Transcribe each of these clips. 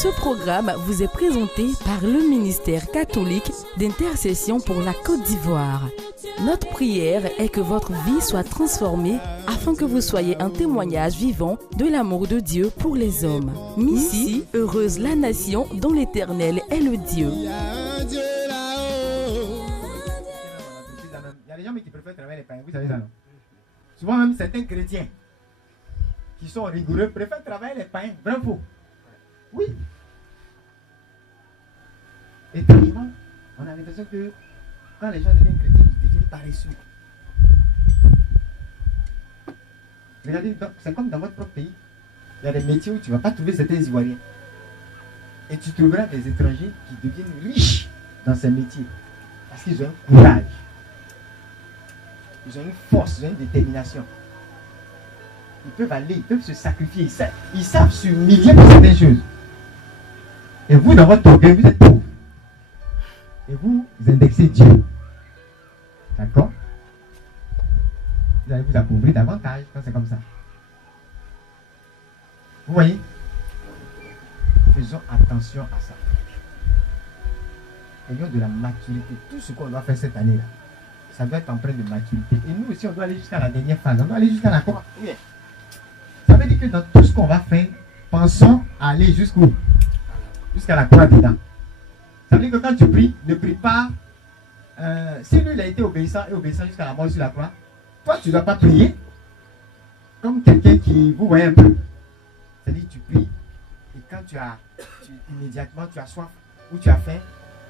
Ce programme vous est présenté par le ministère catholique d'intercession pour la Côte d'Ivoire. Notre prière est que votre vie soit transformée afin que vous soyez un témoignage vivant de l'amour de Dieu pour les hommes. Missy, heureuse la nation dont l'Éternel est le Dieu. Il y a des gens qui préfèrent travailler les pains, vous savez ça, non? Souvent même certains chrétiens qui sont rigoureux préfèrent travailler les pains, vrai ou faux? Oui. Et franchement, on a l'impression que quand les gens deviennent chrétiens, ils deviennent paresseux. Regardez, c'est comme dans votre propre pays. Il y a des métiers où tu ne vas pas trouver certains Ivoiriens. Et tu trouveras des étrangers qui deviennent riches dans ces métiers. Parce qu'ils ont un courage. Ils ont une force, ils ont une détermination. Ils peuvent aller, ils peuvent se sacrifier. Ils savent s'humilier pour certaines choses. Et vous, dans votre orgueil, vous êtes pauvres. Et vous indexez Dieu. D'accord? Vous allez vous appauvrir davantage quand c'est comme ça. Vous voyez? Faisons attention à ça. Ayons de la maturité. Tout ce qu'on doit faire cette année-là, ça doit être empreint de maturité. Et nous aussi, on doit aller jusqu'à la dernière phase. On doit aller jusqu'à la croix. Ça veut dire que dans tout ce qu'on va faire, pensons à aller jusqu'où? Jusqu'à la croix dedans. Ça veut dire que quand tu pries, ne prie pas. Si lui, il a été obéissant et obéissant jusqu'à la mort sur la croix, toi, tu ne dois pas prier comme quelqu'un qui, vous voyez un peu. C'est-à-dire que tu pries et quand immédiatement tu as soif ou tu as faim,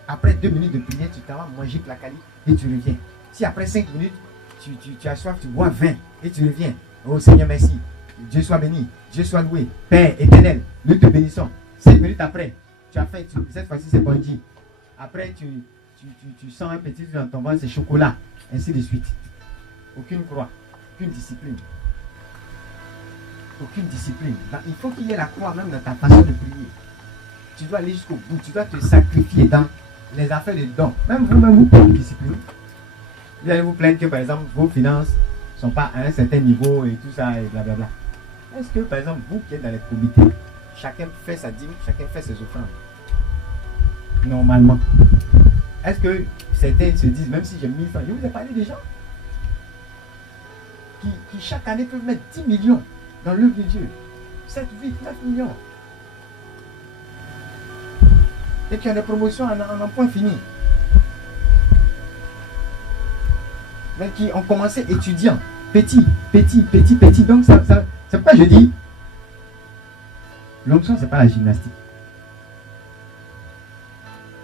après 2 minutes de prière, tu t'en vas manger placali et tu reviens. Si après 5 minutes, tu as soif, tu bois 20 et tu reviens. Oh Seigneur, merci. Dieu soit béni, Dieu soit loué. Père éternel, nous te bénissons. 5 minutes après, tu as faim, cette fois-ci c'est bandit. Après, tu sens un petit truc dans ton ventre, c'est chocolat, ainsi de suite. Aucune croix, aucune discipline. Aucune discipline. Donc, il faut qu'il y ait la croix même dans ta façon de prier. Tu dois aller jusqu'au bout, tu dois te sacrifier dans les affaires de dons. Même vous-même, vous pouvez vous discipliner. Vous allez vous plaindre que par exemple, vos finances ne sont pas à un certain niveau et tout ça et blablabla. Est-ce que par exemple, vous qui êtes dans les comités, chacun fait sa dîme, chacun fait ses offrandes? Normalement. Est-ce que certains se disent, même si j'ai 1000 francs, je vous ai parlé des gens qui chaque année peuvent mettre 10 millions dans l'œuvre de Dieu. 7, 8, 9 millions. Et puis il y a des promotions en point fini. Mais qui ont commencé étudiants, petit. Donc c'est pourquoi je dis, l'onction c'est pas la gymnastique.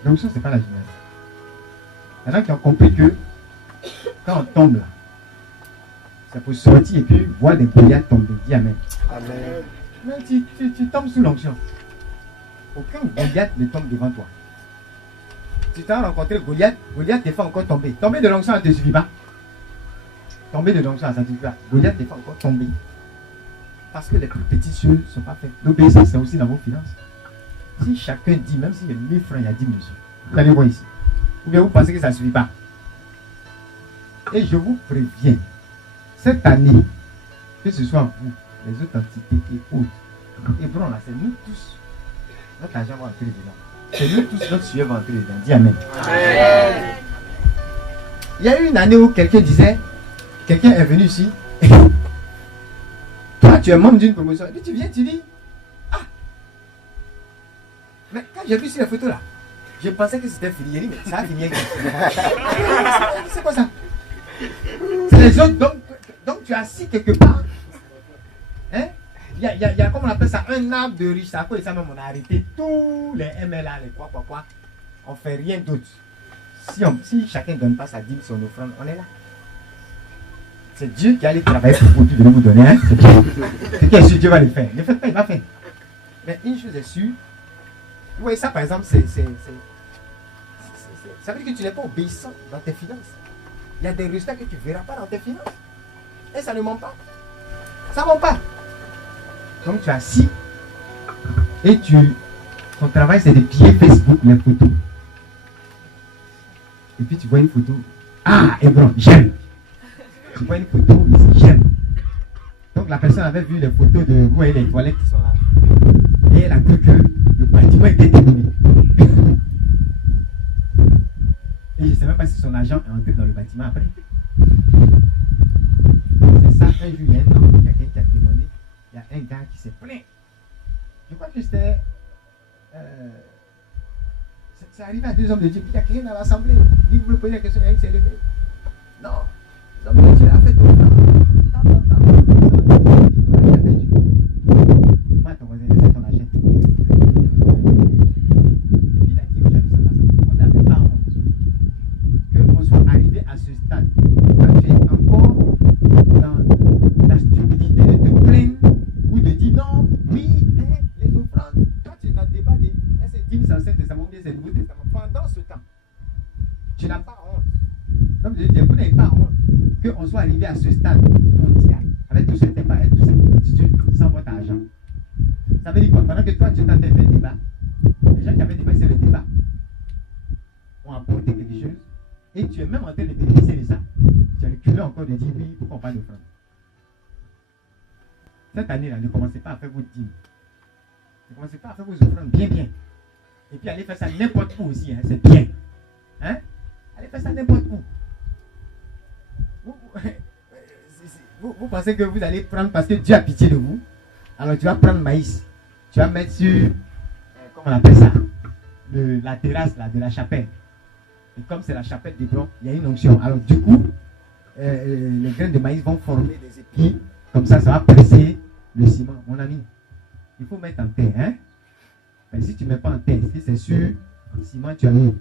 L'onction c'est pas la gymnastique. Il y en a qui ont compris que quand on tombe là, c'est pour sortir et puis voir des Goliaths tomber. Dis Amen. Amen. Mais tu tombes sous l'onction. Aucun Goliath ne tombe devant toi. Tu t'as rencontré Goliath te fait encore tomber. Tomber de l'onction, ça ne te suffit pas. Tomber de l'onction, ça ne te suffit pas. Goliath te fait encore tomber. Parce que les plus petites choses ne sont pas faites. L'obéissance, c'est aussi dans vos finances. Si chacun dit, même s'il y a 1000 francs, il y a 10 mesures. Vous allez voir ici. Ou bien vous pensez que ça ne suffit pas. Et je vous préviens, cette année, que ce soit vous, les autres entités et autres, et bon là, c'est nous tous. Notre argent va entrer dedans. C'est nous tous, notre sueur va entrer dedans. Dis Amen. Amen. Il y a eu une année où quelqu'un est venu ici. Toi, tu es membre d'une promotion. Et puis tu viens, tu dis, ah, mais quand j'ai vu sur la photo là, je pensais que c'était fini, mais ça a fini. C'est quoi ça? C'est les autres, donc tu es assis quelque part. Hein? Il y a, comme on appelle ça, un arbre de riche. À cause de ça même, on a arrêté tous les MLA, les quoi. On ne fait rien d'autre. Si chacun ne donne pas sa dîme, son offrande, on est là. C'est Dieu qui allait travailler pour vous, puis venir vous donner. Hein? C'est qui est sûr, Dieu va le faire. Ne faites pas, il va faire. Mais une chose est sûre, vous voyez ça par exemple, ça veut dire que tu n'es pas obéissant dans tes finances. Il y a des résultats que tu ne verras pas dans tes finances. Et ça ne ment pas. Ça ne ment pas. Donc tu es assis et ton travail c'est de piller Facebook, les photos. Et puis tu vois une photo. Ah, Hébron, j'aime. Tu vois une photo ici, j'aime. Donc la personne avait vu les photos de vous voyez les toilettes qui sont là. Et elle a cru que le bâtiment déterminé. Et je ne sais même pas si son agent est entré dans le bâtiment après. C'est ça, un jour, il y a un homme, quelqu'un qui a demandé, il y a un gars qui s'est plaint. Je crois que c'était... c'est arrivé à 2 hommes de Dieu. Il y a quelqu'un dans l'assemblée. Il voulait poser la question, il s'est levé. Non, l'homme de Dieu a fait tout le temps. Moi, ton voisin, c'est ton agent. Et puis il a dit aux gens de son assemblée, vous n'avez pas honte qu'on soit arrivé à ce stade. Quand tu es encore dans la stupidité de te plaindre ou de dire non, oui, hein, les offrandes. Quand tu es dans le débat de c'est 10 000 Ancien Testament, bien c'est le Nouveau Testament, pendant ce temps, tu n'as pas honte. Donc je dis, vous n'avez pas honte qu'on soit arrivé à ce stade mondial avec tout ce débat et toute cette attitude sans votre argent. Ça veut dire quoi? Pendant que toi tu es en train de faire le débat, les gens qui avaient dépassé le débat ont apporté quelque chose et tu es même en train de bénéficier de ça. Tu as le culot encore de dire oui, pourquoi on parle d'offrande. Cette année-là, ne commencez pas à faire vos dîmes. Ne commencez pas à faire vos offrandes bien. Et puis allez faire ça n'importe où aussi, hein, c'est bien. Hein? Allez faire ça n'importe où. Vous pensez que vous allez prendre parce que Dieu a pitié de vous. Alors tu vas prendre maïs. Tu vas mettre sur, comment on appelle ça, la terrasse là, de la chapelle. Et comme c'est la chapelle des blancs, il y a une onction. Alors du coup, les graines de maïs vont former des épis. Comme ça va presser le ciment. Mon ami, il faut mettre en terre. Hein? Mais si tu ne mets pas en terre, si c'est sur le ciment, tu as mis.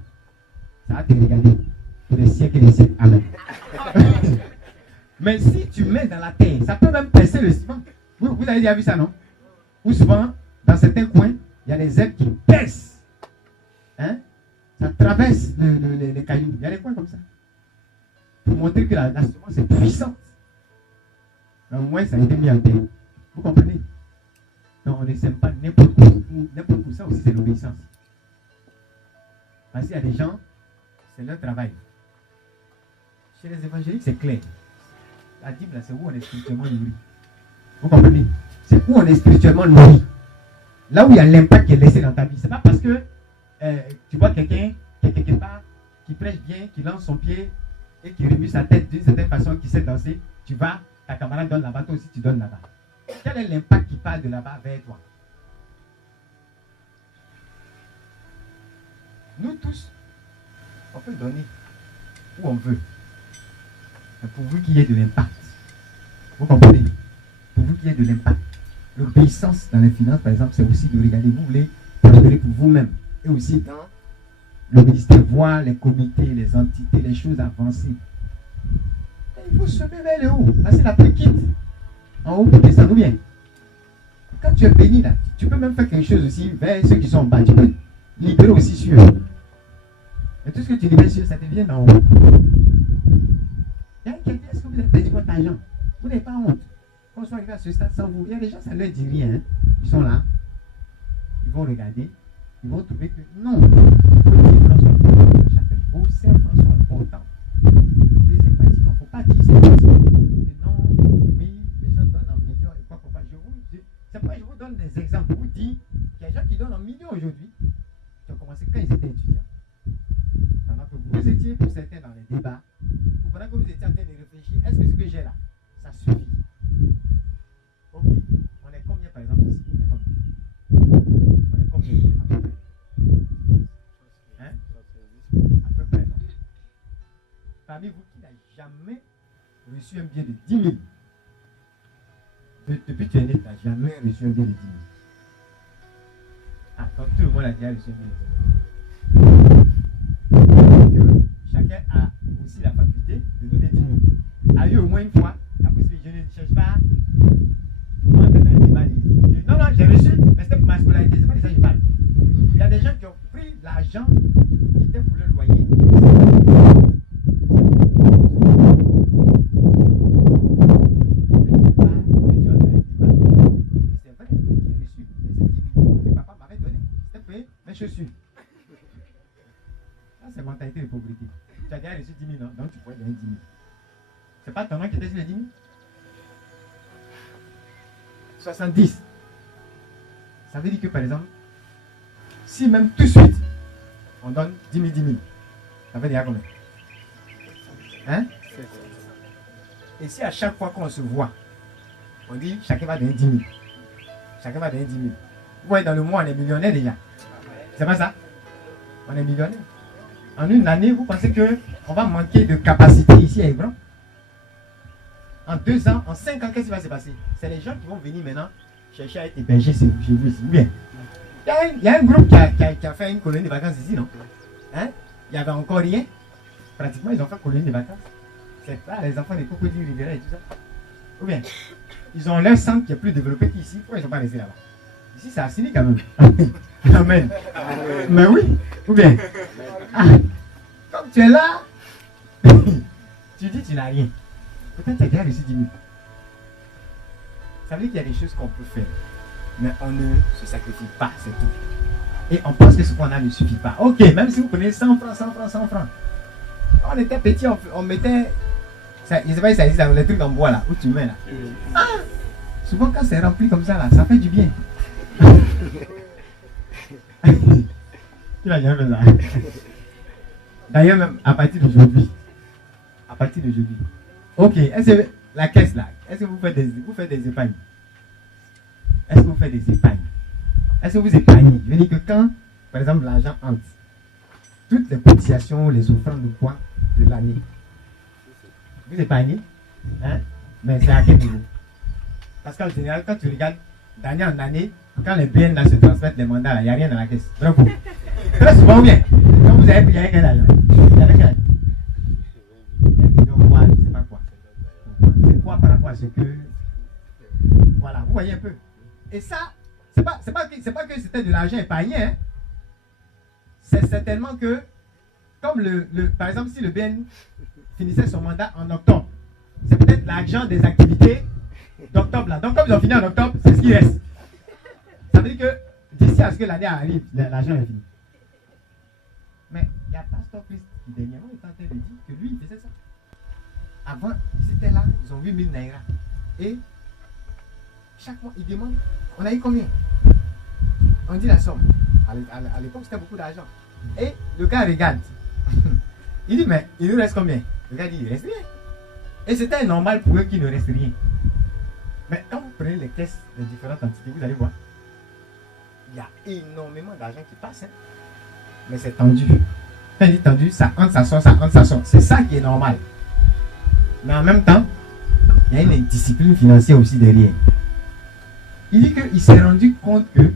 Ça va te regarder pour les siècles et les siècles. Amen. Mais si tu mets dans la terre, ça peut même presser le ciment. Vous avez déjà vu ça, non? Ou souvent, dans certains coins, il y a des herbes qui percent. Hein? Ça traverse les cailloux. Il y a des coins comme ça. Pour montrer que la semence est puissante. Au moins, ça a été mis en terre. Vous comprenez? Non, on ne sème pas n'importe où. N'importe où. Ça aussi, c'est l'obéissance. Parce qu'il y a des gens, c'est leur travail. Chez les évangéliques, c'est clair. La dîme, là, c'est où on est spirituellement nourri. Vous comprenez? C'est où on est spirituellement nourri. Là où il y a l'impact qui est laissé dans ta vie. C'est pas parce que tu vois quelqu'un qui est quelque part, qui prêche bien, qui lance son pied et qui remue sa tête d'une certaine façon, qui sait danser. Tu vas, ta camarade donne là-bas, toi aussi tu donnes là-bas. Quel est l'impact qui parle de là-bas vers toi? Nous tous, on peut donner où on veut. Mais pourvu qu'il y ait de l'impact. Vous comprenez? Pourvu qu'il y ait de l'impact. L'obéissance dans les finances, par exemple, c'est aussi de regarder. Vous voulez prospérer pour vous-même. Et aussi dans le ministère, voir les comités, les entités, les choses avancées. Et il faut semer vers le haut. Parce que la pluie quitte en haut pour descendre bien. Quand tu es béni là, tu peux même faire quelque chose aussi vers ceux qui sont en bas. Tu peux libérer aussi sur eux. Et tout ce que tu libères sur eux, ça te vient d'en haut. Il y a quelqu'un, est-ce que vous avez perdu votre argent? Vous n'avez pas honte. Qu'on soit arrivé à ce stade sans vous. Il y a des gens, ça ne leur dit rien. Hein. Ils sont là. Ils vont regarder. Ils vont trouver que non. Vos 10 francs sont importants dans la chapelle. Vos 5 francs sont importants. Deuxième bâtiment. Il ne faut pas dire c'est petit. Et non, oui, les gens donnent en millions et quoi. C'est pourquoi je vous donne des exemples. Je vous dis qu'il y a des gens qui donnent en millions aujourd'hui. Qui ont commencé quand ils étaient étudiants. Pendant que vous étiez pour certains dans les débats. Pendant que vous étiez en train de réfléchir, est-ce que ce que j'ai là, ça suffit? Ok. On est combien par exemple ici? On est combien à peu près? Hein? À peu près, non? Parmi vous qui n'a jamais reçu un billet de 10 000, depuis que tu es né, tu n'as jamais reçu un billet de 10 000. Ah, donc tout le monde a déjà reçu un billet de 10 000. Chacun a aussi la faculté de donner 10 000. A eu au moins une fois la possibilité. Je ne cherche pas pour entrer dans un débat. Non, non, j'ai reçu, mais c'était pour ma scolarité. C'est pas de ça que je parle. Il y a des gens qui ont pris l'argent qui était pour le loyer. C'est vrai, j'ai reçu. Mais c'est 10 000 que papa m'avait donné. C'était payé mes chaussures. Ça, c'est mentalité de pauvreté. Tu as déjà reçu 10 000, donc tu pourrais donner 10 000. C'est pas ton nom qui était sur les 10 000? 70. Ça veut dire que par exemple, si même tout de suite, on donne 10 000, 10 000, ça fait déjà combien? Hein? Et si à chaque fois qu'on se voit, on dit chacun va donner 10 000. Chacun va donner 10 000. Vous voyez, dans le mois, on est millionnaire déjà. C'est pas ça? On est millionnaire. En une année, vous pensez qu'on va manquer de capacité ici à Hébron? En 2 ans, en 5 ans, qu'est-ce qui va se passer? C'est les gens qui vont venir maintenant chercher à être hébergés chez vous ici. Bien. Il y a un groupe qui a fait une colonie de vacances ici, non? Hein? Il n'y avait encore rien. Pratiquement, ils ont fait une colonie de vacances. C'est ça, les enfants des crocodiles riverains et tout ça. Ou bien, ils ont leur centre qui est plus développé qu'ici. Pourquoi ils ne sont pas restés là-bas? Ici, c'est assigné quand même. Amen. Mais oui. Ou bien, comme tu es là, tu dis tu n'as rien. Peut-être que tu as déjà reçu 10 000. Ça veut dire qu'il y a des choses qu'on peut faire. Mais on ne se sacrifie pas, c'est tout. Et on pense que ce qu'on a ne suffit pas. Ok, même si vous prenez 100 francs, 100 francs, 100 francs. Quand on était petit, on mettait. Ça, je ne sais pas si ça existe, les trucs en bois là, où tu mets là. Souvent quand c'est rempli comme ça là, ça fait du bien. Tu n'as jamais fait ça. D'ailleurs, même à partir d'aujourd'hui. Ok, est-ce que la caisse là, est-ce que vous faites des épargnes? Est-ce que vous faites des épargnes? Est-ce que vous épargnez? Je veux dire que quand, par exemple, l'argent entre, toutes les cotisations, les offrandes de quoi de l'année, vous épargnez? Hein? Mais c'est à quel niveau? Parce qu'en général, quand tu regardes d'année en année, quand les BN là se transmettent les mandats, il n'y a rien dans la caisse. Bravo. Très souvent, bien. Quand vous avez payé quel argent? Il y avait quel argent? Je ne sais pas quoi. C'est quoi par rapport à ce que. Voilà, vous voyez un peu. Et ça, c'est pas que c'était de l'argent épargné. Hein. C'est certainement que, comme par exemple, si le BN finissait son mandat en octobre, c'est peut-être l'argent des activités d'octobre là. Donc, comme ils ont fini en octobre, c'est ce qui reste. Ça veut dire que d'ici à ce que l'année arrive, l'argent est fini. Mais il y a Pasteur Christ qui dernièrement est en train de dire que lui, il faisait ça. Avant, ils étaient là, ils ont 8000 naira. Et chaque mois, ils demandent, on a eu combien? On dit la somme. À l'époque, c'était beaucoup d'argent. Et le gars regarde. Il dit, mais il nous reste combien? Le gars dit, il ne reste rien. Et c'était normal pour eux qu'il ne reste rien. Mais quand vous prenez les caisses des différentes entités, vous allez voir, il y a énormément d'argent qui passe. Hein. Mais c'est tendu. Quand il dit tendu, ça entre, ça sort, ça entre, ça sort. C'est ça qui est normal. Mais en même temps, il y a une indiscipline financière aussi derrière. Il dit qu'il s'est rendu compte que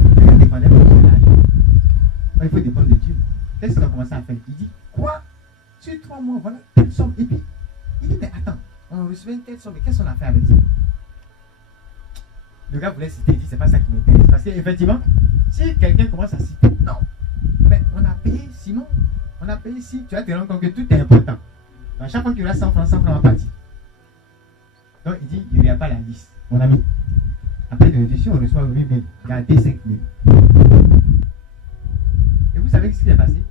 il dépendait pas de l'argent. Il faut dépendre de Dieu. Qu'est-ce qu'il a commencé à faire? Il dit, quoi? Sur 3 mois, voilà, telle somme. Et puis, il dit, mais attends, on recevait une telle somme, mais qu'est-ce qu'on a fait avec ça? Le gars voulait citer, il dit, c'est pas ça qui m'intéresse. Parce qu'effectivement, si quelqu'un commence à citer, non, mais on a payé Simon, on a payé si, tu vas te rendre compte que tout est important. À chaque fois qu'il y aura 100 francs va partir. Donc il dit, il n'y a pas la liste, mon ami. Après de réduction, on reçoit 8 000, gardez 5 000. Et vous savez ce qui s'est passé?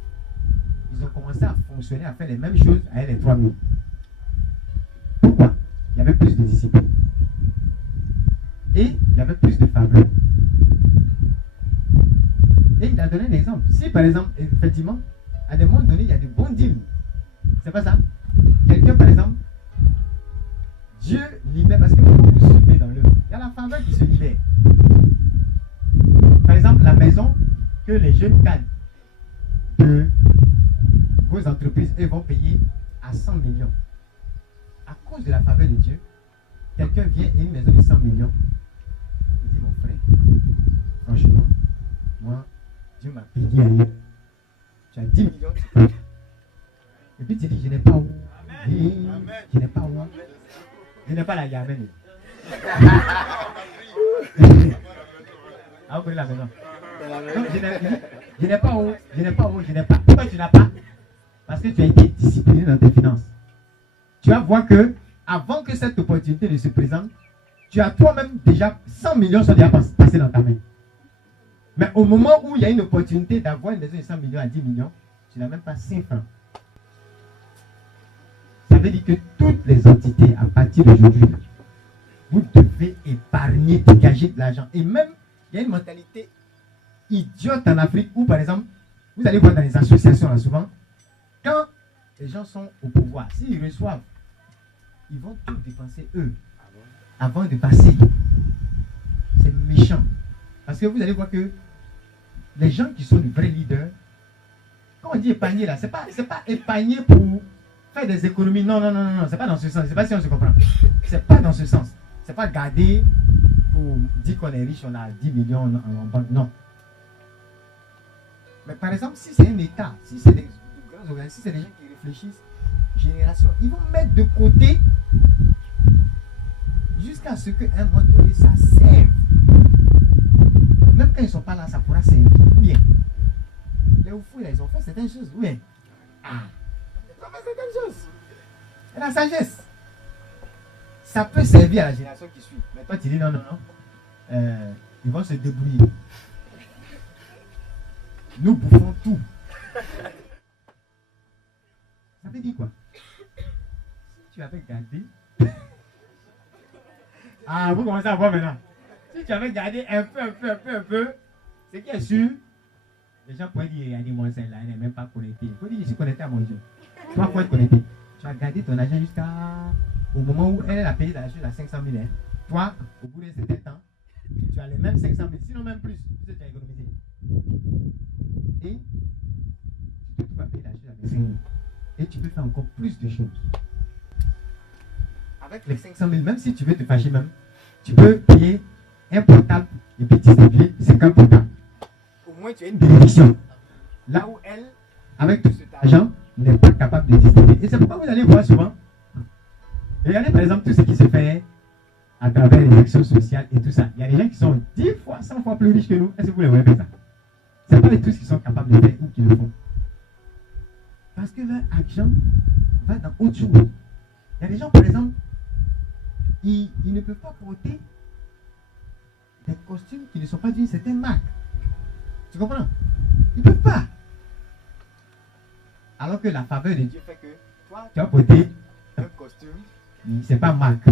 Ils ont commencé à fonctionner, à faire les mêmes choses avec les 3 000. Pourquoi? Il y avait plus de discipline. Et il y avait plus de faveur. Et il a donné un exemple. Si par exemple, effectivement, à des moments donnés, il y a des bons deals. C'est pas ça? Quelqu'un, par exemple, Dieu libère, parce que beaucoup se met dans l'œuvre. Il y a la faveur qui se libère. Par exemple, la maison que les jeunes gagnent de vos entreprises, eux vont payer à 100 millions. À cause de la faveur de Dieu, quelqu'un vient et une maison de 100 millions. Il dit, mon frère, franchement, moi, Dieu m'a payé ailleurs. Tu as 10 millions. Et puis tu dis, je n'ai pas où. Je n'ai pas où. Je n'ai pas la Yamen. Ah, vous prenez la maison. Donc, je n'ai pas où. Je n'ai pas où. Je n'ai pas. Pourquoi tu n'as pas? Parce que tu as été discipliné dans tes finances. Tu vas voir que, avant que cette opportunité ne se présente, tu as toi-même déjà 100 millions sont déjà passés dans ta main. Mais au moment où il y a une opportunité d'avoir une maison de 100 millions à 10 millions, tu n'as même pas 5 francs. Ça veut dire que toutes les entités, à partir d'aujourd'hui, vous devez épargner, dégager de l'argent. Et même, il y a une mentalité idiote en Afrique où, par exemple, vous allez voir dans les associations là souvent, quand les gens sont au pouvoir, s'ils reçoivent, ils vont tout dépenser eux avant de passer. C'est méchant. Parce que vous allez voir que les gens qui sont de vrais leaders, quand on dit épargner là, c'est pas épargner pour faire des économies. Non, c'est pas dans ce sens. Je sais pas si on se comprend. C'est pas dans ce sens. C'est pas garder pour dire qu'on est riche, on a 10 millions en banque. Non. Mais par exemple, si c'est un État, si c'est des grands organismes, si c'est des gens qui réfléchissent, génération, ils vont mettre de côté jusqu'à ce qu'à un moment donné, ça serve. Même quand ils ne sont pas là, ça pourra servir. Ou bien, les oufous, ils ont fait certaines choses. Ou bien, ils ont fait certaines choses. Et la sagesse, ça peut servir à la génération qui suit. Mais toi, tu dis non. Ils vont se débrouiller. Nous bouffons tout. Ça veut dire quoi? Si tu avais gardé... vous commencez à voir maintenant. Si tu avais gardé un peu, ce qui est sûr, les gens pourraient dire, regardez moi celle-là, elle n'est même pas connectée. Il faut dire, je suis connecté à mon Dieu. Toi, il faut être connecté. Tu as gardé ton argent jusqu'au moment où elle a payé la chose à 500 000. Hein. Toi, au bout d'un certain temps, tu as les mêmes 500 000, sinon même plus, que tu as économisé. Et tu te trouves à payer la chose avec 5 000. Et tu peux faire encore plus de choses. Avec les 500 000, même si tu veux te fâcher même, tu peux payer un portable et puis distribuer 50 portables. Au moins tu as une bénédiction. Là où elle, avec tout cet argent, n'est pas capable de distribuer. Et c'est pourquoi vous allez voir souvent. Regardez par exemple tout ce qui se fait à travers les actions sociales et tout ça. Il y a des gens qui sont 10 fois, 100 fois plus riches que nous. Est-ce que vous les voyez faire ça? C'est pas tous qui sont capables de faire ou qui le font. Parce que leur argent va dans autre chose. Il y a des gens, par exemple, ils ne peuvent pas porter des costumes qui ne sont pas d'une certaine marque. Tu comprends? Ils ne peuvent pas. Alors que la faveur de Dieu fait que toi, tu as porté un costume, c'est pas marque.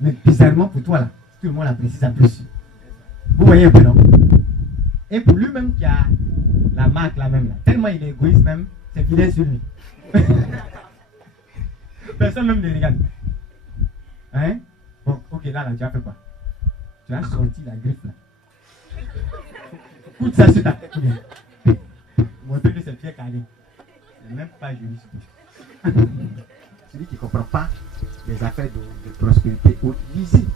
Mais bizarrement pour toi là, tout le monde apprécie ça plus. Vous voyez un peu, non? Et pour lui-même qui a la marque là même là, tellement il est égoïste même, c'est fidèle sur lui. Personne même ne le regarde. Hein? Bon, ok, là, tu as fait quoi? Tu as sorti la griffe là. Coute ça sur ta tête. Montrer que c'est Pierre Calais. C'est même pas joli du tout. Celui qui ne comprend pas les affaires de prospérité haute, lisez.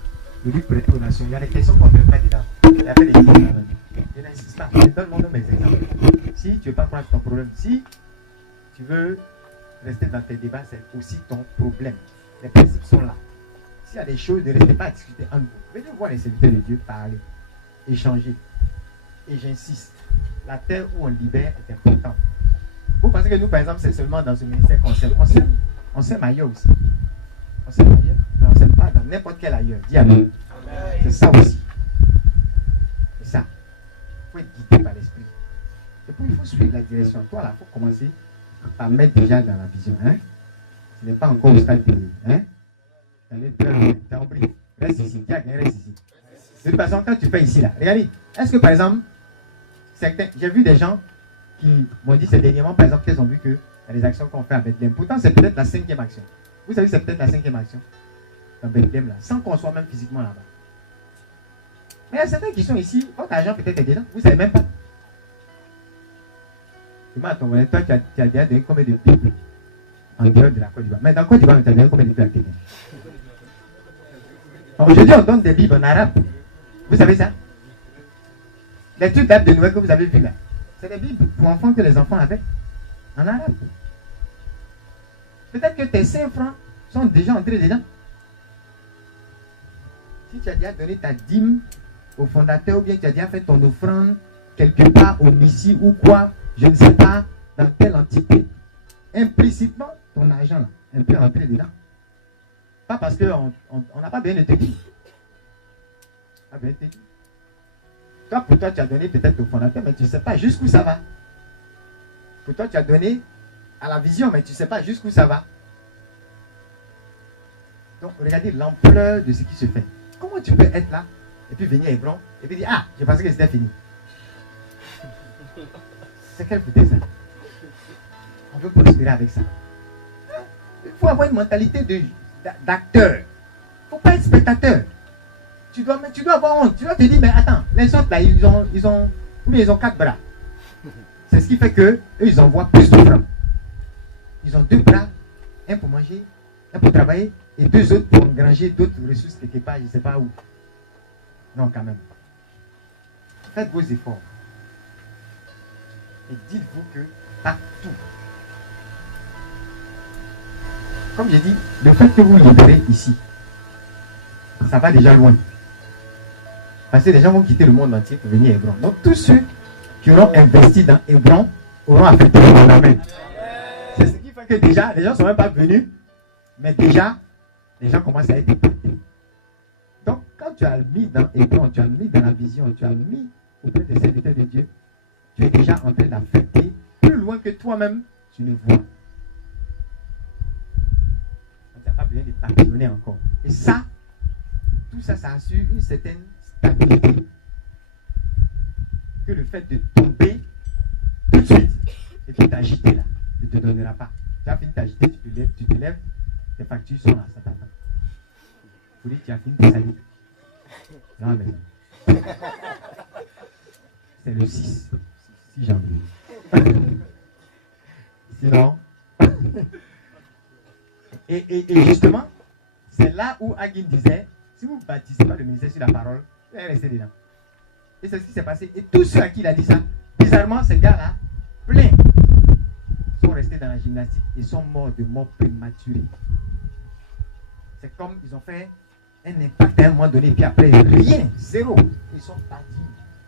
De lui prêter aux nations. Il y a des questions qu'on ne peut pas dedans. Il y a des questions là. Je n'insiste pas. Je donne mon nom mes exemples. Si tu ne veux pas prendre ton problème, si tu veux rester dans tes débats, c'est aussi ton problème. Les principes sont là. S'il y a des choses, ne restez pas à discuter entre vous. Venez voir les serviteurs de Dieu parler, échanger. Et j'insiste, la terre où on libère est importante. Vous pensez que nous, par exemple, c'est seulement dans ce ministère qu'on s'aime. On s'aime ailleurs aussi. On s'aime ailleurs, mais on ne s'aime pas dans n'importe quel ailleurs. Dis amen. C'est ça aussi. C'est ça. Il faut être guidé par l'esprit. Et puis il faut suivre la direction. Toi, là, il faut commencer par mettre déjà dans la vision. Hein? Ce n'est pas encore au stade de... Hein? T'as oublié. Reste ici. Tiens, reste ici. De toute façon, quand tu fais ici, là, regardez. Est-ce que, par exemple, j'ai vu des gens qui m'ont dit ces dernièrement, par exemple, qu'ils ont vu que y a des actions qu'on fait à Bethléem. Pourtant, c'est peut-être la 5e action. Vous savez, c'est peut-être la 5e action dans Bethléem, là, sans qu'on soit même physiquement là-bas. Mais il y a certains qui sont ici, votre argent peut-être est dedans, vous ne savez même pas. Dis-moi à ton voisin, toi, tu as déjà donné combien de Bibles en dehors de la Côte d'Ivoire? Mais dans la Côte d'Ivoire, tu as donné combien de Bibles à quelqu'un? Aujourd'hui, on donne des Bibles en arabe. Vous savez ça? Les trucs de Noël que vous avez vus là, c'est des Bibles pour enfants que les enfants avaient en arabe. Peut-être que tes 5 francs sont déjà entrés dedans. Si tu as déjà donné ta dîme au fondateur ou bien tu as déjà fait ton offrande quelque part au Missi ou quoi, je ne sais pas, dans telle entité, implicitement, ton argent là, un peu rentré dedans. Pas parce qu'on n'a pas bien été dit. Pas bien été dit. Toi, pour toi, tu as donné peut-être au fondateur, mais tu ne sais pas jusqu'où ça va. Pour toi, tu as donné à la vision, mais tu ne sais pas jusqu'où ça va. Donc, regardez l'ampleur de ce qui se fait. Comment tu peux être là, et puis venir à Hébron, et puis dire, ah, j'ai pensé que c'était fini. C'est quelle beauté ça? On veut prospérer avec ça. Il faut avoir une mentalité d'acteur. Il ne faut pas être spectateur. Tu dois avoir honte. Tu dois te dire, mais attends, les autres là, ils ont 4 bras. C'est ce qui fait qu'eux, ils envoient plus d'offrandes. Ils ont 2 bras, un pour manger, un pour travailler, et 2 autres pour engranger d'autres ressources quelque part, je ne sais pas où. Non, quand même. Faites vos efforts. Et dites-vous que partout, comme j'ai dit, le fait que vous libérez ici, ça va déjà loin. Parce que les gens vont quitter le monde entier pour venir à Hébron. Donc tous ceux qui auront investi dans Hébron auront affecté mon amen. C'est ce qui fait que déjà, les gens ne sont même pas venus, mais déjà, les gens commencent à être impactés. Donc quand tu as mis dans Hébron, tu as mis dans la vision, tu as mis auprès des serviteurs de Dieu, tu es déjà en train d'affecter plus loin que toi-même, tu ne vois. Tu n'as pas besoin de papillonner encore. Et ça, tout ça, ça assure une certaine stabilité. Que le fait de tomber tout de suite et de t'agiter là, ne te donnera pas. Tu as fini de t'agiter, tu te lèves, tes factures sont là, ça t'attend. Il faut dire que tu as fini de salir. Non, mais c'est le 6 janvier. Sinon, et justement, c'est là où Hagin disait, si vous ne bâtissez pas le ministère sur la parole, vous allez rester dedans. Et c'est ce qui s'est passé. Et tous ceux à qui il a dit ça, bizarrement, ces gars-là, pleins, sont restés dans la gymnastique et sont morts de mort prématurée. C'est comme ils ont fait un impact à un moment donné, puis après, rien, zéro. Ils sont partis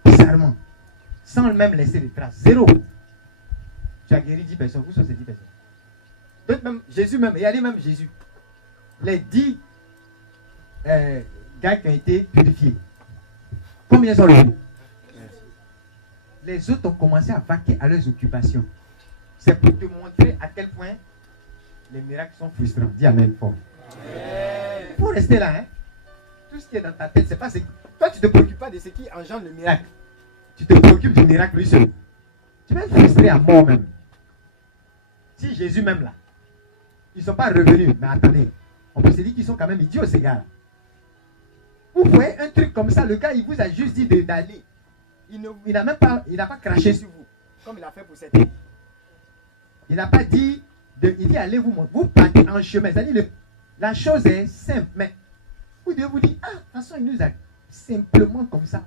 bizarrement, sans même laisser de traces, zéro. Tu as guéri 10 personnes, où sont ces 10 personnes? Donc même Jésus même, regardez même Jésus. Les 10 gars qui ont été purifiés. Combien sont revenus? Les autres ont commencé à vaquer à leurs occupations. C'est pour te montrer à quel point les miracles sont frustrants. Dis amen fort. Il faut rester là. Hein? Tout ce qui est dans ta tête, c'est pas ce qui... Toi, tu ne te préoccupes pas de ce qui engendre le miracle. Tu te préoccupes du miracle lui seul. Tu vas être frustré à mort même. Si Jésus même là, ils ne sont pas revenus. Mais attendez, on peut se dire qu'ils sont quand même idiots ces gars-là. Vous voyez un truc comme ça, le gars il vous a juste dit d'aller. Il n'a pas craché sur vous, comme il a fait pour cette année. Il n'a pas dit, il dit allez vous partez en chemin. C'est-à-dire la chose est simple, mais vous devez vous dire, ah, de toute façon il nous a simplement comme ça.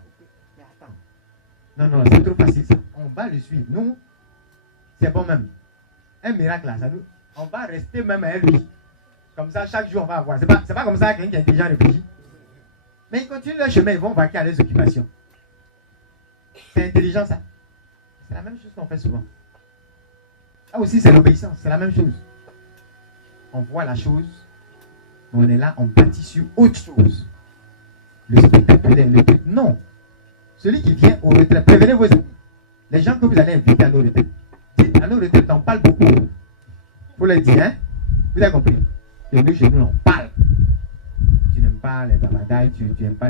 Mais attends. Non, c'est trop facile ça. On va le suivre. Nous, c'est bon même. Un miracle là, on va rester même à lui. Comme ça, chaque jour on va avoir. C'est pas comme ça qu'un qui est déjà réfléchi. Mais ils continuent leur chemin, ils vont vaquer à leurs occupations. C'est intelligent ça. C'est la même chose qu'on fait souvent. Ah aussi c'est l'obéissance, c'est la même chose. On voit la chose, on est là, on bâtit sur autre chose. Le spectaculaire, le truc. Non. Celui qui vient au retraite, prévenez vos amis. Les gens que vous allez inviter à nos retraites. Dites, à nos retraites, on parle beaucoup. Il faut leur dire, hein. Vous avez compris? Et nous, chez nous, on parle. Tu n'aimes pas les babadailles, tu n'aimes pas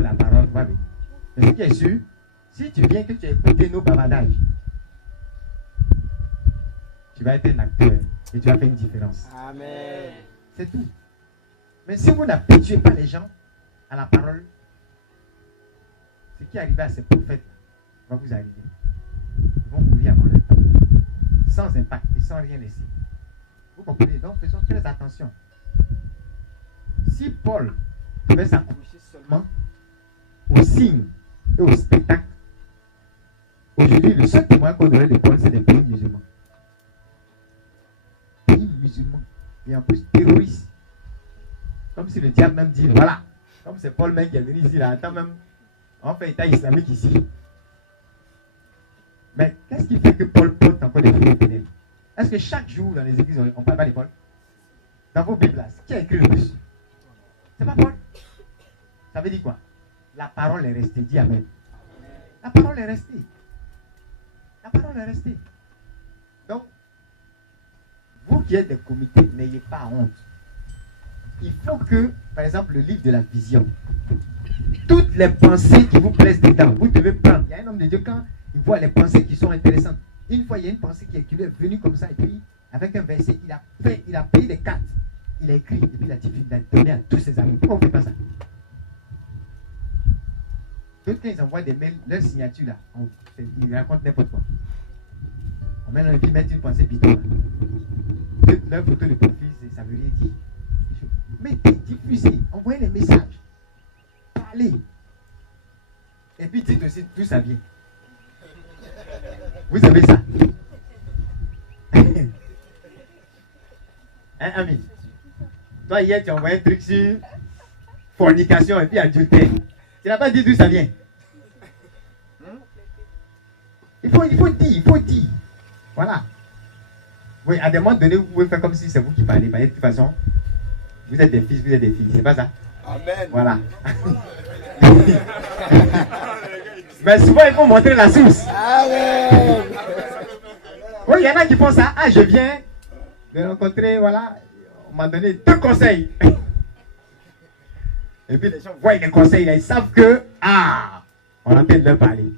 la parole, tu vas venir. Mais ce qui est sûr, si tu viens que tu as écouté nos babadailles, tu vas être un acteur et tu vas faire une différence. Amen. C'est tout. Mais si vous n'habituez pas les gens à la parole, ce qui est arrivé à ces prophètes va vous arriver. Ils vont mourir avant leur temps, sans impact et sans rien laisser. Vous comprenez? Donc faisons très attention. Si Paul devait s'accrocher seulement aux signes et aux spectacles, aujourd'hui, le seul témoin qu'on aurait de Paul, c'est des pays musulmans. Pays musulmans. Et en plus, terroristes. Comme si le diable même dit, voilà, comme c'est Paul même qui est venu ici, là, attends même, on fait état islamique ici. Mais qu'est-ce qui fait que Paul porte encore des fruits éternels? Est-ce que chaque jour dans les églises, on ne parle pas de Paul? Dans vos Bibles, là, qui a écrit le plus? C'est pas Paul. Ça veut dire quoi? La parole est restée. Dis amen. La parole est restée. La parole est restée. Donc, vous qui êtes des comités, n'ayez pas honte. Il faut que, par exemple, le livre de la vision, toutes les pensées qui vous plaisent dedans, vous devez prendre. Il y a un homme de Dieu, quand Il voit les pensées qui sont intéressantes. Une fois, il y a une pensée qui lui est venue comme ça, et puis, avec un verset, il a payé des cartes. Il a écrit, et puis il a donné à tous ses amis. Pourquoi on ne fait pas ça? D'autres, quand ils envoient des mails, leur signature là, ils racontent n'importe quoi. On met puis mettre une pensée bidon. Leur photo de profil, ça veut rien dire. Mais diffusez, envoyez les messages. Parlez. Et puis dites aussi d'où ça vient. Vous savez ça? Hein, Ami? Toi, hier, tu as envoyé un truc sur fornication et puis adultère. Tu n'as pas dit d'où ça vient. Il faut dire. Voilà. Oui, à des moments donnés, vous pouvez faire comme si c'est vous qui parlez. De toute façon, vous êtes des fils, vous êtes des filles. C'est pas ça? Amen. Voilà. Mais souvent, il faut montrer la source. Amen. Oui, il y en a qui font ça. Ah, je viens de rencontrer, voilà. On m'a donné 2 conseils. Et puis les gens voient les conseils, là, ils savent que, on a peut-être leur parler.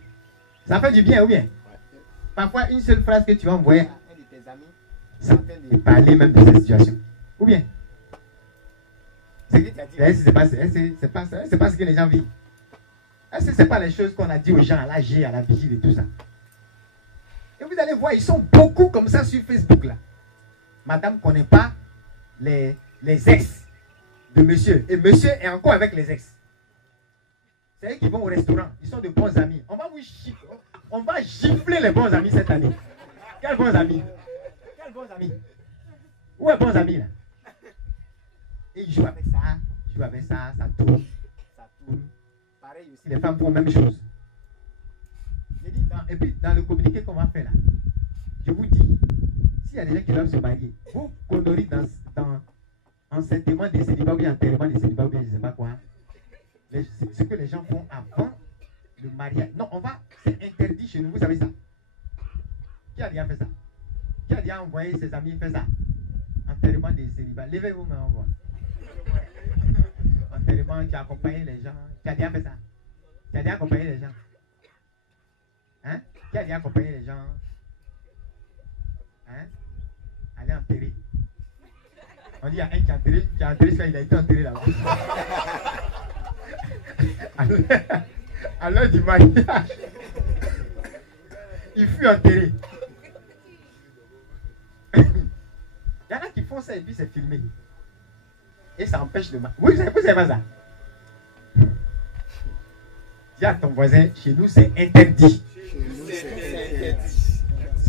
Ça fait du bien ou bien? Parfois, une seule phrase que tu vas envoyer à un de tes amis, ça fait de parler même de cette situation. Ou bien? C'est ce que tu as dit. C'est pas ce que les gens vivent. Est-ce que ce n'est pas les choses qu'on a dit aux gens à l'âge, à la vigile et tout ça? Et vous allez voir, ils sont beaucoup comme ça sur Facebook là. Madame ne connaît pas les ex de monsieur. Et monsieur est encore avec les ex. C'est eux qui vont au restaurant. Ils sont de bons amis. On va gifler les bons amis cette année. Quels bons amis? Quels bons amis? Où est bons amis là? Et ils jouent avec ça, ça tourne. Pareil aussi, les femmes font la même chose. Et puis dans le communiqué qu'on va faire là, je vous dis, s'il y a des gens qui doivent se marier, vos conneries dans enseignement des célibats ou bien enterrement des célibats ou bien je ne sais pas quoi, ce que les gens font avant le mariage. Non, c'est interdit chez nous, vous savez ça? Qui a déjà fait ça? Qui a déjà envoyé ses amis faire ça? Enterrement des célibats. Levez-vous, mais on voit. Enterrement, tu as accompagné les gens. Tu as déjà fait ça? Tu as déjà accompagné les gens? Hein? Qui a déjà accompagné les gens? Hein? Allez enterrer. On dit il y a un qui a enterré, il a été enterré là-bas. À l'heure du mariage, il fut enterré. Il y en a qui font ça et puis c'est filmé. Et ça empêche le mariage. Vous savez pas ça? Dis à ton voisin, chez nous c'est interdit.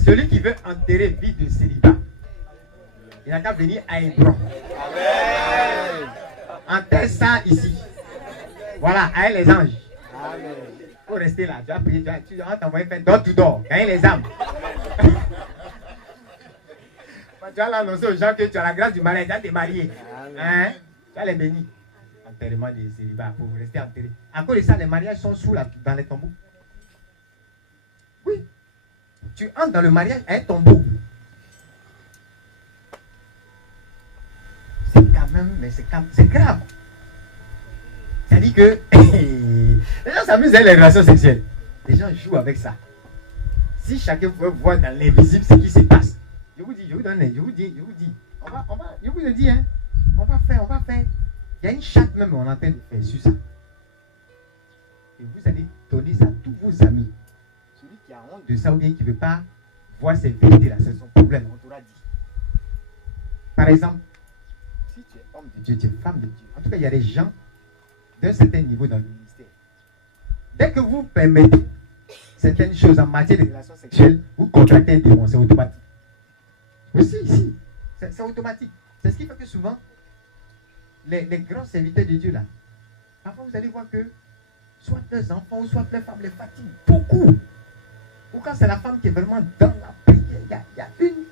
Celui qui veut enterrer vie de célibat, il n'a qu'à venir à Hébron. Enterre ça ici. Voilà, avec les anges. Il faut rester là. Tu vas prier, tu vas t'envoyer faire door to door. Gagner les âmes. Tu vas l'annoncer aux gens que tu as la grâce du mariage, tu vas te marier. Hein? Tu vas les bénir. Enterrement des célibats, pour rester enterré. À cause de ça, les mariages sont sous dans les tombeaux. Oui. Tu entres dans le mariage à un tombeau. C'est quand même, mais c'est grave. Ça dit que les gens s'amusent avec les relations sexuelles. Les gens jouent avec ça. Si chacun pouvait voir dans l'invisible ce qui se passe, je vous dis. Je vous le dis, hein. On va faire. Il y a une chatte même, on est en train de faire sur ça. Et vous allez donner ça à tous vos amis. Celui qui a honte de ça ou bien qui ne veut pas voir ces vérités-là, c'est son problème, on t'aura dit. Par exemple, si tu es homme de Dieu, tu es femme de Dieu. En tout cas, il y a des gens d'un certain niveau dans le ministère. Dès que vous permettez certaines choses en matière de relations sexuelles, vous contractez un démon, c'est automatique. Aussi, ici, c'est automatique. C'est ce qui fait que souvent, les grands serviteurs de Dieu là, parfois vous allez voir que soit leurs enfants ou soit leurs femmes les fatiguent beaucoup. Ou quand c'est la femme qui est vraiment dans la prière, il y a une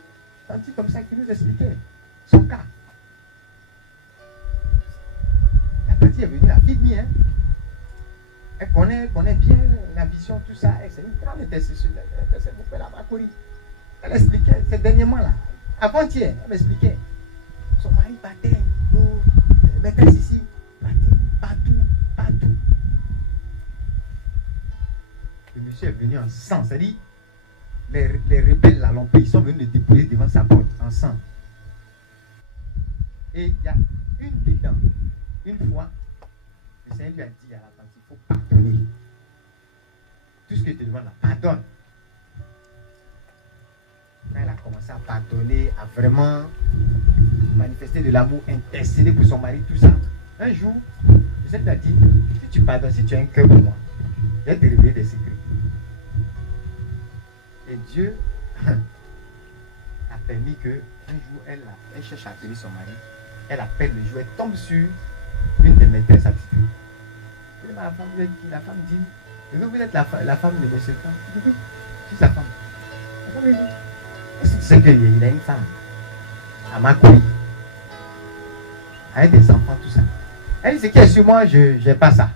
tante comme ça qui nous expliquait son cas. La tante est venue à Fidmi, hein. Elle connaît bien la vision, tout ça. C'est une grande intercession. Elle expliquait, c'est dernièrement là, avant-hier, elle m'expliquait. Son mari battait pour maîtresse ici, battait partout. Le monsieur est venu en sang. C'est-à-dire, les rebelles l'ont pris. Ils sont venus le déposer devant sa porte en sang. Et il y a une dedans. Une fois, le Seigneur lui a dit à la tante, il faut pardonner. Tout ce que tu demandes là, pardonne. Quand elle a commencé à pardonner, à vraiment manifester de l'amour, intercéder pour son mari, tout ça. Un jour, le Seigneur lui a dit, si tu pardonnes, si tu as un cœur pour moi, je vais te révéler des secrets. Et Dieu a permis que un jour, elle cherche à appeler son mari. Elle appelle le jour, elle tombe sur une des maîtresses attitrées. La femme dit, vous êtes la femme de monsieur Tan? Il dit, oui, je suis sa femme. La femme dit, est-ce que tu sais qu'il a une femme à Makuri, avec des enfants, tout ça? Elle dit, ce qui est sur moi, je n'ai pas ça.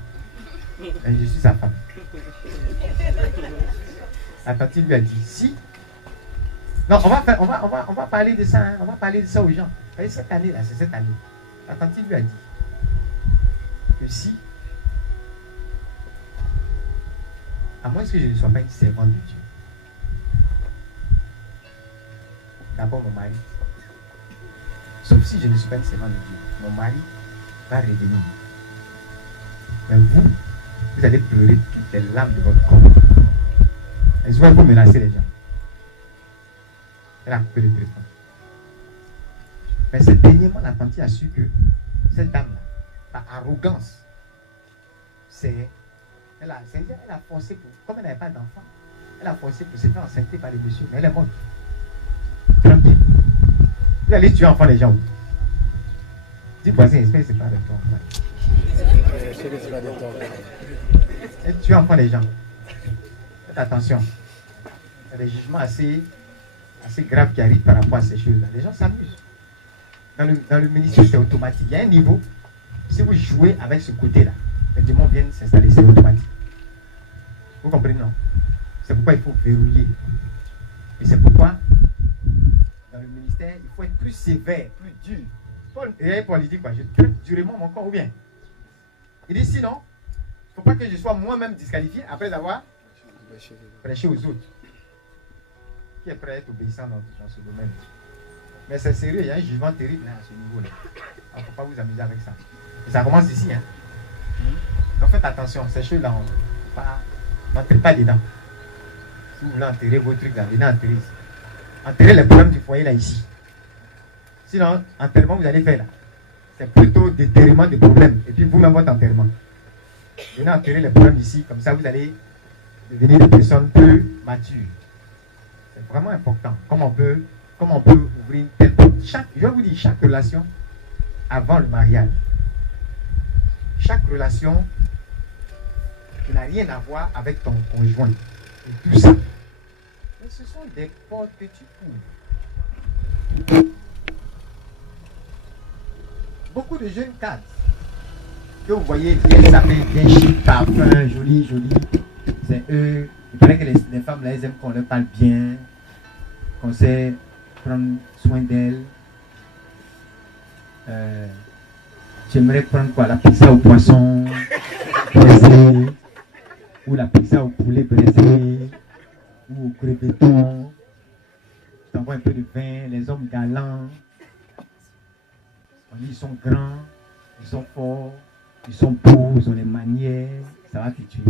Je suis sa femme. La tante lui a dit, si. Non, on va parler de ça, hein. On va parler de ça aux gens. Et cette année-là, c'est cette année. La tante lui a dit que si, à moins que je ne sois pas une servante de Dieu, d'abord mon mari, sauf si je ne suis pas une servante de Dieu, mon mari va revenir. Mais vous allez pleurer toutes les larmes de votre corps. Et souvent, vous menacez les gens. Elle a coupé le téléphone. Mais c'est dernièrement, la tante a su que cette dame-là, par arrogance, elle a forcé pour, comme elle n'avait pas d'enfant, elle a forcé pour se faire enceinter par les messieurs. Mais elle est morte. Tranquille. Vous allez tuer enfant des gens. Dis voisin, espère que c'est pas de toi. Elle tue enfant des gens. Faites attention. Il y a des jugements assez graves qui arrivent par rapport à ces choses-là. Les gens s'amusent. Dans le ministère, c'est automatique. Il y a un niveau. Si vous jouez avec ce côté-là, les démons viennent s'installer, c'est automatique. Vous comprenez, non? C'est pourquoi il faut verrouiller. Et c'est pourquoi, dans le ministère, il faut être plus sévère, plus dur. Paul dit quoi? Je traite durement mon corps ou bien? Il dit sinon, il ne faut pas que je sois moi-même disqualifié après avoir prêché aux autres. Qui est prêt à être obéissant dans ce domaine? Mais c'est sérieux, il y a un jugement terrible là, à ce niveau-là. Il ne faut pas vous amuser avec ça. Et ça commence ici. Hein. Donc faites attention, ces choses-là, n'entrez pas dedans. Si vous voulez enterrer vos trucs là, venez enterrer ici. Enterrez les problèmes du foyer là ici. Sinon, enterrement vous allez faire là. C'est plutôt déterrement des problèmes. Et puis vous-même votre enterrement. Venez enterrer les problèmes ici, comme ça vous allez devenir des personnes plus matures. C'est vraiment important. Comment on peut ouvrir une telle porte. Je vais vous dire, chaque relation avant le mariage, chaque relation qui n'a rien à voir avec ton conjoint et tout ça. Mais ce sont des portes que tu ouvres. Beaucoup de jeunes cadres que vous voyez bien sapés, bien chic, parfum, joli, c'est eux. Il paraît que les femmes là, elles aiment qu'on leur parle bien, qu'on sait prendre soin d'elles. J'aimerais prendre quoi? La pizza au poisson braisé, ou la pizza au poulet braisé, ou au creveton. Je t'envoie un peu de vin, les hommes galants. On dit ils sont grands, ils sont forts, ils sont beaux, ils ont les manières, ça va te tuer.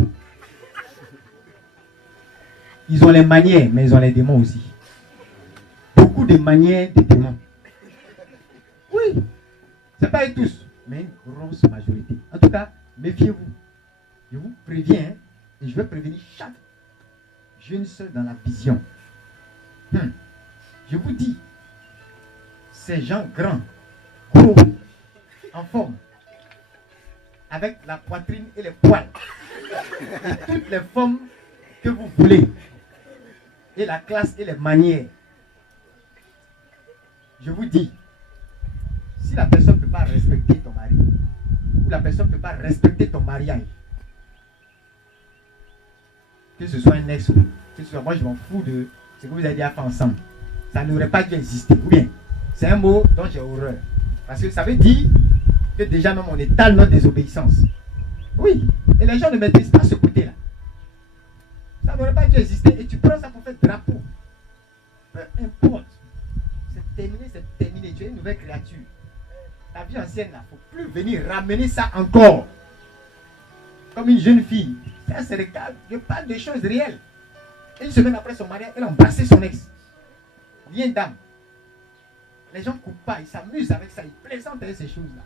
Ils ont les manières, mais ils ont les démons aussi. Beaucoup de manières de démons. Oui, c'est pas tous, mais une grosse majorité. En tout cas, méfiez-vous. Je vous préviens, et je vais prévenir chaque jeune soeur dans la vision. Je vous dis, ces gens grands, gros, en forme, avec la poitrine et les poils, et toutes les formes que vous voulez, et la classe et les manières. Je vous dis, si la personne ne peut pas respecter ton mari, ou la personne ne peut pas respecter ton mariage, que ce soit un ex, que ce soit moi je m'en fous de ce que vous avez déjà fait ensemble, ça n'aurait pas dû exister. Ou bien, c'est un mot dont j'ai horreur. Parce que ça veut dire que déjà même on étale notre désobéissance. Oui, et les gens ne maîtrisent pas ce côté-là. a dû exister et tu prends ça pour faire drapeau. Peu importe. C'est terminé. Tu es une nouvelle créature. La vie ancienne, il ne faut plus venir ramener ça encore. Comme une jeune fille. Ça, c'est le cas. Je parle de choses réelles. Une semaine après son mariage, elle a embrassé son ex. Rien d'âme. Les gens ne coupent pas, ils s'amusent avec ça, ils plaisantent avec ces choses-là.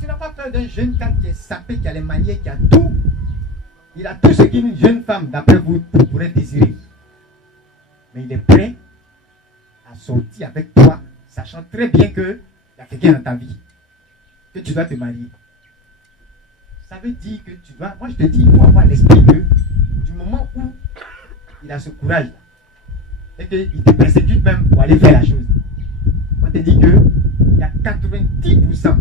Tu n'as pas peur d'un jeune cadre qui est sapé, qui a les manières, qui a tout. Il a tout ce qu'une jeune femme, d'après vous, pourrait désirer. Mais il est prêt à sortir avec toi, sachant très bien qu'il y a quelqu'un dans ta vie, que tu dois te marier. Ça veut dire que tu dois, moi je te dis, il faut avoir l'esprit que du moment où il a ce courage-là, et qu'il te persécute même pour aller faire la chose. Moi je te dis qu'il y a 90%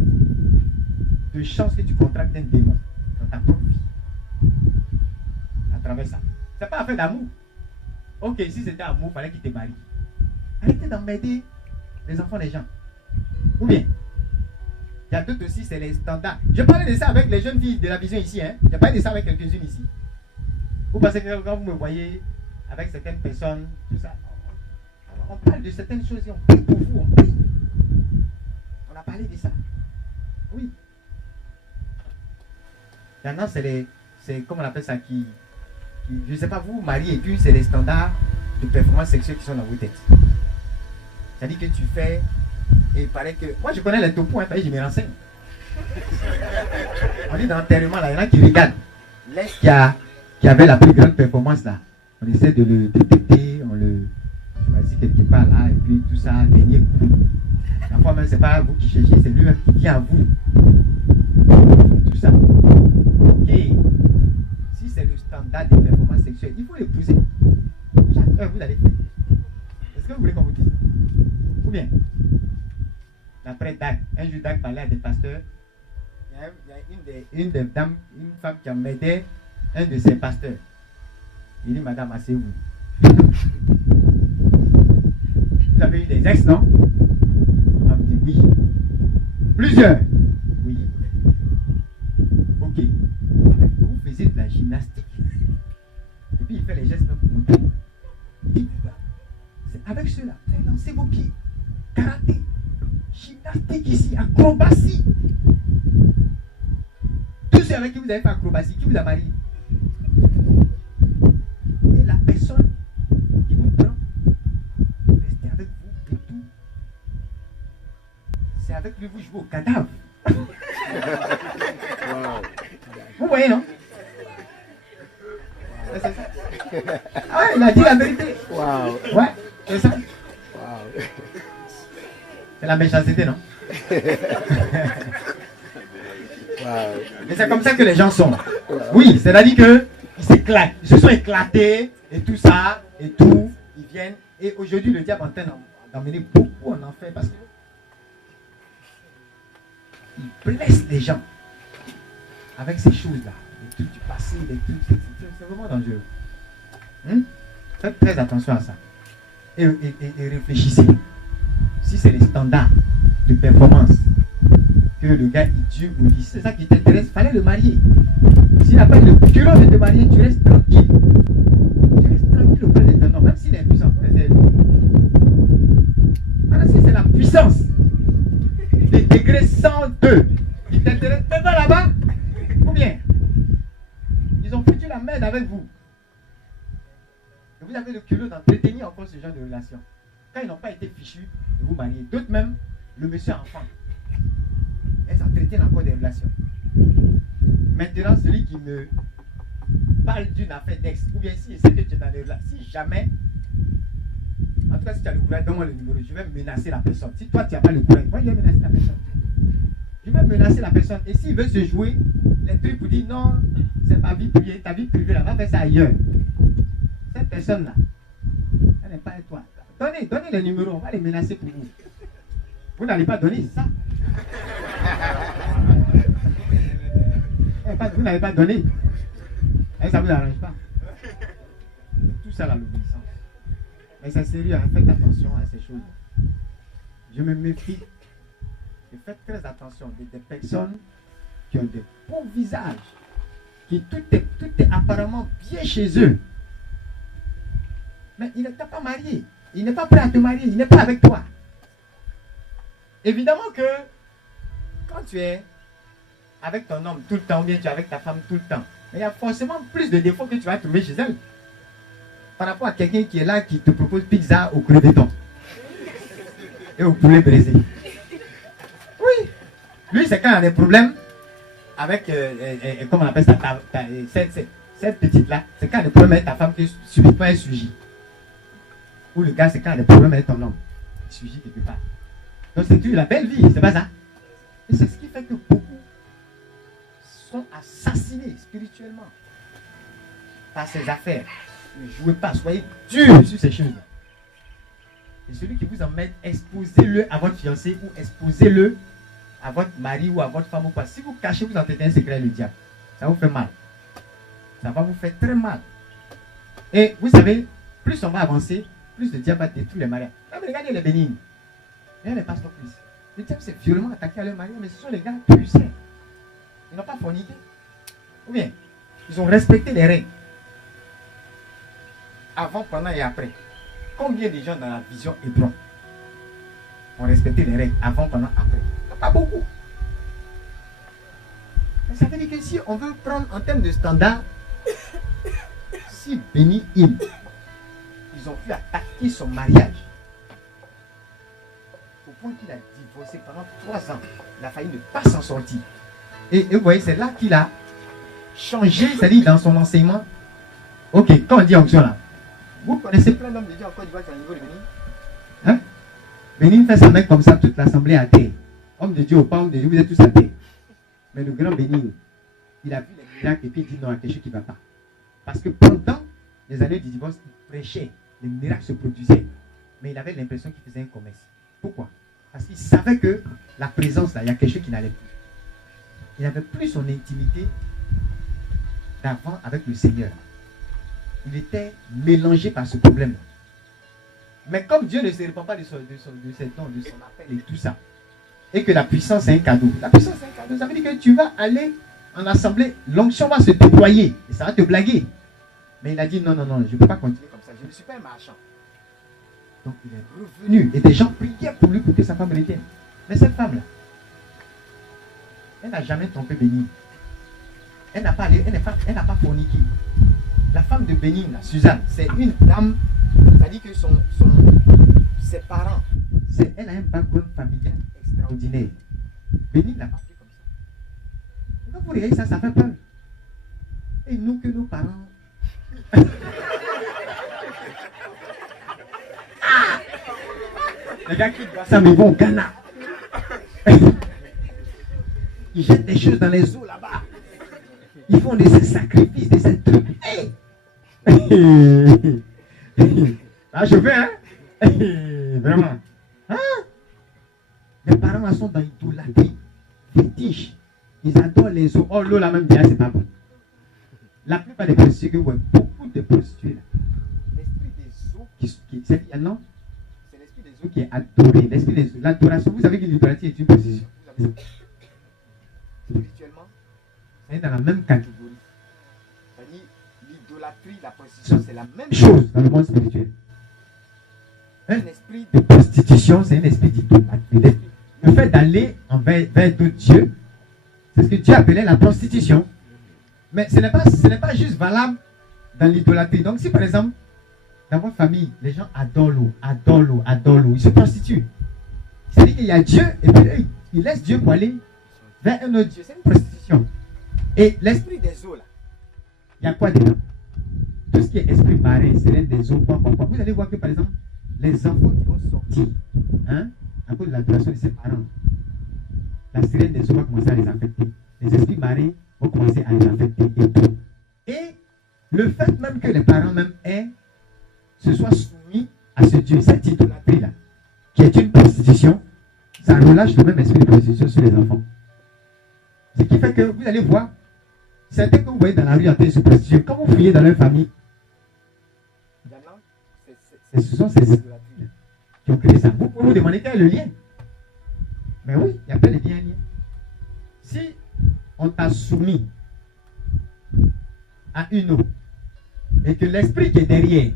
de chances que tu contractes un démon dans ta propre vie. À travers ça. C'est pas affaire d'amour. Ok, si c'était amour, il fallait qu'il te marie. Arrêtez d'emmerder les enfants des gens. Ou bien, il y a d'autres aussi, c'est les standards. Je parlais de ça avec les jeunes filles de la vision ici. Hein. Je parlais de ça avec quelques-unes ici. Vous pensez que quand vous me voyez avec certaines personnes, tout ça, on parle de certaines choses et on prie pour vous, on prie. On a parlé de ça. Oui. Maintenant, c'est comment on appelle ça, je ne sais pas, vous mariez et puis c'est les standards de performance sexuelle qui sont dans vos têtes. C'est-à-dire que tu fais, et il paraît que, moi je connais les topos, hein, je me renseigne. On dit dans l'enterrement, là, il y en a qui regardent. L'est qui avait la plus grande performance là, on essaie de le détecter, on le choisit quelque part là, et puis tout ça, dernier coup. La fois même, c'est pas vous qui cherchez, c'est lui-même qui vient à vous. Tout ça. Ok. Si c'est le standard des performances sexuelles, il faut l'épouser. Chaque heure, vous allez faire. Est-ce que vous voulez qu'on vous dise? Ou bien, d'après Dag, un jour Dag parlait à des pasteurs, il y a une des dames, une femme qui a aidé un de ses pasteurs. Il dit, madame, asseyez-vous. Vous avez eu des ex, non? La femme dit oui. Plusieurs? Oui. Ok. Vous faisiez de la gymnastique. Et puis il fait les gestes pour monter. Il dit, c'est avec cela, vous allez lancer vos pieds. Karaté. Gymnastique ici, acrobatie. Tous ceux avec qui vous avez fait acrobatie, qui vous a marié? Et la personne qui vous prend, restez avec vous et tout. C'est avec lui que vous jouez au cadavre. Wow. Vous voyez, non? C'est ça. Ah ouais, il a dit la vérité. Wow. Ouais, c'est ça. Wow. C'est la méchanceté, non? Wow. Et c'est comme ça que les gens sont. Wow. Oui, c'est-à-dire qu'ils s'éclatent. Ils se sont éclatés et tout ça, et tout. Ils viennent. Et aujourd'hui, le diable est en train d'emmener beaucoup en enfer parce que il blesse les gens avec ces choses-là. Les trucs du passé, les trucs. C'est vraiment dangereux. Faites très attention à ça. Et réfléchissez. Si c'est les standards de performance que le gars il tue ou dit, c'est ça qui t'intéresse, il fallait le marier. S'il n'a pas le culot de te marier, tu restes tranquille. Tu restes tranquille auprès de ton homme, même s'il est puissant. Maintenant, si c'est la puissance des degrés 102 qui t'intéresse, fais-toi là-bas. Ou bien, ils ont foutu la merde avec vous. Et vous avez le culot d'entretenir encore ce genre de relation. Quand ils n'ont pas été fichus de vous marier, d'autres même, le monsieur enfant, elles entretiennent encore des relations. Maintenant, celui qui me parle d'une affaire d'ex, ou bien si c'est que tu es dans des relations, si jamais, en tout cas si tu as le courage, donne-moi le numéro, je vais menacer la personne. Si toi tu n'as pas le courage, moi je vais menacer la personne. Je vais menacer la personne. Et s'il veut se jouer, les trucs pour dire non, c'est ma vie privée, ta vie privée, là, va faire ça ailleurs. Cette personne-là, elle n'est pas à toi. Donnez les numéros, on va les menacer pour vous. Vous n'allez pas donner ça. Vous n'allez pas donner. Et ça ne vous arrange pas. Tout ça, là, l'obéissance. Mais c'est sérieux, hein? Faites attention à ces choses. Je me méfie. Et faites très attention des personnes qui ont des beaux visages, tout est apparemment bien chez eux. Mais il ne t'a pas marié. Il n'est pas prêt à te marier. Il n'est pas avec toi. Évidemment que quand tu es avec ton homme tout le temps, ou bien tu es avec ta femme tout le temps, il y a forcément plus de défauts que tu vas trouver chez elle. Par rapport à quelqu'un qui est là, qui te propose pizza au creveton et au poulet braisé. Oui. Lui, c'est quand il y a des problèmes avec, comment on appelle ça, cette petite-là. C'est quand il y a des problèmes avec ta femme qui subitement elle surgit. Ou le gars, c'est quand il y a des problèmes avec ton homme. Il surgit quelque part. Donc c'est la belle vie, c'est pas ça. Et c'est ce qui fait que beaucoup sont assassinés spirituellement par ces affaires. Ne jouez pas, soyez durs sur ces choses. Et celui qui vous emmène, exposez-le à votre fiancé ou exposez-le à votre mari ou à votre femme ou quoi. Si vous cachez, vous entretenez un secret, le diable, ça vous fait mal. Ça va vous faire très mal. Et vous savez, plus on va avancer, plus le diable va détruire les mariages. Même regardez les bénignes. Regardez les pasteurs plus. Le diable s'est violemment attaqué à leur mariage, mais ce sont les gars puissants. Ils n'ont pas forniqué. Ou bien, ils ont respecté les règles. Avant, pendant et après. Combien de gens dans la vision Hébron ont respecté les règles avant, pendant, après? Pas beaucoup. Mais ça veut dire que si on veut prendre en termes de standard, si Béni Hinn, ils ont pu attaquer son mariage au point qu'il a divorcé pendant 3 ans, il a failli ne pas s'en sortir. Et vous voyez, c'est là qu'il a changé, c'est-à-dire dans son enseignement. Ok, quand on dit onction là, vous connaissez plein d'hommes de Dieu en Côte d'Ivoire qui sont au niveau de Béni. Hein? Béni fait sa main comme ça, toute l'assemblée à terre. Homme de Dieu ou pas homme de Dieu, vous êtes tous à terre. Mais le grand Béni, il a vu les miracles et puis il dit non, il y a quelque chose qui ne va pas. Parce que pendant les années du divorce, il prêchait, les miracles se produisaient. Mais il avait l'impression qu'il faisait un commerce. Pourquoi? Parce qu'il savait que la présence là, il y a quelque chose qui n'allait plus. Il n'avait plus son intimité d'avant avec le Seigneur. Il était mélangé par ce problème. Mais comme Dieu ne se répand pas de ses dons, de son appel et tout ça, et que la puissance est un cadeau. La puissance est un cadeau, ça veut dire que tu vas aller en assemblée, l'onction va se déployer, et ça va te blaguer. Mais il a dit non, non, non, je ne peux pas continuer comme ça, je ne suis pas un marchand. Donc il est revenu, et des gens priaient pour lui pour que sa femme revienne. Mais cette femme-là, elle n'a jamais trompé Béni. Elle n'a pas forniqué. La femme de Béni, Suzanne, c'est une dame, c'est-à-dire que ses parents, elle a un background familial extraordinaire. Béni n'a pas fait comme ça. Quand vous regardez ça, ça fait peur. Et nous que nos parents... Les gars qui voient ça, mais ils vont au Ghana. Ils jettent des choses dans les eaux là-bas. Ils font des sacrifices, des trucs. Hey! Ah, je vais, hein? Vraiment. Hein? Les parents sont dans l'idolâtrie, fétiche. Ils adorent les eaux. Oh, l'eau là même, c'est pas bon. La plupart des prostituées que vous voyez, beaucoup de prostituées là. L'esprit des eaux c'est non? C'est l'esprit des eaux qui est adoré. L'esprit des eaux. L'adoration, vous savez que l'idolâtrie est une prostitution. Spirituellement, c'est dans la même catégorie. C'est-à-dire, l'idolâtrie, la prostitution, c'est la même chose dans le monde spirituel. Un esprit de prostitution, c'est un esprit d'idolâtrie. Le fait d'aller vers d'autres dieux, c'est ce que Dieu appelait la prostitution. Mais ce n'est pas juste valable dans l'idolâtrie. Donc si par exemple, dans votre famille, les gens adorent l'eau, ils se prostituent. C'est-à-dire qu'il y a Dieu, et puis ils laissent Dieu pour aller vers un autre Dieu. C'est une prostitution. Et l'esprit des eaux là, il y a quoi dedans? Tout ce qui est esprit marin, sirène des eaux, vous allez voir que par exemple, les enfants qui vont sortir, hein, à cause de l'adoration de ses parents, la sirène des eaux va commencer à les affecter. Les esprits marins vont commencer à les affecter et tout. Et le fait même que les parents même se soient soumis à ce Dieu, cette idolâtrie là, qui est une prostitution, ça relâche le même esprit de prostitution sur les enfants. Ce qui fait que vous allez voir, certains que vous voyez dans la rue en train de se prostituer, quand vous fouillez dans leur famille, ce sont ces idolâtries qui ont créé ça. Vous pouvez vous demander quel est le lien. Mais oui, il y a plein de liens. Si on t'a soumis à une eau, et que l'esprit qui est derrière,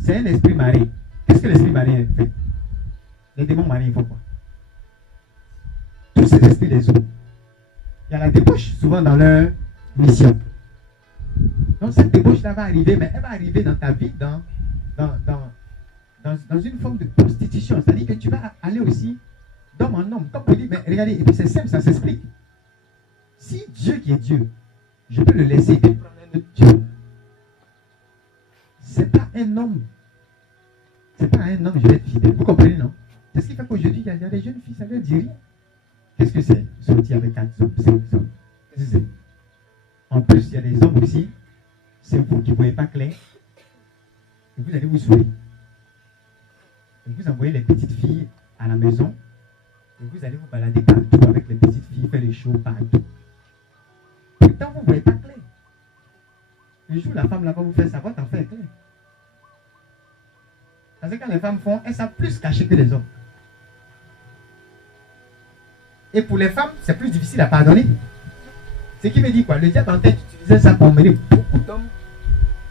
c'est un esprit marin. Qu'est-ce que l'esprit marin fait? Les démons marins, ils font quoi? Tous ces esprits des eaux, il y a la débauche souvent dans leur mission. Donc cette débauche-là va arriver, mais elle va arriver dans ta vie, dans une forme de prostitution. C'est-à-dire que tu vas aller aussi d'homme en homme. Comme on dit, mais regardez, et puis c'est simple, ça s'explique. Si Dieu qui est Dieu, je peux le laisser et prendre un autre Dieu. C'est pas un homme. C'est pas un homme, je vais être fidèle. Vous comprenez, non? C'est ce qui fait qu'aujourd'hui, il y a des jeunes filles, ça ne leur dit rien. Qu'est-ce que c'est? Sortir avec 4 hommes, 5 hommes. Qu'est-ce que c'est? En plus, il y a des hommes aussi, c'est vous qui ne voyez pas clair. Et vous allez vous sourire. Et vous envoyez les petites filles à la maison. Et vous allez vous balader partout avec les petites filles, faire les shows partout. Pourtant, vous ne voyez pas clair. Le jour où la femme là-bas vous fait savoir, t'en fais clair. Parce que quand les femmes font, elles savent plus cacher que les hommes. Et pour les femmes, c'est plus difficile à pardonner. Ce qui veut dire quoi? Le diable en tête utilisait ça pour mener beaucoup d'hommes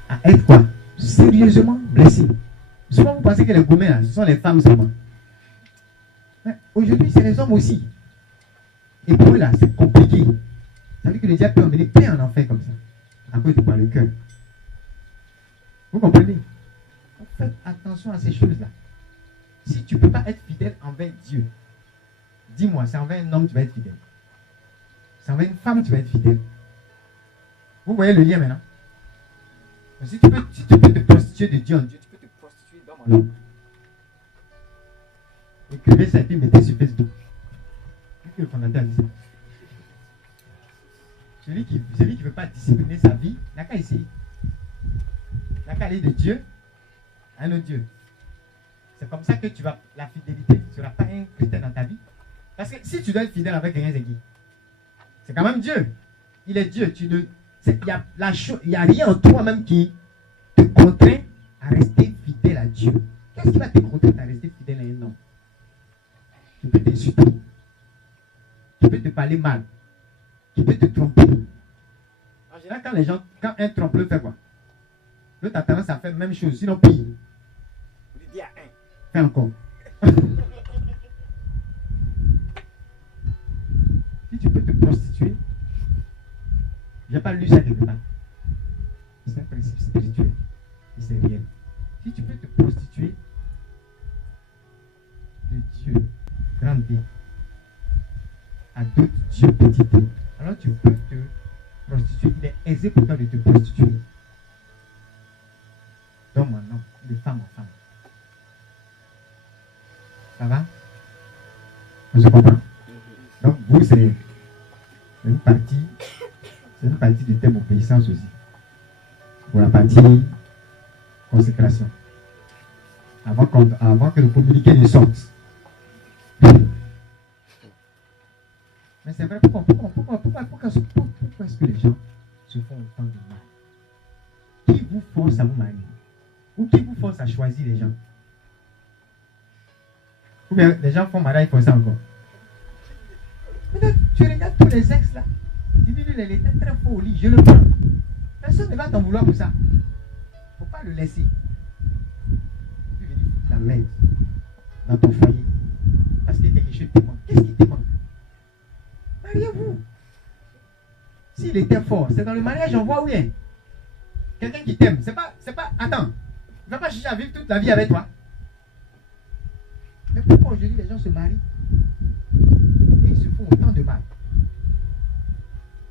à être quoi? Sérieusement blessés. Souvent vous pensez que les gourmets là, ce sont les femmes seulement. Mais aujourd'hui, c'est les hommes aussi. Et pour eux là, c'est compliqué. Ça veut dire que le diable peut emmener plein en enfer comme ça. À cause de quoi? Le cœur. Vous comprenez? Donc faites attention à ces choses-là. Si tu ne peux pas être fidèle envers Dieu, dis-moi, c'est envers un homme que tu vas être fidèle. C'est envers une femme que tu vas être fidèle. Vous voyez le lien maintenant? Si tu peux te prostituer de Dieu en Dieu, tu peux te prostituer d'homme en homme. Écrivez ça et puis mettez sur Facebook. Qu'est-ce que le fondateur dit ça? Celui qui ne veut pas discipliner sa vie, n'a qu'à essayer. N'a qu'à aller de Dieu à un autre Dieu. C'est comme ça que tu vas, la fidélité ne sera pas un critère dans ta vie. Parce que si tu dois être fidèle avec quelqu'un, c'est qui? C'est quand même Dieu. Il est Dieu. Il n'y a rien en toi-même qui te contraint à rester fidèle à Dieu. Qu'est-ce qui va te contraindre à rester fidèle à un homme? Tu peux t'insulter. Tu peux te parler mal. Tu peux te tromper. En général, quand un trompe-l'autre fait quoi? L'autre a tendance à faire la même chose, sinon pire. Vous lui dites à un. Fais encore. Si tu peux te prostituer, je n'ai pas lu ça quelque part. C'est un principe spirituel. Et c'est réel. Si tu peux te prostituer de Dieu, grand D, à d'autres dieux petits D, alors tu peux te prostituer. Il est aisé pour toi de te prostituer. D'homme en homme, de femme en femme. Ça va? On se comprend? Donc vous, c'est une partie du thème obéissance aussi. Pour la partie consécration. Avant que le communiqué ne sorte. Mais c'est vrai, pourquoi est-ce que les gens se font autant de mal? Qui vous force à vous marier? Ou qui vous force à choisir les gens? Ou bien les gens font mariage pour ça encore. Peut-être tu regardes tous les ex là. Tu dis, lui, il était très fort au lit, je le prends. Personne ne va t'en vouloir pour ça. Il ne faut pas le laisser. Tu veux venir foutre la merde dans ton foyer. Parce que quelque chose te manque. Qu'est-ce qui te manque? Mariez-vous. S'il était fort, c'est dans le mariage, on voit où il est. Quelqu'un qui t'aime, c'est pas, attends, il ne va pas chercher à vivre toute la vie avec toi. Mais pourquoi aujourd'hui les gens se marient et ils se font autant de mal?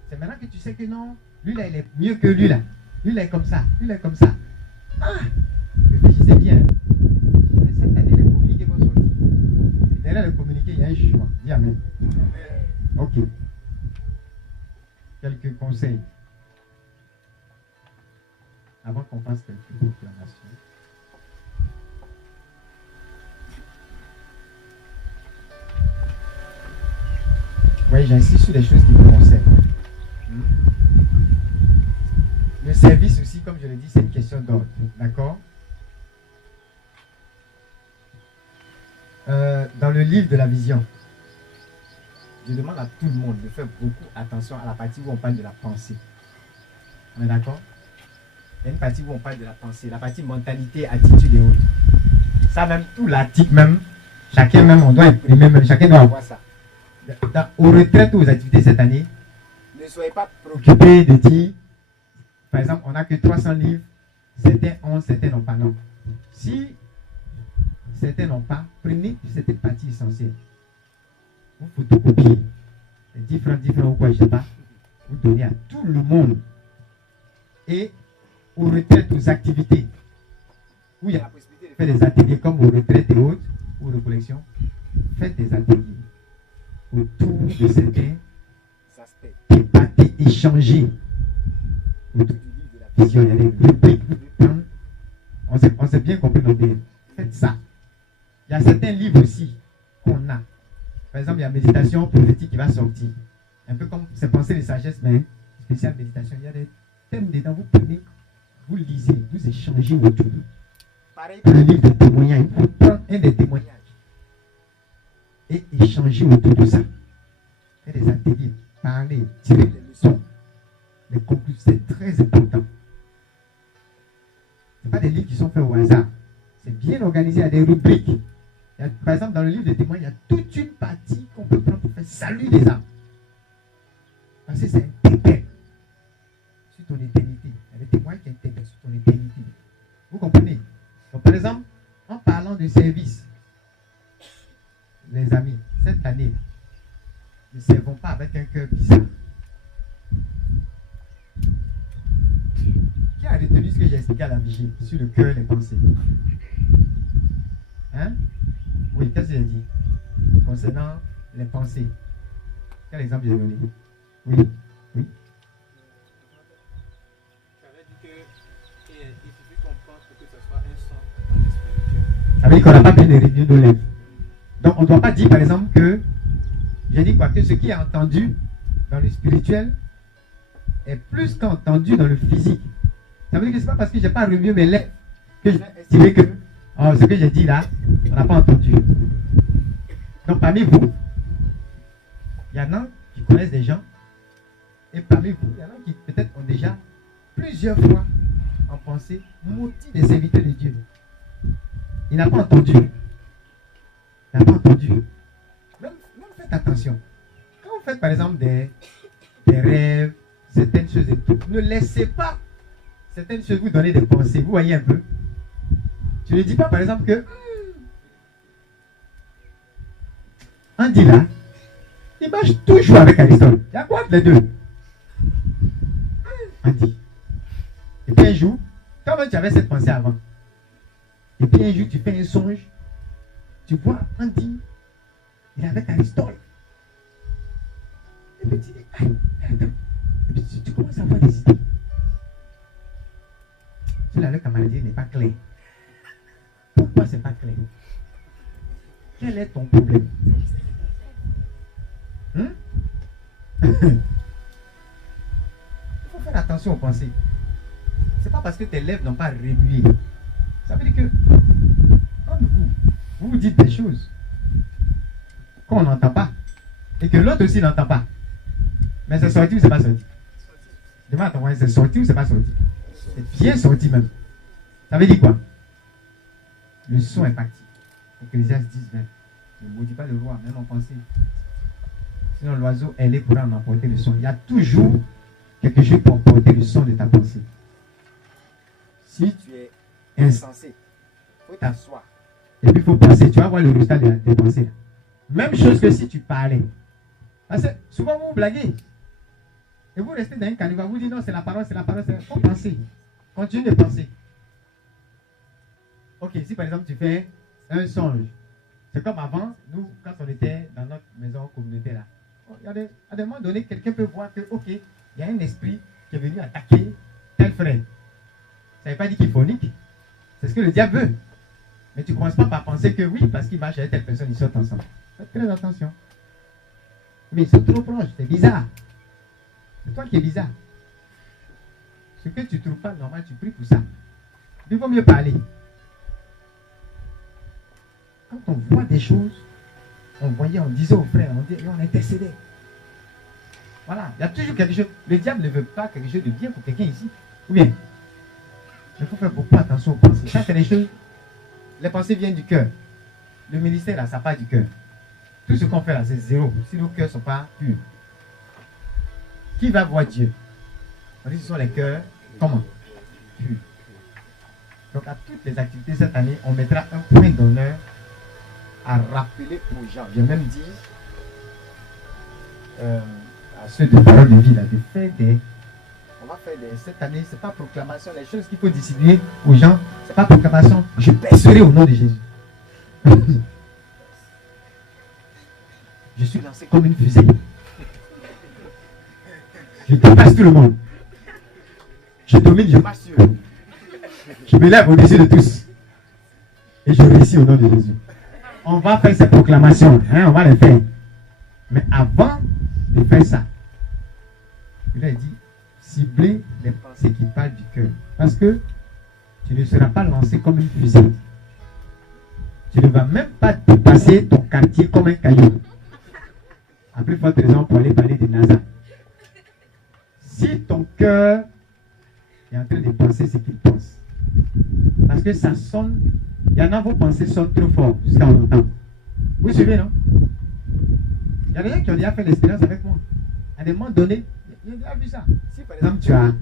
C'est maintenant que tu sais que non, lui là il est mieux que lui là. Lui là est comme ça, lui là est comme ça. Ah, réfléchissez bien. Mais cette année les communiqués vont sortir. Et derrière le communiqué, il y a un jugement. Dis amen. Ok. Quelques conseils. Avant qu'on fasse quelques proclamations. Oui, j'insiste sur les choses qui vous concernent. Le service aussi, comme je l'ai dit, c'est une question d'ordre. D'accord? Dans le livre de la vision, je demande à tout le monde de faire beaucoup attention à la partie où on parle de la pensée. On est d'accord? Il y a une partie où on parle de la pensée, la partie mentalité, attitude et autres. Ça même, tout l'article même, chacun même, on doit imprimer, même chacun doit avoir ça. Aux retraites ou aux activités cette année, ne soyez pas préoccupés de dire, par exemple, on n'a que 300 livres, certains ont, certains n'ont pas. Non. Si certains n'ont pas, prenez cette partie essentielle. Vous photocopiez les différents ou quoi, je ne sais pas, vous donnez à tout le monde. Et aux retraites, aux activités, où il y a la possibilité de faire des ateliers comme aux retraites et autres, ou aux collections, faites des ateliers autour de certains aspects. Débattez, échangez autour du livre de la vision. Il y a des rubriques. On s'est bien compris dans le. Faites ça. Il y a certains livres aussi qu'on a. Par exemple, il y a méditation prophétique qui va sortir. Un peu comme c'est pensée de sagesse, mais spéciale méditation. Il y a des thèmes dedans. Vous prenez, vous lisez, vous échangez autour. Pareil pour le livre de témoignages. Vous prenez un des témoignages et échanger autour de ça. Faire des ateliers, parler, tirer les leçons, les conclusions, c'est très important. Ce n'est pas des livres qui sont faits au hasard. C'est bien organisé, il y a des rubriques. Par exemple, dans le livre de témoins, il y a toute une partie qu'on peut prendre pour faire salut des âmes. Parce que c'est un dépêt sur ton éternité. Il y a des témoins qui interpellent sur ton éternité. Vous comprenez? Donc, par exemple, en parlant de service, les amis, cette année, ne servons pas avec un cœur bizarre. Qui a retenu ce que j'ai expliqué à la vigie sur le cœur et les pensées? Hein? Oui, qu'est-ce que j'ai dit? Concernant les pensées. Quel exemple j'ai donné? Oui, oui. J'avais dit qu'il suffit qu'on pense pour que ce soit un son dans l'esprit. Ça veut dire qu'on n'a pas bien réduit nos lèvres. Donc on ne doit pas dire par exemple que, j'ai dit quoi, que ce qui est entendu dans le spirituel est plus qu'entendu dans le physique. Ça veut dire que ce n'est pas parce que je n'ai pas remué mes lèvres que je vais estimer que ce que j'ai dit là, on n'a pas entendu. Donc parmi vous, il y en a qui connaissent des gens, et parmi vous, il y en a qui peut-être ont déjà plusieurs fois en pensée maudit des serviteurs de Dieu. Il n'a pas entendu. Il n'a pas entendu. Même faites attention. Quand vous faites par exemple des rêves, certaines choses et tout, ne laissez pas certaines choses vous donner des pensées. Vous voyez un peu. Tu ne dis pas par exemple que Andy là, il marche toujours avec Aristote. Il y a quoi entre les deux? Andy. Et puis un jour, quand même tu avais cette pensée avant. Et puis un jour tu fais un songe. Tu vois Andy, il est avec Aristote. Et puis tu dis, attends. Et puis tu commences à avoir des idées. Cela avec Amaldi n'est pas clair. Pourquoi c'est pas clair? Quel est ton problème? Il faut faire attention aux pensées. C'est pas parce que tes lèvres n'ont pas remué. Ça veut dire que entre vous vous dites des choses qu'on n'entend pas et que l'autre aussi n'entend pas. Mais c'est sorti ou c'est pas sorti? Demande à ton voisin, c'est sorti ou c'est pas sorti? C'est bien sorti même. Ça veut dire quoi? Le son est parti. Ecclésiaste 10, 20. Ne maudis pas le roi, même en pensée. Sinon l'oiseau ailé pourra en emporter le son. Il y a toujours quelque chose pour emporter le son de ta pensée. Si tu es insensé, il faut t'asseoir. Et puis il faut penser. Tu vas voir le résultat des pensées. Même chose que si tu parlais. Parce que souvent vous blaguez. Et vous restez dans un canevas, vous dites non, c'est la parole, c'est la parole, c'est la parole. Il faut penser. Continue de penser. Ok, si par exemple tu fais un songe, c'est comme avant, nous, quand on était dans notre maison communautaire là, à des moments donnés, quelqu'un peut voir que, ok, il y a un esprit qui est venu attaquer tel frère. Ça ne veut pas dire qu'il phonique. C'est ce que le diable veut. Mais tu ne commences pas par penser que oui, parce qu'il marche avec telle personne, ils sortent ensemble. Faites très attention. Mais ils sont trop proches, c'est bizarre. C'est toi qui es bizarre. Ce que tu ne trouves pas normal, tu pries pour ça. Il vaut mieux parler. Quand on voit des choses, on voyait, on disait aux frères, on intercédait. Voilà, il y a toujours quelque chose. Le diable ne veut pas quelque chose de bien pour quelqu'un ici. Ou bien, il faut faire beaucoup attention aux pensées. Ça, c'est les choses. Les pensées viennent du cœur. Le ministère, là, ça part du cœur. Tout ce qu'on fait là, c'est zéro. Si nos cœurs ne sont pas purs. Qui va voir Dieu? On dit que ce sont les cœurs, comment? Purs. Donc à toutes les activités cette année, on mettra un point d'honneur à rappeler aux gens. J'ai même dit à ceux de Parole de Vie, là, de faire des... On va faire des... Cette année, ce n'est pas proclamation. Les choses qu'il faut distribuer aux gens, ce n'est pas proclamation. Je percerai au nom de Jésus. Je suis lancé comme une fusée. Je dépasse tout le monde. Je domine, je marche sur eux. Je me lève au-dessus de tous. Et je réussis au nom de Jésus. On va faire ces proclamations. Hein, on va les faire. Mais avant de faire ça, il a dit, cibler les pensées qui parlent du cœur. Parce que tu ne seras pas lancé comme une fusée. Tu ne vas même pas dépasser ton quartier comme un caillou. À plus forte raison pour aller parler de NASA. Si ton cœur est en train de penser ce qu'il pense, parce que ça sonne, il y en a, vos pensées sonnent trop fort jusqu'à on entend. Vous suivez, non? Il y a des gens qui ont déjà fait l'expérience avec moi. À des moments donnés, il y a vu ça. Si par exemple tu as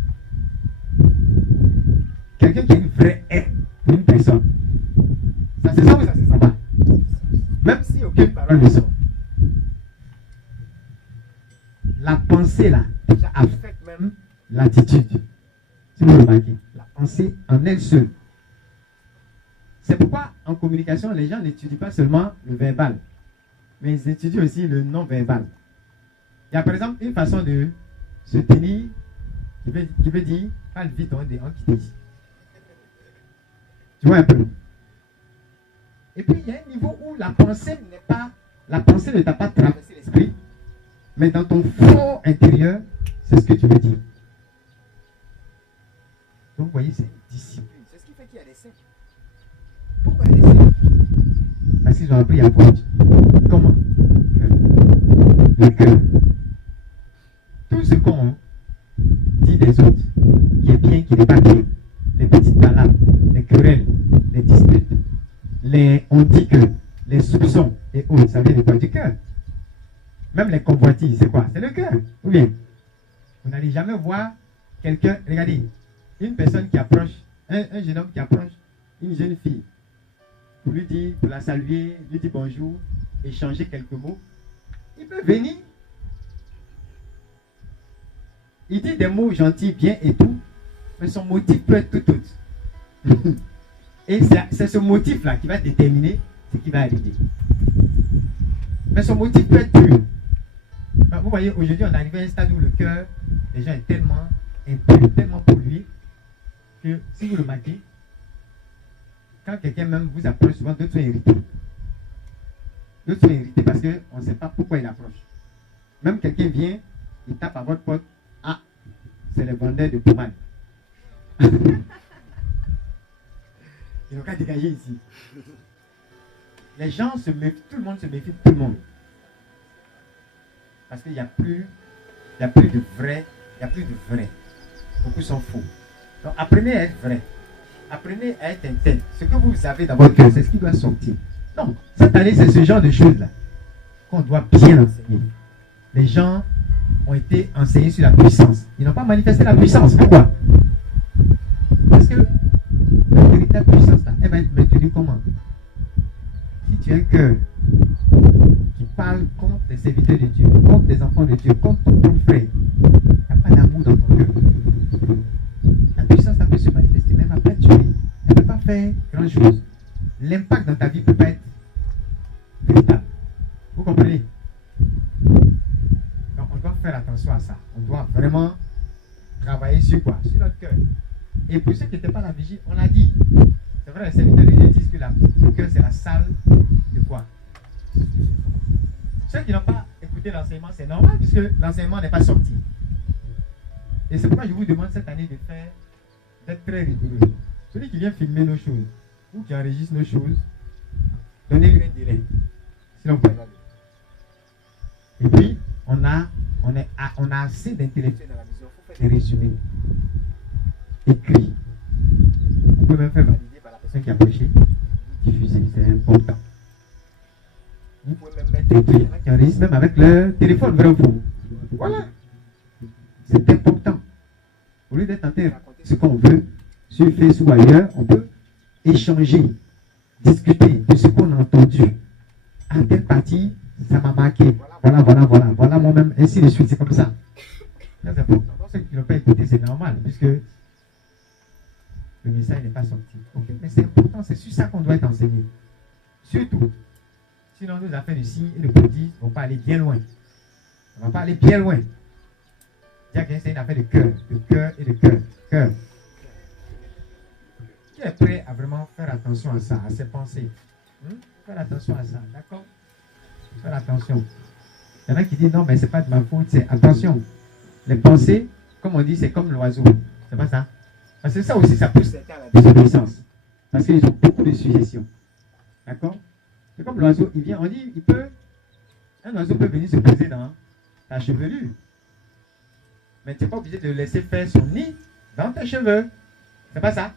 quelqu'un qui a une vraie haine pour une personne, ça se sent ou ça se sent pas? Même si aucune parole ne sort. La pensée là, déjà affecte même l'attitude. Si vous remarquez, la pensée en elle seule. C'est pourquoi en communication, les gens n'étudient pas seulement le verbal, mais ils étudient aussi le non-verbal. Il y a par exemple une façon de se tenir qui veut dire parle vite, on quitte ici. Tu vois un peu. Et puis il y a un niveau où la pensée ne t'a pas traversé l'esprit, mais dans ton fort intérieur, c'est ce que tu veux dire. Donc vous voyez, c'est une discipline. C'est ce qui fait qu'il y a des saints. Pourquoi il y a des saints? Parce qu'ils ont appris à voir Dieu. Comment? Le cœur. Tout ce qu'on dit des autres, qui est bien, qui n'est pas bien, les petites palabres, les querelles, les disputes, on dit que les soupçons et autres, ça vient de quoi? Du cœur. Même les convoitises, c'est quoi? C'est le cœur. Ou bien, vous n'allez jamais voir quelqu'un, regardez, une personne qui approche, un jeune homme qui approche une jeune fille, pour lui dire, pour la saluer, lui dire bonjour, échanger quelques mots. Il peut venir. Il dit des mots gentils, bien et tout, mais son motif peut être tout autre. Et c'est ce motif-là qui va déterminer ce qui va arriver. Mais son motif peut être pur. Vous voyez, aujourd'hui, on arrive à un stade où le cœur des gens est tellement impur, tellement pollué, que si vous le remarquez, quand quelqu'un même vous approche, souvent d'autres sont irrités. D'autres sont irrités parce qu'on ne sait pas pourquoi il approche. Même quelqu'un vient, il tape à votre porte. Ah, c'est le vendeur de pommade. Ils n'ont qu'à dégager ici. Les gens se méfient, tout le monde se méfie de tout le monde. Parce qu'il n'y a plus de vrai, il n'y a plus de vrai. Beaucoup sont faux. Donc apprenez à être vrai. Apprenez à être intègre. Ce que vous avez dans votre cœur, c'est ce qui doit sortir. Non, cette année, c'est ce genre de choses-là qu'on doit bien enseigner. Les gens ont été enseignés sur la puissance. Ils n'ont pas manifesté la puissance. Pourquoi? Parce que la véritable puissance, là, elle va être maintenue comment? Si tu as un cœur qui parle contre les serviteurs de Dieu, contre les enfants de Dieu, contre ton frère, il n'y a pas d'amour dans ton cœur. La puissance, ça peut se manifester même après tuer. Elle ne peut pas faire grand chose. L'impact dans ta vie ne peut pas être véritable. Vous comprenez? Donc on doit faire attention à ça. On doit vraiment travailler sur quoi? Sur notre cœur. Et pour ceux qui n'étaient pas à la vigie, on l'a dit. C'est vrai, les serviteurs de Dieu disent que le cœur c'est la salle de quoi? Ceux qui n'ont pas écouté l'enseignement, c'est normal puisque l'enseignement n'est pas sorti. Et c'est pourquoi je vous demande cette année d'être très rigoureux. Celui qui vient filmer nos choses ou qui enregistre nos choses, donnez-lui un délai. Sinon, vous pouvez. Et puis, on a on a assez d'intellectuels dans la maison. Il faut faire des résumés écrits. On peut même faire valider par la personne qui a prêché, diffuser, c'est important. Vous pouvez même mettre des trucs qui enregistrent même avec le téléphone, vrai ou faux. Voilà. C'est important. Au lieu d'être en train de raconter ce qu'on veut, sur Facebook ou ailleurs, on peut échanger, discuter de ce qu'on a entendu. À telle partie, ça m'a marqué. Voilà moi-même, ainsi de suite, c'est comme ça. Très important. Pour ceux qui n'ont pas écouté, c'est normal, puisque le message n'est pas sorti. Okay. Mais c'est important, c'est sur ça qu'on doit être enseigné. Surtout. Sinon, nos affaires de signes et de prodiges ne vont pas aller bien loin. On ne va pas aller bien loin. Dire que c'est une affaire de cœur et de cœur. Cœur. Qui est prêt à vraiment faire attention à ça, à ses pensées? Faire attention à ça, d'accord? Faire attention. Il y en a qui disent non, mais ce n'est pas de ma faute, c'est attention. Les pensées, comme on dit, c'est comme l'oiseau. C'est pas ça? Parce que ça aussi, ça pousse à la désobéissance. Parce qu'ils ont beaucoup de suggestions. D'accord? C'est comme l'oiseau, il vient, on dit, un oiseau peut venir se poser dans ta chevelure. Mais tu n'es pas obligé de le laisser faire son nid dans tes cheveux. C'est pas ça?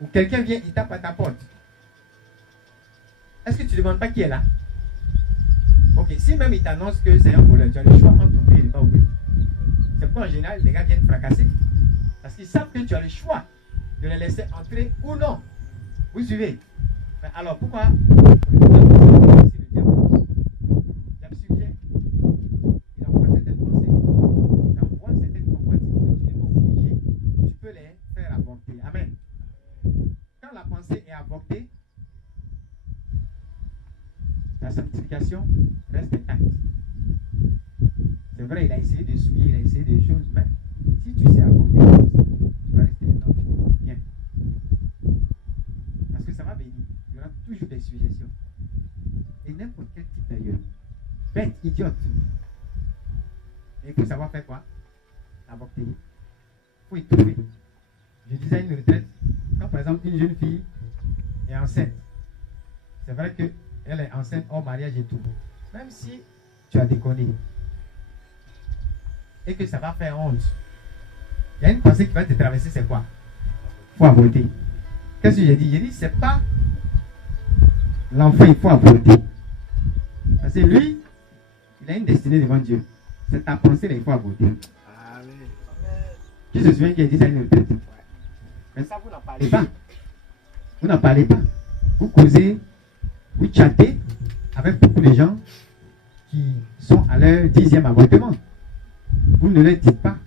Ou quelqu'un vient, il tape à ta porte. Est-ce que tu ne demandes pas qui est là? Ok, si même il t'annonce que c'est un voleur, tu as le choix entre ouvrir et ne pas ouvrir. C'est pourquoi en général, les gars viennent fracasser. Parce qu'ils savent que tu as le choix de les laisser entrer ou non. Vous suivez? Mais alors pourquoi on ne peut pas laisser le diable? Le diable suggère. Il envoie certaines pensées. Il envoie certaines convoitises, mais tu n'es pas obligé. Tu peux les faire avorter. Amen. Quand la pensée est avortée, la sanctification reste intacte. C'est vrai, il a essayé de souiller, il a essayé des choses, mais si tu sais avorter, tu vas rester bien. Parce que ça va venir. Il y aura toujours des suggestions. Et n'importe quel type d'ailleurs. Bête, idiote. Et il faut savoir faire quoi? Avorter. Il faut y trouver. Je disais à une retraite, quand par exemple une jeune fille est enceinte, c'est vrai qu'elle est enceinte hors mariage et tout. Même si tu as déconné et que ça va faire honte, il y a une pensée qui va te traverser, c'est quoi? Il faut avorter. Qu'est-ce que j'ai dit? J'ai dit, c'est pas l'enfant, il faut avorter. Parce que lui, il a une destinée devant Dieu. C'est ta pensée, là, il faut avorter. Amen. Qui se souvient qu'il a dit ça à une retraite? Mais ça, vous n'en parlez pas. Vous n'en parlez pas. Vous causez, vous chattez avec beaucoup de gens qui sont à leur 10e avortement. Vous ne leur dites pas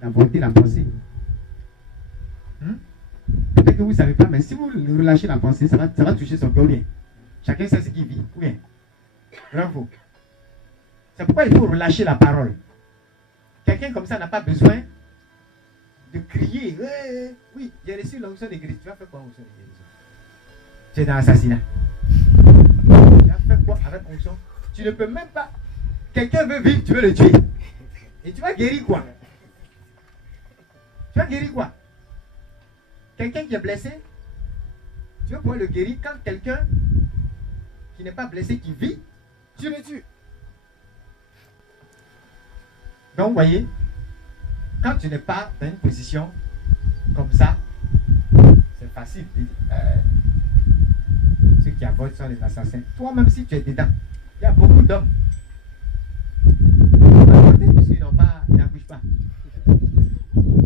d'avorter la pensée. Peut-être que vous ne savez pas, mais si vous relâchez la pensée, ça va toucher son cœur bien. Chacun sait ce qu'il vit. Oui. Bravo. C'est pourquoi il faut relâcher la parole. Quelqu'un comme ça n'a pas besoin de crier. Oui, j'ai reçu l'onction de guérison. Tu vas faire quoi l'onction de guérison? Tu es dans l'assassinat. Tu vas faire quoi avec l'onction? Tu ne peux même pas. Quelqu'un veut vivre, tu veux le tuer. Et tu vas guérir quoi? Tu vas guérir quoi? Quelqu'un qui est blessé, tu vas pouvoir le guérir quand quelqu'un qui n'est pas blessé, qui vit, tu le tues. Donc, vous voyez, quand tu n'es pas dans une position comme ça, c'est facile. Ceux qui avortent sont les assassins. Toi-même, si tu es dedans, il y a beaucoup d'hommes. Parce qu'ils n'accouchent pas.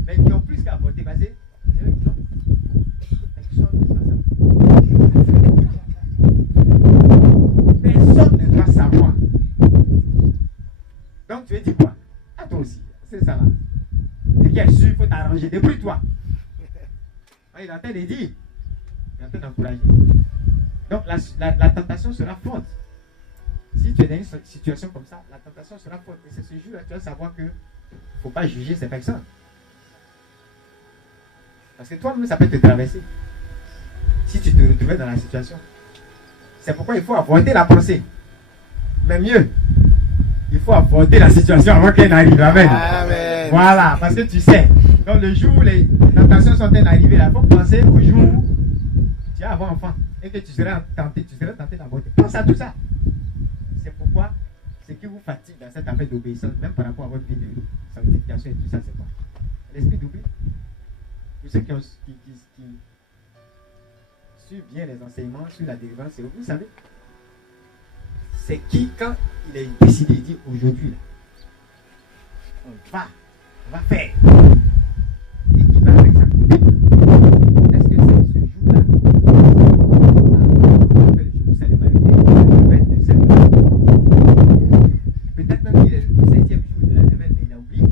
Mais qui ont plus qu'à avorter. Parce que c'est eux qui ont. Personne ne doit savoir. Donc tu veux dire quoi? À toi aussi. C'est ça là. C'est qui est sûr, il faut t'arranger. Débrouille-toi. Il est en train de dire. Il est en train d'encourager. Donc la tentation sera forte. Si tu es dans une situation comme ça, la tentation sera forte. Et c'est ce jour-là que tu vas savoir qu'il ne faut pas juger ces personnes. Parce que toi-même, ça peut te traverser. Si tu te retrouvais dans la situation. C'est pourquoi il faut avorter la pensée. Mais mieux, il faut avorter la situation avant qu'elle n'arrive. Amen. Amen. Voilà, parce que tu sais. Donc le jour où les tentations sont en train d'arriver, il faut penser au jour où tu vas avoir enfant et que tu seras tenté d'avorter. Pense à tout ça. C'est pourquoi ce qui vous fatigue dans cette affaire d'obéissance, même par rapport à votre vie de sanctification et tout ça, c'est quoi? L'esprit d'oubli. Pour ceux qui suivent bien les enseignements sur la délivrance, c'est vous savez, c'est qui, quand il est décidé, il dit aujourd'hui, on va faire. Et qui va avec sa copine. Est-ce que c'est ce jour-là? On fait le jour où ça est marié, le 22 septembre. Peut-être même qu'il est le 7e jour de la neuvaine, mais il a oublié.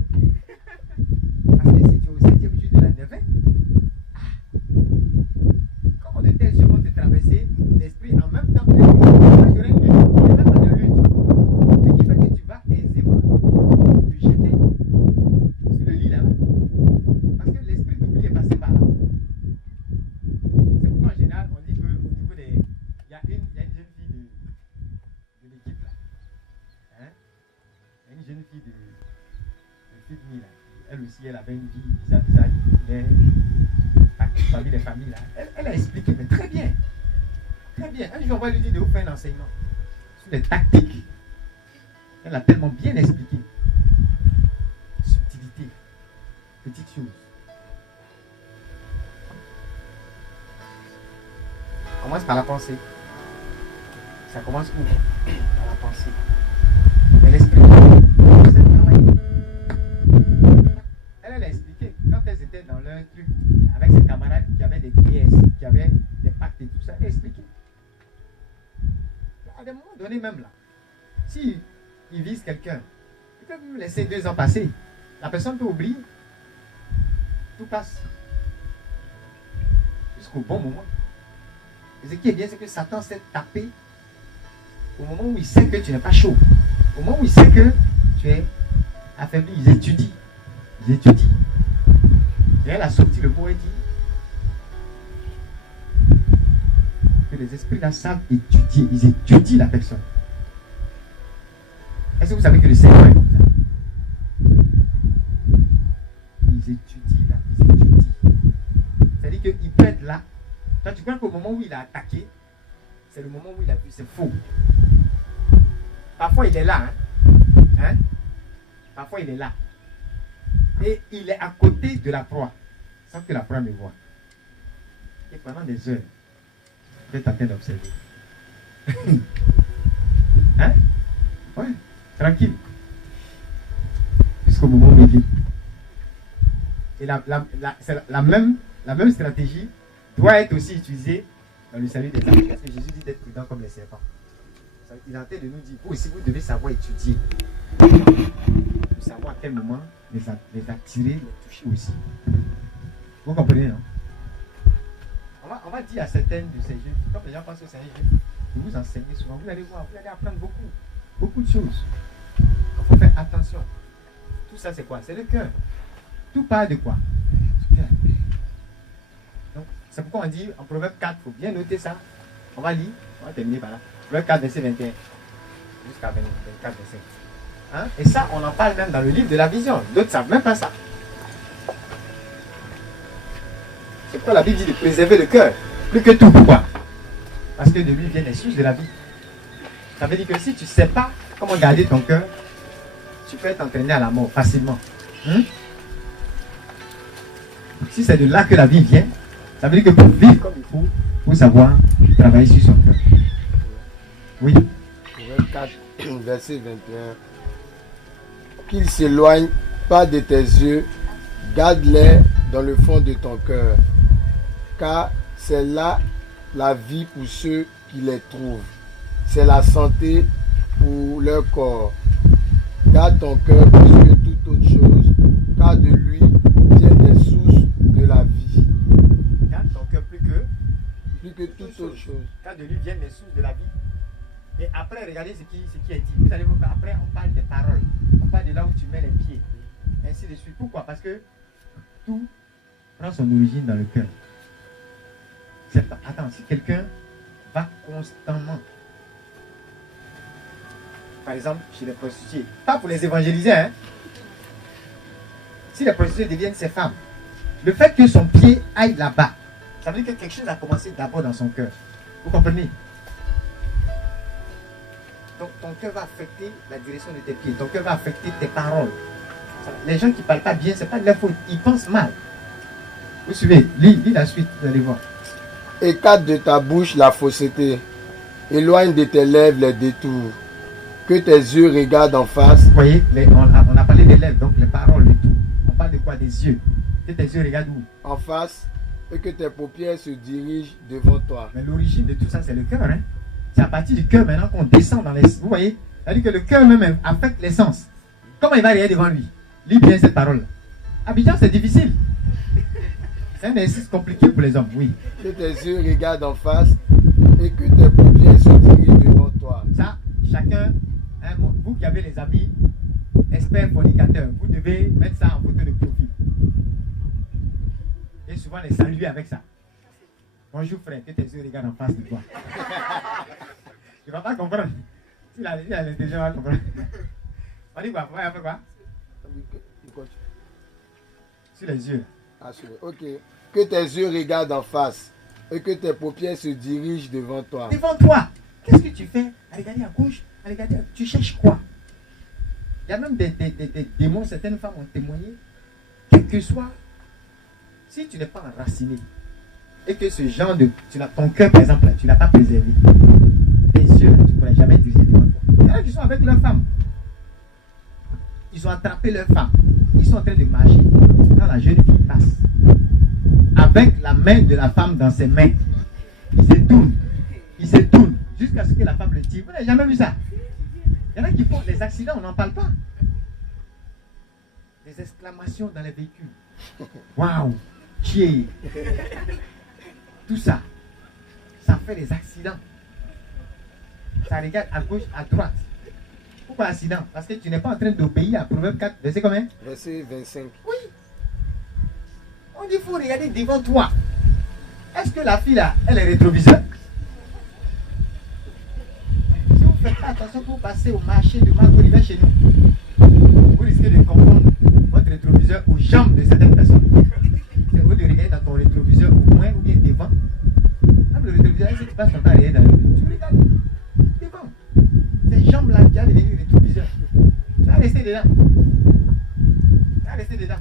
Parce que si tu es au 7e jour de la neuvaine, comment de telles choses vont te traverser l'esprit en même temps? Il y aurait une lutte. Il n'y a même pas de lutte. Ce qui fait que tu vas aisément te jeter sur le lit là-bas. Parce que l'esprit d'oubli est passé par là. C'est pourquoi en général on dit qu'au niveau des. Il y a une jeune fille de l'équipe là. Hein? Il y a une jeune fille de Sydney là. Elle aussi, elle avait une vie bizarre, parmi les familles là. Elle a expliqué, mais très bien. Très bien. Un jour on va lui dire de vous faire un enseignement sur les tactiques. Elle a tellement bien expliqué. Subtilité. Petite chose. Commence par la pensée. Ça commence où? Par la pensée. Mais l'esprit, elle a expliqué. Quand elles étaient dans leur truc, avec ses camarades qui avaient des pièces, qui avaient des pactes et tout ça, elle a expliqué. À des moments donnés même là, si ils visent quelqu'un, ils peuvent nous laisser 2 ans passer. La personne peut oublier. Tout passe. Jusqu'au bon moment. Et ce qui est bien, c'est que Satan s'est tapé au moment où il sait que tu n'es pas chaud. Au moment où il sait que tu es affaibli. Ils étudient. Ils étudient. Et elle a sorti le mot et dit que les esprits là savent étudier. Ils étudient la personne. Est-ce que vous savez que le Seigneur est comme ça? Ils étudient là. Ils étudient. C'est-à-dire qu'il peut être là. Toi, tu crois qu'au moment où il a attaqué, c'est le moment où il a vu, c'est faux. Parfois, il est là. Hein? Parfois, il est là. Et il est à côté de la proie, sans que la proie me voie. Et pendant des heures, je vais en train d'observer. Hein? Ouais, tranquille. Jusqu'au moment où il dit. Et la même stratégie doit être aussi utilisée dans le salut des âmes. Parce que Jésus dit d'être prudent comme les serpents. Il est en train de nous dire, vous aussi, vous devez savoir étudier. Pour savoir à quel moment les attirer, les toucher aussi. Vous comprenez, non? On va dire à certaines de ces jeunes, comme les gens pensent que c'est un jeu, de vous enseigner souvent. Vous allez voir, vous allez apprendre beaucoup de choses. Il faut faire attention. Tout ça, c'est quoi? C'est le cœur. Tout part de quoi? Du cœur. Donc, c'est pourquoi on dit en Proverbe 4, il faut bien noter ça. On va lire, on va terminer par là. Proverbe 4, verset 21. Jusqu'à 24, verset. Hein? Et ça, on en parle même dans le livre de la vision. D'autres ne savent même pas ça. C'est pourquoi la Bible dit de préserver le cœur. Plus que tout. Pourquoi? Parce que de lui viennent les sources de la vie. Ça veut dire que si tu ne sais pas comment garder ton cœur, tu peux être entraîné à la mort facilement. Si c'est de là que la vie vient, ça veut dire que pour vivre comme il faut savoir travailler sur son cœur. Oui. 24, verset 21. Qu'il ne s'éloigne pas de tes yeux, garde-les dans le fond de ton cœur, car c'est là la vie pour ceux qui les trouvent. C'est la santé pour leur corps. Garde ton cœur plus que toute autre chose, car de lui viennent les sources de la vie. Garde ton cœur plus que toute autre chose, car de lui viennent les sources de la vie. Et après, regardez ce qui est dit. Vous allez voir qu'après, on parle des paroles. On parle de là où tu mets les pieds. Ainsi de suite. Pourquoi? Parce que tout prend son origine dans le cœur. Attends, si quelqu'un va constamment, par exemple, chez les prostituées, pas pour les évangéliser, hein. Si les prostituées deviennent ses femmes, le fait que son pied aille là-bas, ça veut dire que quelque chose a commencé d'abord dans son cœur. Vous comprenez? ton cœur va affecter la direction de tes pieds. Ton cœur va affecter tes paroles. Les gens qui ne parlent pas bien, ce n'est pas de leur faute. Ils pensent mal. Vous suivez? Lis la suite, vous allez voir. Écarte de ta bouche la fausseté. Éloigne de tes lèvres les détours. Que tes yeux regardent en face. Vous voyez, on a parlé des lèvres, donc les paroles et tout. On parle de quoi? Des yeux. Que tes yeux regardent où? En face. Et que tes paupières se dirigent devant toi. Mais l'origine de tout ça, c'est le cœur. Hein? C'est à partir du cœur maintenant qu'on descend dans les... Vous voyez? C'est-à-dire que le cœur même affecte les sens. Comment il va regarder devant lui? Lis bien cette parole. Abidjan, c'est difficile. C'est un exercice compliqué pour les hommes, oui. Que tes yeux regardent en face et que tes paupières se dirigent devant toi. Ça, chacun, hein, vous qui avez les amis experts fornicateurs, vous devez mettre ça en photo de profil. Et souvent les saluer avec ça. Bonjour frère, que tes yeux regardent en face de toi. Tu ne vas pas comprendre. Il a déjà mal comprendre. On dit quoi? On va faire quoi? Sur les yeux. Ok. Que tes yeux regardent en face et que tes paupières se dirigent devant toi. Devant toi. Qu'est-ce que tu fais? À regarder à gauche, à regarder tu cherches quoi? Il y a même des démons, certaines femmes ont témoigné. Quel que soit, si tu n'es pas enraciné et que ce genre de... ton cœur, par exemple, là, tu n'as pas préservé. Tes yeux, là, tu ne pourras jamais diriger devant toi. Il y en a qui sont avec leur femme. Ils ont attrapé leur femme. Ils sont en train de marcher. Quand la jeune fille passe, avec la main de la femme dans ses mains, il se tourne jusqu'à ce que la femme le tire. Vous n'avez jamais vu ça? Il y en a qui font des accidents, on n'en parle pas. Des exclamations dans les véhicules. Waouh, chier. Tout ça, ça fait des accidents. Ça regarde à gauche, à droite. Pourquoi accident? Parce que tu n'es pas en train d'obéir à Proverbe 4, verset combien? Verset 25. Oui. On dit qu'il faut regarder devant toi. Est-ce que la fille là, elle est rétroviseur? Si vous ne faites pas attention pour passer au marché de Marco Rivet chez nous, vous risquez de confondre votre rétroviseur aux jambes de certaines personnes. C'est au lieu de regarder dans ton rétroviseur au moins ou bien devant. Même le rétroviseur, si tu passes ton temps à regarder dans le rétroviseur, tu regardes devant. Ces jambes-là qui ont devenu rétroviseur. Tu vas rester dedans. Tu vas rester dedans.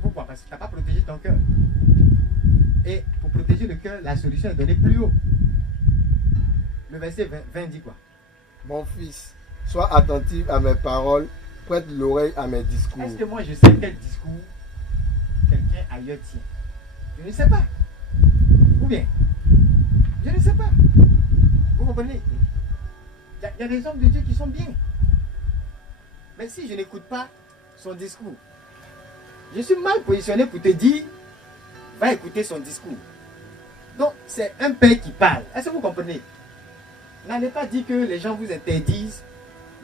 Pourquoi? Parce que tu n'as pas protégé ton cœur. Et pour protéger le cœur, la solution est donnée plus haut. Le verset 20 dit quoi? Mon fils, sois attentif à mes paroles, prête l'oreille à mes discours. Est-ce que moi je sais quel discours quelqu'un ailleurs tient? Je ne sais pas. Ou bien, je ne sais pas. Vous comprenez? Il y a des hommes de Dieu qui sont bien. Mais si je n'écoute pas son discours, je suis mal positionné pour te dire, va écouter son discours. Donc, c'est un père qui parle. Est-ce que vous comprenez? N'allez pas dire que les gens vous interdisent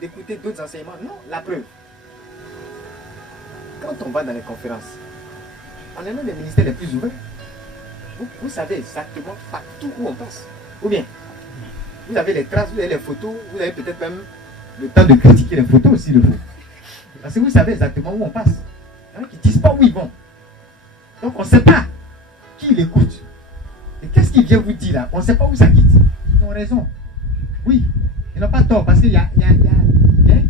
d'écouter d'autres enseignements. Non, la preuve. Quand on va dans les conférences, on est l'un des ministères les plus ouverts. Vous savez exactement partout où on passe. Ou bien, vous avez les traces, vous avez les photos, vous avez peut-être même le temps de critiquer les photos aussi, le faut. Parce que vous savez exactement où on passe. Il y en a qui ne disent pas où ils vont. Donc on ne sait pas qui il écoute. Et qu'est-ce qu'il vient vous dire là? On ne sait pas où ça quitte. Ils ont raison. Oui, ils n'ont pas tort. Parce qu'il y a un qui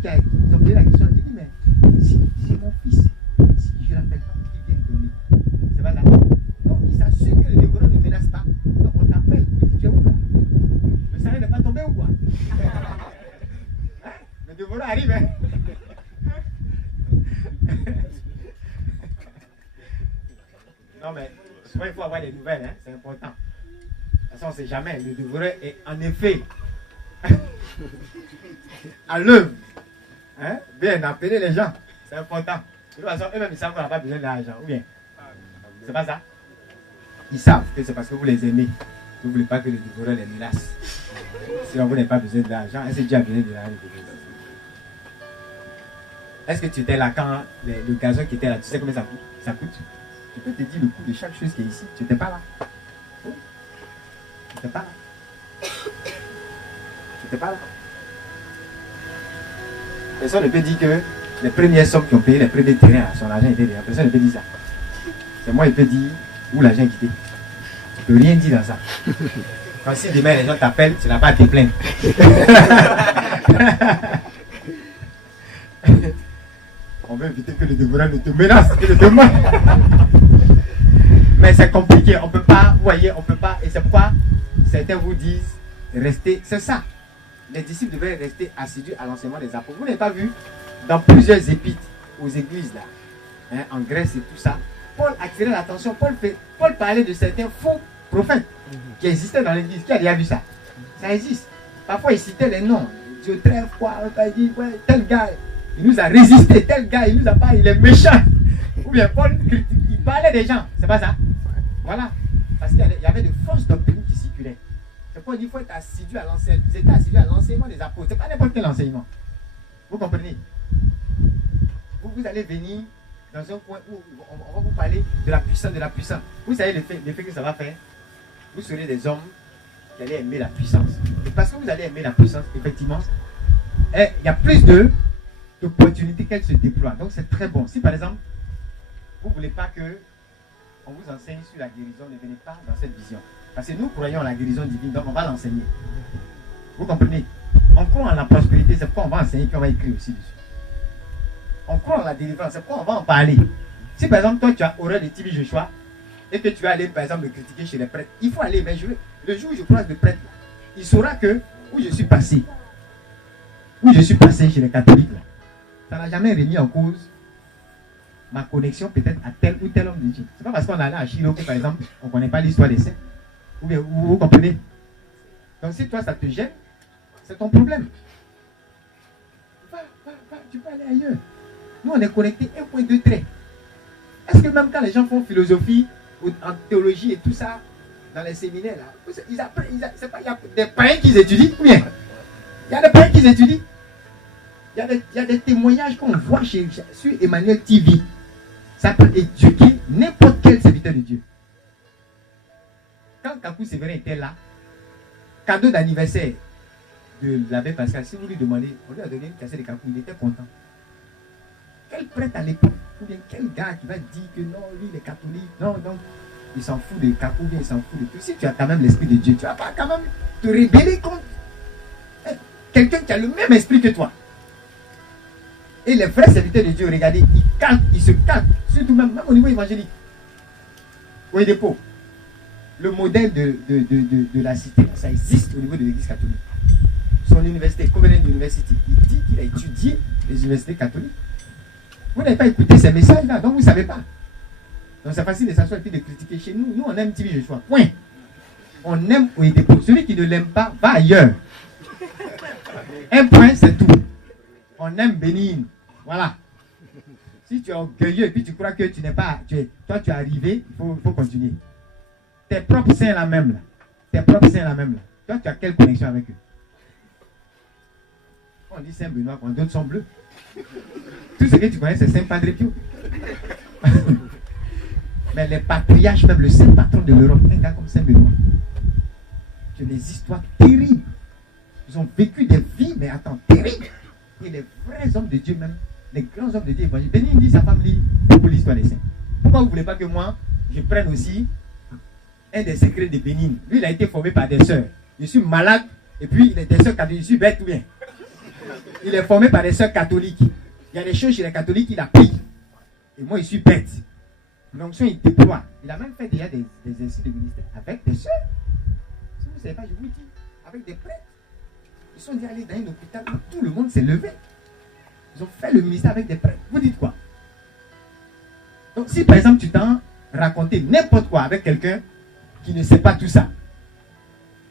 a posé la question. Il dit, mais si c'est mon fils, si je ne l'appelle pas, qu'il vient donner. C'est pas ça. Donc il s'assure que le dévoreur ne menace pas. Donc on t'appelle. Tu es où là? Le salaire n'est pas tombé ou quoi? Hein? Le dévoreur arrive. Hein? Non mais souvent il faut avoir des nouvelles, hein? C'est important. De toute façon on ne sait jamais. Le dévoreur est en effet à l'œuvre. Hein? Bien appeler les gens, c'est important. De toute façon eux-mêmes ils savent qu'on n'a pas besoin d'argent, ou bien? C'est pas ça? Ils savent que c'est parce que vous les aimez. Vous ne voulez pas que le dévoreur les menace. Sinon vous n'avez pas besoin d'argent. Est-ce que Dieu a besoin de l'argent? Est-ce que tu étais là quand le gazon qui était là, tu sais combien ça coûte? Je peux te dire le coût de chaque chose qui est ici. Tu n'étais pas là. Tu n'étais pas là. Tu n'étais pas là. Personne ne peut dire que les premières sommes qui ont payé les premiers terrains, son argent était derrière. Personne ne peut dire ça. C'est moi qui peux dire où l'argent est quitté. Tu ne peux rien dire dans ça. Quand si demain les gens t'appellent, tu n'as pas à te plaindre. On veut éviter que le dévoreur ne te menace et ne te demande. Mais c'est compliqué, on ne peut pas, vous voyez, on ne peut pas. Et c'est pourquoi certains vous disent, restez, c'est ça. Les disciples devaient rester assidus à l'enseignement des apôtres. Vous n'avez pas vu, dans plusieurs épîtres aux églises, là, hein, en Grèce et tout ça, Paul attirait l'attention, Paul parlait de certains faux prophètes qui existaient dans l'église. Qui a déjà vu ça? Ça existe. Parfois, il citait les noms. Dieu très froid, il dit, ouais, tel gars, il nous a résisté, tel gars, il nous a pas, il est méchant. Ou bien Paul il parlait des gens, c'est pas ça? Voilà. Parce qu'il y avait de fausses doctrines qui circulaient. C'est pourquoi il faut être assidu à l'enseignement. Vous êtes assidu à l'enseignement des apôtres. C'est pas n'importe quel enseignement. Vous comprenez? Vous allez venir dans un point où on va vous parler de la puissance, de la puissance. Vous savez l'effet que ça va faire? Vous serez des hommes qui allez aimer la puissance. Et parce que vous allez aimer la puissance, effectivement, il y a plus d'opportunités qu'elle se déploie. Donc c'est très bon. Si par exemple, vous ne voulez pas que on vous enseigne sur la guérison, ne venez pas dans cette vision. Parce que nous croyons en la guérison divine, donc on va l'enseigner. Vous comprenez? On croit en la prospérité, c'est pourquoi on va enseigner, puis on va écrire aussi dessus. On croit en la délivrance, c'est pourquoi on va en parler. Si par exemple, toi tu as horreur de Tibi Joshua, et que tu vas aller par exemple le critiquer chez les prêtres, il faut aller, mais le jour où je croise le prêtre, il saura que où je suis passé chez les catholiques, là, ça n'a jamais remis en cause ma connexion peut-être à tel ou tel homme de Dieu. C'est pas parce qu'on est allé à Chilo que par exemple, on ne connaît pas l'histoire des saints. Ou bien, vous comprenez? Donc si toi ça te gêne, c'est ton problème. Va, tu peux aller ailleurs. Nous on est connectés 1,2 traits. Est-ce que même quand les gens font philosophie, en théologie et tout ça, dans les séminaires, là, ils apprennent, c'est pas, il y a des païens qui étudient, ou bien il y a des païens qui étudient. Il y a des témoignages qu'on voit sur Emmanuel TV. Ça peut éduquer n'importe quel serviteur de Dieu. Quand Kakou Sévérin était là, cadeau d'anniversaire de l'abbé Pascal, si vous lui demandez, on lui a donné une cassette de Kakou, il était content. Quel prêtre à l'époque, ou bien quel gars qui va dire que non, lui il est catholique, non, donc il s'en fout de Kakou, il s'en fout de tout. Si tu as quand même l'esprit de Dieu, tu vas pas quand même te rébeller contre quelqu'un qui a le même esprit que toi. Et les vrais serviteurs de Dieu, regardez, ils se calquent, surtout même au niveau évangélique. Au dépôt, le modèle de la cité, ça existe au niveau de l'église catholique. Son université, Covenant University, il dit qu'il a étudié les universités catholiques. Vous n'avez pas écouté ces messages-là, donc vous ne savez pas. Donc c'est facile de s'asseoir et de critiquer chez nous. Nous, on aime Tibi Joshua. Point. On aime au dépôt. Celui qui ne l'aime pas, va ailleurs. Un point, c'est tout. On aime Bénigne. Voilà. Si tu es orgueilleux et puis tu crois que tu n'es pas. Toi, tu es arrivé, il faut continuer. Tes propres saints là même. Là. Tes propres saints là même. Là. Toi, tu as quelle connexion avec eux? On dit Saint Benoît quand d'autres sont bleus. Tout ce que tu connais, c'est Saint Padre Pio. Mais les patriarches, même le saint patron de l'Europe, un gars comme Saint Benoît, qui a des histoires terribles. Ils ont vécu des vies, mais attends, terribles. Et les vrais hommes de Dieu même, les grands hommes de Dieu évangéliques. Bénigne dit, sa femme lit beaucoup l'histoire des saints. Pourquoi vous ne voulez pas que moi, je prenne aussi un des secrets de Bénigne? Lui, il a été formé par des sœurs. Je suis malade, et puis il est des sœurs catholiques. Je suis bête ou bien? Il est formé par des sœurs catholiques. Il y a des choses chez les catholiques qu'il applique. Et moi, je suis bête. L'onction, il déploie. Il a même fait déjà des exercices de ministère avec des sœurs. Si vous ne savez pas, je vous dis, avec des prêtres. Ils sont déjà allés dans un hôpital où tout le monde s'est levé. Ils ont fait le ministère avec des prêtres. Vous dites quoi? Donc, si par exemple, tu t'en racontais n'importe quoi avec quelqu'un qui ne sait pas tout ça,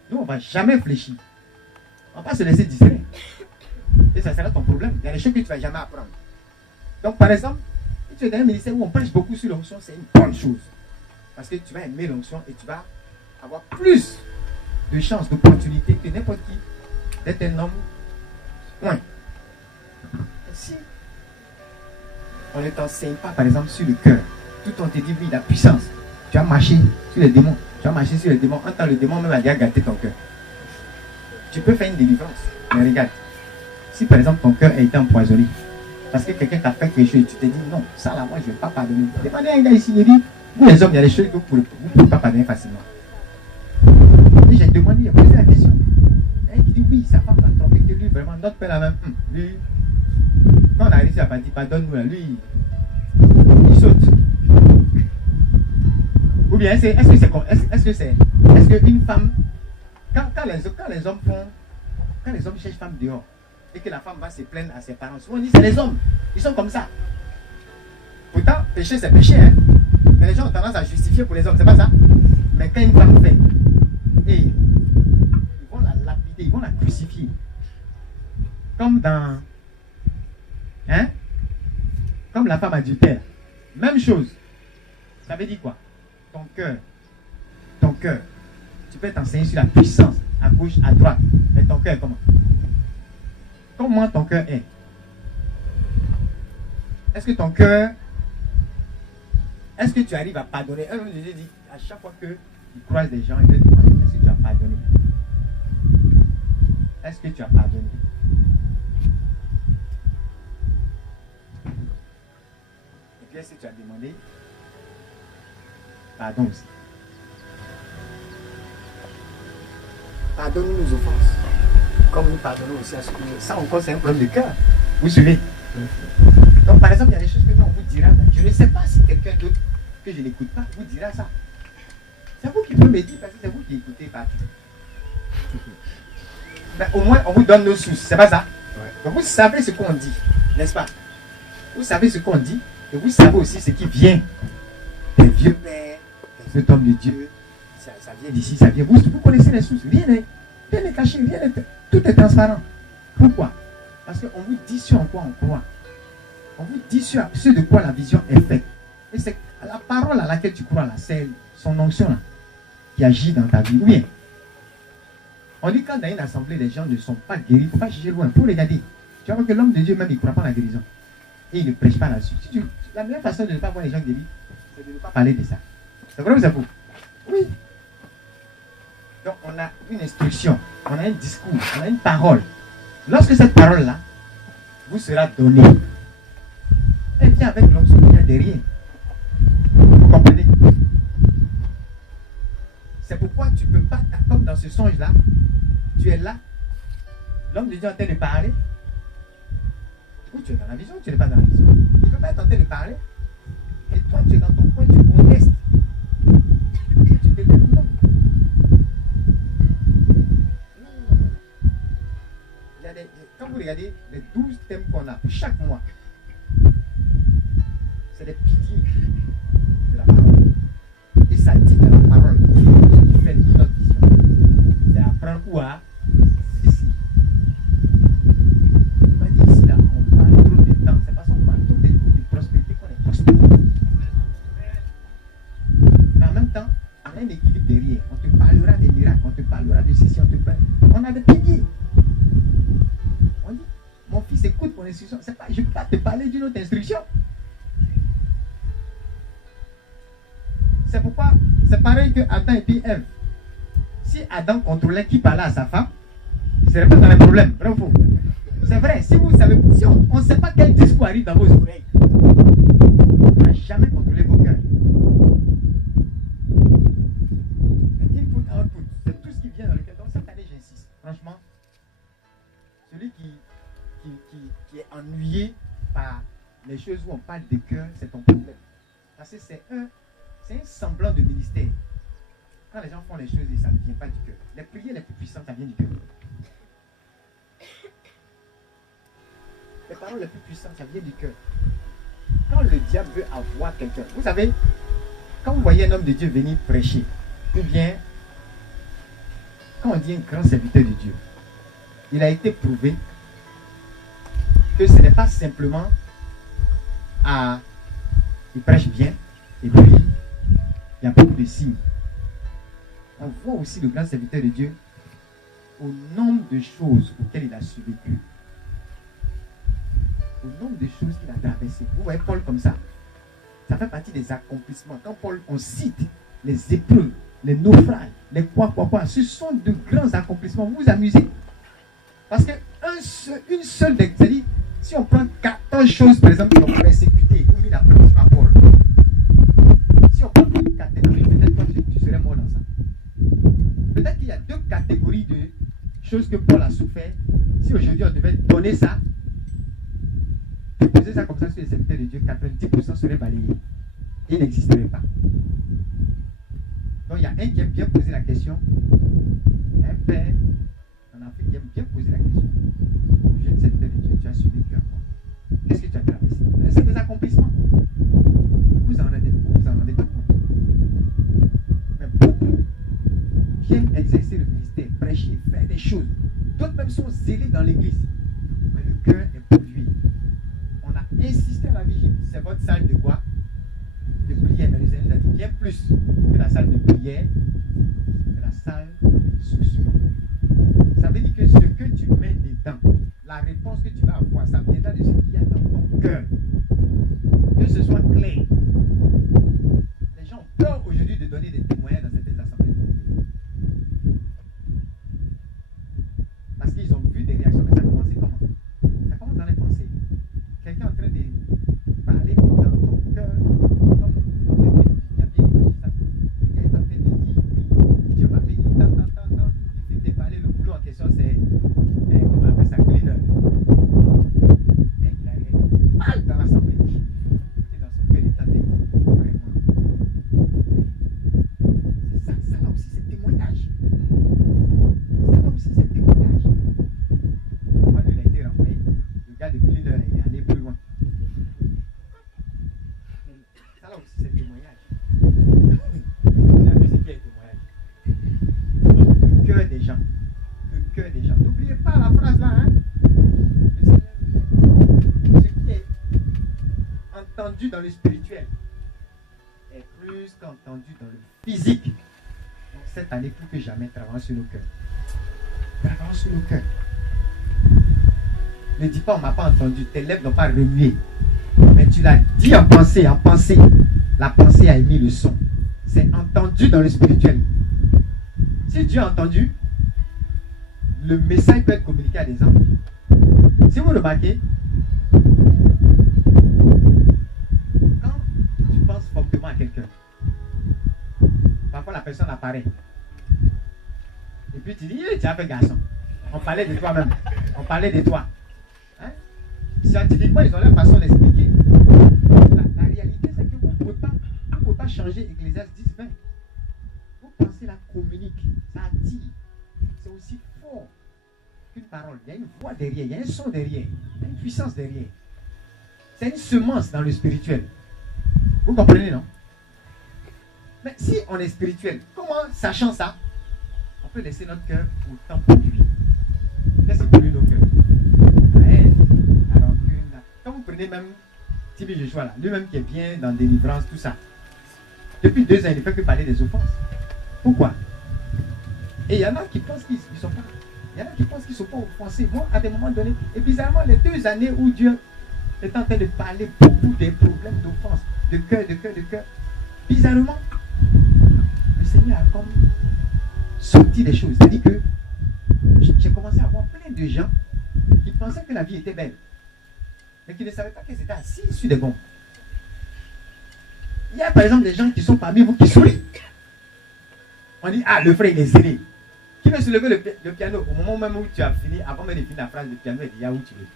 nous, on ne va jamais fléchir. On va pas se laisser distraire. Et ça sera ton problème. Il y a des choses que tu ne vas jamais apprendre. Donc, par exemple, si tu es dans un ministère où on prêche beaucoup sur l'onction, c'est une bonne chose. Parce que tu vas aimer l'onction et tu vas avoir plus de chances, d'opportunités que n'importe qui d'être un homme. Point. Si on ne t'enseigne pas, par exemple, sur le cœur, tout on te dit, oui, la puissance, tu as marché sur les démons. Tu as marché sur les démons. En tant le démon même a déjà gâté ton cœur. Tu peux faire une délivrance. Mais regarde, si par exemple ton cœur a été empoisonné, parce que quelqu'un t'a fait quelque chose et tu te dis, non, ça là, moi je ne vais pas pardonner. Demandez à un gars ici, il dit, vous les hommes, il y a des choses que vous ne pouvez pas pardonner facilement. Et j'ai demandé, vraiment, notre père là même, lui, quand on a réussi à partir, pardonne-nous là, lui, il saute. Ou bien, est-ce qu'une femme, quand les hommes cherchent femme dehors, et que la femme va se plaindre à ses parents, souvent on dit c'est les hommes, ils sont comme ça. Pourtant, péché c'est péché, hein. Mais les gens ont tendance à justifier pour les hommes, c'est pas ça. Mais quand une femme fait, et ils vont la lapider, ils vont la crucifier. Comme dans, hein, comme la femme adultère. Même chose. Ça veut dire quoi? Ton cœur, tu peux t'enseigner sur la puissance, à gauche, à droite. Mais ton cœur, comment? Comment ton cœur est? Est-ce que ton cœur, est-ce que tu arrives à pardonner? Un jour, Jésus dit, à chaque fois qu'il croise des gens, il te demande, est-ce que tu as pardonné? Est-ce que tu as pardonné? Et puis, est-ce que tu as demandé pardon aussi? Pardonne-nous nos offenses, comme nous pardonnons aussi à ceux qui nous... Ça encore, c'est un problème de cœur. Vous suivez? Donc, par exemple, il y a des choses que nous, on vous dira. Je ne sais pas si quelqu'un d'autre que je n'écoute pas vous dira ça. C'est vous qui pouvez me dire, parce que c'est vous qui écoutez partout. Mais au moins, on vous donne nos sources, c'est pas ça? Ouais. Donc, vous savez ce qu'on dit, n'est-ce pas? Vous savez ce qu'on dit, et vous savez aussi ce qui vient des vieux pères, des hommes de Dieu. Ça vient d'ici, ça vient. Vous connaissez les sources. Rien n'est caché, tout est transparent. Pourquoi? Parce qu'on vous dit sur en quoi on croit. On vous dit sur ce de quoi la vision est faite. Et c'est la parole à laquelle tu crois, là, c'est son onction là, qui agit dans ta vie. Oui. Bien. On dit quand dans une assemblée, les gens ne sont pas guéris, il ne faut pas chercher loin, il faut regarder. Tu vas voir que l'homme de Dieu même, il ne croit pas à la guérison. Et il ne prêche pas là-dessus. La meilleure façon de ne pas voir les gens guéris, c'est de ne pas parler de ça. C'est vrai ou c'est faux? Oui. Donc on a une instruction, on a un discours, on a une parole. Lorsque cette parole-là vous sera donnée, elle vient avec l'onction qui vient derrière. Vous comprenez? C'est pourquoi tu ne peux pas, comme dans ce songe-là, tu es là, l'homme de Dieu est en train de parler, ou tu es dans la vision, ou tu n'es pas dans la vision. Il ne peut pas être en train de parler, et toi tu es dans ton coin, tu contestes. Et tu te lèves, non. Quand vous regardez les 12 thèmes qu'on a pour chaque mois, c'est des piliers de la parole. Et ça dit dans la parole ce qui fait nous notre vision. C'est apprendre où à ici. On va dire ici là, on parle trop de temps. C'est parce qu'on parle trop de prospérité qu'on est prospère. Mais en même temps, on a un équilibre derrière. On te parlera des miracles, on te parlera de ceci, on a des piliers. On dit, mon fils, écoute mon instruction. C'est pas, je ne peux pas te parler d'une autre instruction. C'est pourquoi c'est pareil que Adam et puis Ève. Si Adam contrôlait qui parlait à sa femme, il ne serait pas dans les problèmes. Vrai ou faux? C'est vrai, si vous savez, si on ne sait pas quel discours arrive dans vos oreilles, on n'a jamais contrôlé vos cœurs. Input, output, c'est tout ce qui vient dans le cœur. Donc cette année, j'insiste. Franchement, celui qui est ennuyé par les choses où on parle de cœur, c'est ton problème. Parce que c'est un semblant de ministère. Quand les gens font les choses, ça ne vient pas du cœur. Les prières les plus puissantes, ça vient du cœur. Les paroles les plus puissantes, ça vient du cœur. Quand le diable veut avoir quelqu'un, vous savez, quand vous voyez un homme de Dieu venir prêcher, ou bien, quand on dit un grand serviteur de Dieu, il a été prouvé que ce n'est pas simplement il prêche bien, et puis il y a beaucoup de signes. On voit aussi le grand serviteur de Dieu au nombre de choses auxquelles il a survécu. Au nombre de choses qu'il a traversées. Vous voyez Paul comme ça. Ça fait partie des accomplissements. Quand Paul, on cite les épreuves, les naufrages, les quoi. Ce sont de grands accomplissements. Vous vous amusez. Parce que une seule, c'est-à-dire, si on prend 14 choses, par exemple, qui ont persécuté ou mis la pression à Paul, si on prend une catégorie, peut-être toi tu serais mort dans ça. Peut-être qu'il y a deux catégories de chose que Paul a souffert, si aujourd'hui on devait donner ça, déposer ça comme ça sur les serviteurs de Dieu, 90% seraient balayés. Il n'existerait pas. Donc il y a un qui aime bien poser la question, un père en Afrique qui aime bien poser la question. Jeune serviteur de Dieu, tu as suivi que à quoi? Qu'est-ce que tu as traversé? C'est des accomplissements. Vous en rendez pas compte. Mais beaucoup viennent exercer le ministère, prêcher, faire des choses. D'autres même sont zélés dans l'église. Mais le cœur est pollué. On a insisté à la vigile. C'est votre salle de quoi? De prière. Mais le Seigneur nous a dit bien plus que la salle de prière, c'est la salle de souciement. Ça veut dire que ce que tu mets dedans, la réponse que tu vas avoir, ça viendra de ce qu'il y a dans ton cœur. Que ce soit clair. Les gens ont peur aujourd'hui de donner des témoignages dans certaines assemblées. Parce qu'ils ont vu des réactions, mais ça a commencé comment? Ça commence dans les pensées. Quelqu'un est en train de parler dans ton cœur, comme dans un film, il y a bien imaginé ça. Le gars est en train de dire, oui, Dieu m'a béni, tant. Il finit de parler, le boulot en question, c'est, comment on appelle ça, cleaner. Il a rien mal dans l'assemblée. Et dans son cœur, il est en train de dire, vraiment. Ça là aussi, c'est témoignage. Ça là aussi, c'est témoignage. Moi, il a été renvoyé. Le gars de cleaner, il est allé plus loin. Ça là aussi, c'est témoignage. La musique est témoignage. Le cœur des gens. Le cœur des gens. N'oubliez pas la phrase là, hein. Le Seigneur, ce qui est entendu dans le spirituel est plus qu'entendu dans le physique. Donc cette année, plus que jamais, travaillons sur nos cœurs. Travaillons sur nos cœurs. Ne dis pas, on ne m'a pas entendu, tes lèvres n'ont pas remué. Mais tu l'as dit en pensée, la pensée a émis le son. C'est entendu dans le spirituel. Si Dieu a entendu, le message peut être communiqué à des anges. Si vous remarquez, quand tu penses fortement à quelqu'un, parfois la personne apparaît. Et puis tu dis, tu as fait garçon. On parlait de toi-même. On parlait de toi. Hein? Scientifiquement, ils ont leur façon d'expliquer. La réalité, c'est que vous ne pouvez pas changer Ecclésiaste 10-20. Vos pensées la communiquent. Ça attire. C'est aussi fort qu'une parole. Il y a une voix derrière, il y a un son derrière, il y a une puissance derrière. C'est une semence dans le spirituel. Vous comprenez, non? Mais si on est spirituel, comment, sachant ça, on peut laisser notre cœur autant polluer? Qu'est-ce qui pollue nos cœurs? La haine, la rancune. Quand vous prenez même Tibi Joshua, là, lui-même qui est bien dans délivrance, tout ça, depuis 2 ans, il ne fait que parler des offenses. Pourquoi? Et il y en a qui pensent qu'ils ne sont pas. Il y en a qui pensent qu'ils ne sont pas offensés. Moi, à des moments donnés, et bizarrement, les 2 années où Dieu est en train de parler beaucoup des problèmes d'offense, de cœur, bizarrement, le Seigneur a comme sorti des choses. C'est-à-dire que j'ai commencé à voir plein de gens qui pensaient que la vie était belle, mais qui ne savaient pas qu'ils étaient assis sur des bancs. Il y a par exemple des gens qui sont parmi vous qui sourient. On dit, ah, le frère il est zélé. Qui veut se lever le piano au moment même où tu as fini, avant même de finir la phrase, le piano est déjà où tu veux.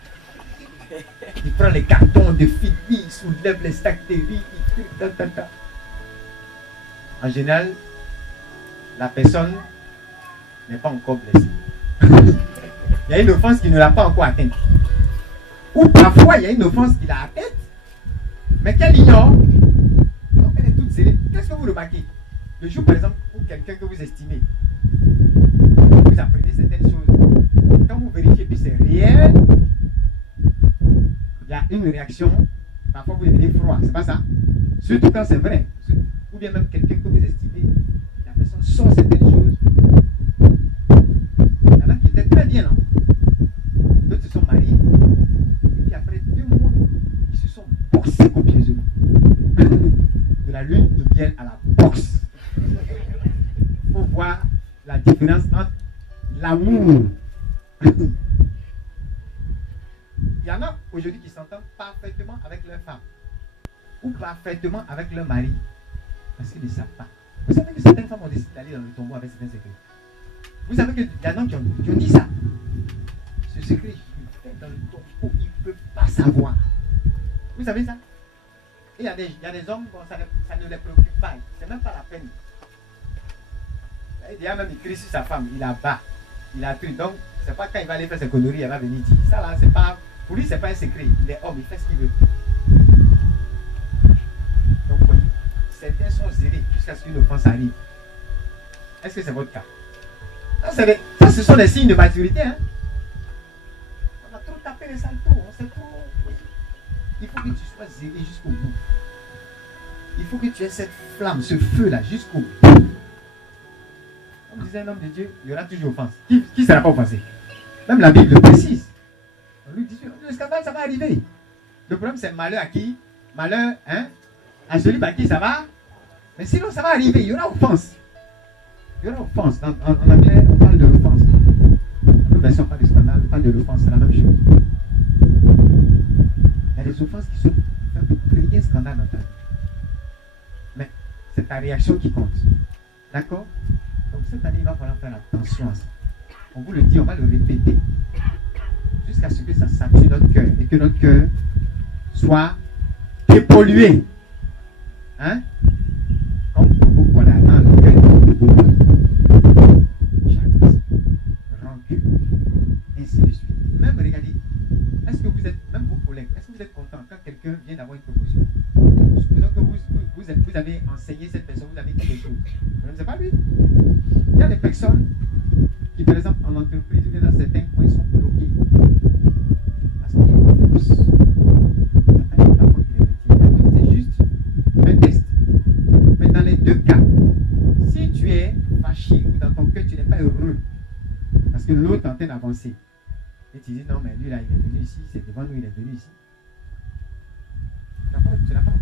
Il prend les cartons de fini, il soulève les sacs de riz, il crie, En général, la personne n'est pas encore blessée. Il y a une offense qui ne l'a pas encore atteinte. Ou parfois, il y a une offense qui l'a atteinte, mais qu'elle ignore. Donc elle est toute zélée. Qu'est-ce que vous remarquez? Le jour, par exemple, où quelqu'un que vous estimez, vous apprenez certaines choses, quand vous vérifiez que c'est réel, il y a une réaction, parfois vous devenez froid, c'est pas ça? Surtout quand c'est vrai. Ou bien même quelqu'un que vous estimez, la personne sort certaines choses. Il y en a qui étaient très bien, non? D'autres se sont mariés, et puis après 2 mois, ils se sont boxés copieusement. De la lune de miel à la boxe. Il faut voir la différence entre l'amour. Il y en a aujourd'hui qui s'entendent parfaitement avec leur femme ou parfaitement avec leur mari parce qu'ils ne savent pas. Vous savez que certaines femmes ont décidé d'aller dans le tombeau avec certains secrets. Vous savez qu'il y a des gens qui ont dit ça. Ce secret, il fait dans le tombeau, il ne peut pas savoir. Vous savez ça? Et il y a des hommes, bon, ça ne les préoccupe pas. C'est même pas la peine. Il a même écrit sur sa femme, il a bas, il a truc. Donc, c'est pas quand il va aller faire ses conneries, il va venir dire. Ça là, c'est pas. Pour lui, c'est pas un secret. Il est homme, il fait ce qu'il veut. Donc, vous voyez, certains sont zélés jusqu'à ce qu'une offense arrive. Est-ce que c'est votre cas? Ça, ce sont des signes de maturité. Hein? On a trop tapé les saltos. On sait trop. Il faut que tu sois zélé jusqu'au bout. Il faut que tu aies cette flamme, ce feu-là, jusqu'au bout. Comme disait un homme de Dieu, il y aura toujours offense. Qui ne sera pas offensé? Même la Bible le précise. On lui dit, le scandale, ça va arriver. Le problème, c'est malheur à qui? Malheur, hein? À celui par qui ça va? Mais sinon, ça va arriver. Il y aura offense. Il y aura offense. En anglais, on parle de l'offense. La version parle de scandale, on parle de l'offense. C'est la même chose. Il y a des offenses qui sont faites pour créer un scandale dans ta vie. Mais c'est ta réaction qui compte. D'accord? Donc cette année, il va falloir faire attention à ça. On vous le dit, on va le répéter. Jusqu'à ce que ça sature notre cœur. Et que notre cœur soit dépollué. Hein? Comme beaucoup voilà, dans le cœur de beaucoup. Jalousie, rancune, ainsi de suite. Même, regardez, est-ce que vous êtes, même vos collègues, est-ce que vous êtes content quand quelqu'un vient d'avoir une promotion? Supposons que vous avez enseigné cette personne, vous avez dit des choses. Je ne sais pas lui. Il y a des personnes qui, par exemple, en entreprise, ou bien dans certains coins, sont bloqués. Parce qu'il y a une force. C'est juste un test. Mais dans les deux cas, si tu es fâché ou dans ton cœur, tu n'es pas heureux, parce que l'autre est en train d'avancer, et tu dis non, mais lui là, il est venu ici, c'est devant nous, il est venu ici.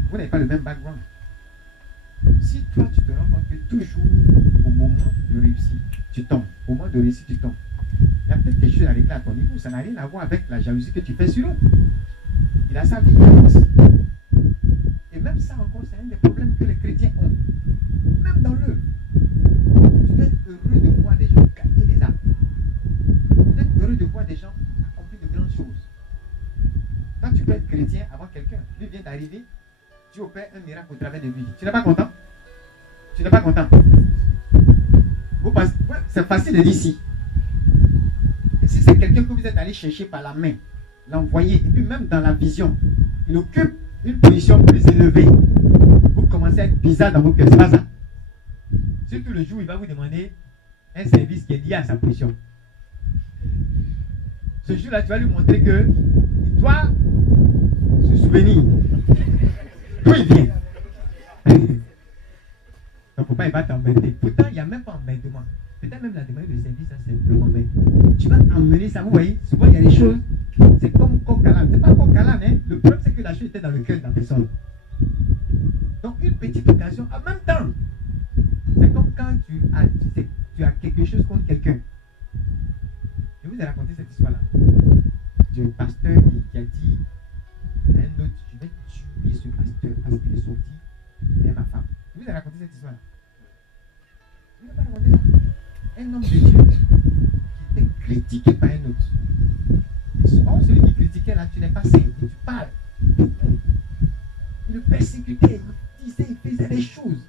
Vous n'avez pas le même background. Si toi, tu te rends compte que toujours, au moment de réussir, tu tombes. Au moment de réussir, tu tombes. Il y a peut-être quelque chose à régler à ton niveau. Ça n'a rien à voir avec la jalousie que tu fais sur l'autre. Il a sa vie, il avance. Et même ça encore, c'est un des problèmes que les chrétiens ont. Même dans l'œuvre. Tu dois être heureux de voir des gens gagner des âmes. Tu dois être heureux de voir des gens accomplir de grandes choses. Toi, tu peux être chrétien avant quelqu'un. Lui vient d'arriver, tu opères un miracle au travers de lui. Tu n'es pas content? Tu n'es pas content? C'est facile de dire si. Et si c'est quelqu'un que vous êtes allé chercher par la main, l'envoyer, et puis même dans la vision, il occupe une position plus élevée, vous commencez à être bizarre dans vos cœurs. C'est pas ça? Surtout le jour où il va vous demander un service qui est lié à sa position. Ce jour-là, tu vas lui montrer que il doit se souvenir d'où il vient. Donc, faut pas, il va t'embêter. Pourtant, il n'y a même pas embêtement. Peut-être même la demande de service, ça simplement. Mais tu vas emmener ça. Vous voyez, souvent il y a des choses, c'est comme coq à l'âne. C'est pas coq à l'âne, hein. Le problème, c'est que la chose était dans le cœur de la personne. Donc, une petite occasion, en même temps, c'est comme quand tu as quelque chose contre quelqu'un. Je vous ai raconté cette histoire-là. J'ai un pasteur qui a dit à un autre, je vais tuer ce pasteur parce qu'il est sorti et ma femme. Je vous ai raconté cette histoire-là. Vous n'avez pas raconté ça? Un homme de Dieu qui était critiqué par un autre. Or, celui qui critiquait là, tu n'es pas saint, tu parles. Il le persécutait, il disait, il faisait des choses.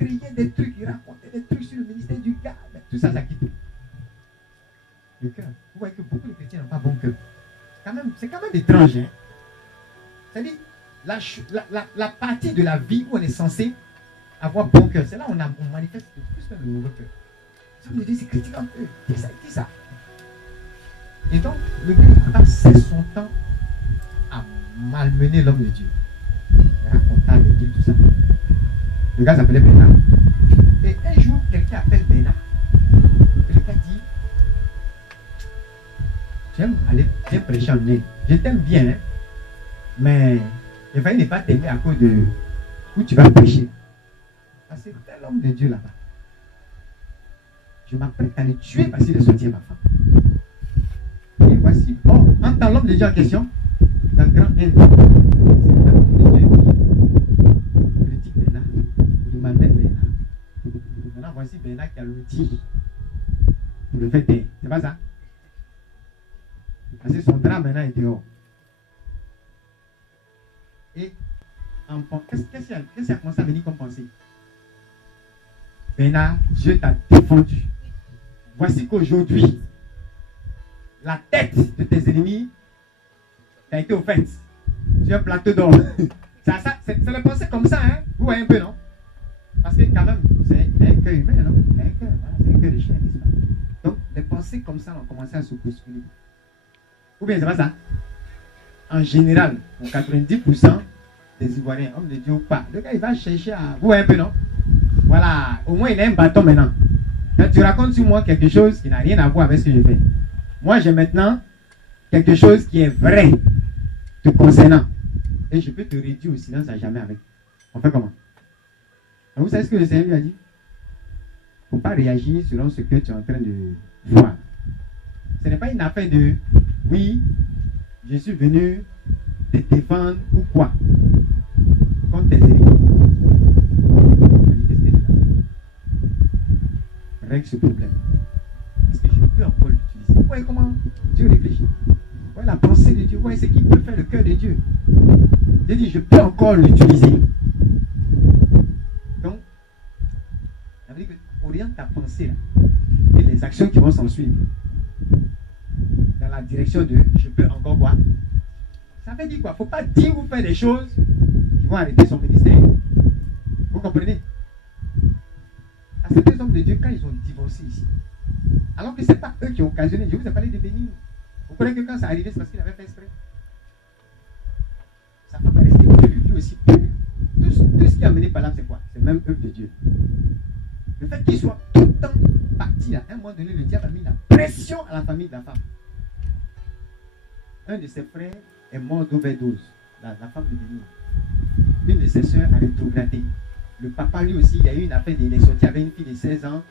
Il criait des trucs, il racontait des trucs sur le ministère du gars. Tout ça, ça quitte. Le cœur. Vous voyez que beaucoup de chrétiens n'ont pas bon cœur. C'est quand même étrange. Hein? C'est-à-dire, la partie de la vie où on est censé avoir bon cœur, c'est là où on manifeste le plus même le mauvais cœur. Ça veut dire c'est critique un peu. Dis ça. Et donc, le gars passe son temps à malmener l'homme de Dieu. Il raconta de Dieu, tout ça. Le gars s'appelait Bernard. Et un jour, quelqu'un appelle Bernard. Et le gars dit, j'aime aller bien prêcher en ligne. Je t'aime bien, hein? Mais il va ne pas t'aimer à cause de où tu vas prêcher. Parce que tel homme de Dieu là-bas. Je m'apprête à le tuer parce qu'il est sorti à ma femme. Et voici, entend l'homme de Dieu en question, dans le grand N. C'est l'homme de Dieu qui critique Bernard. Il m'amène Bernard. Maintenant, voici Bernard qui a l'outil pour le faire taire. C'est pas ça? Parce que son drap maintenant est dehors. Et qu'est-ce qu'il a commencé à venir comme pensée? Maintenant, Dieu t'a défendu. Voici qu'aujourd'hui, la tête de tes ennemis t'a été offerte sur un plateau d'or. C'est le pensée comme ça, hein? Vous voyez un peu, non? Parce que quand même, il a un cœur humain, non? Il a un cœur, voilà, c'est un cœur de chien, n'est-ce pas? Donc, les pensées comme ça ont commencé à se bousculer. Ou bien c'est pas ça? En général, pour 90% des Ivoiriens, hommes de Dieu ou pas, le gars il va chercher à... Vous voyez un peu, non? Voilà, au moins il a un bâton maintenant. Quand tu racontes sur moi quelque chose qui n'a rien à voir avec ce que je fais. Moi j'ai maintenant quelque chose qui est vrai te concernant. Et je peux te réduire au silence à jamais avec. On fait comment? Vous savez ce que le Seigneur lui a dit? Il ne faut pas réagir selon ce que tu es en train de voir. Ce n'est pas une affaire de oui, je suis venu te défendre ou quoi contre tes ennemis. Manifester de l'amour. Règle ce problème. Parce que je peux encore l'utiliser. Vous voyez comment Dieu réfléchit? Vous voyez la pensée de Dieu? Vous voyez ce qui peut faire le cœur de Dieu? Dieu dit, je peux encore l'utiliser. Donc, ça veut dire que oriente ta pensée là, et les actions qui vont s'en suivre dans la direction de je peux encore voir. Ça veut dire quoi? Il ne faut pas dire ou faire des choses qui vont arrêter son ministère. Vous comprenez? À ces deux hommes de Dieu, quand ils ont divorcé ici, alors que ce n'est pas eux qui ont occasionné, je vous ai parlé de Bénin. Vous croyez que quand ça arrivait, c'est parce qu'il avait fait exprès? Sa femme est restée pure, lui aussi pur. Tout ce qui a mené par là, c'est quoi? C'est même œuvre de Dieu. Le fait qu'il soit tout le temps parti, à un moment donné, le diable a mis la pression à la famille de la femme. Un de ses frères est mort d'overdose, la femme de Bénin. Une de ses soeurs a rétrogradé. Le papa, lui aussi, il y a eu une affaire, il est sorti avec une fille de 16 ans.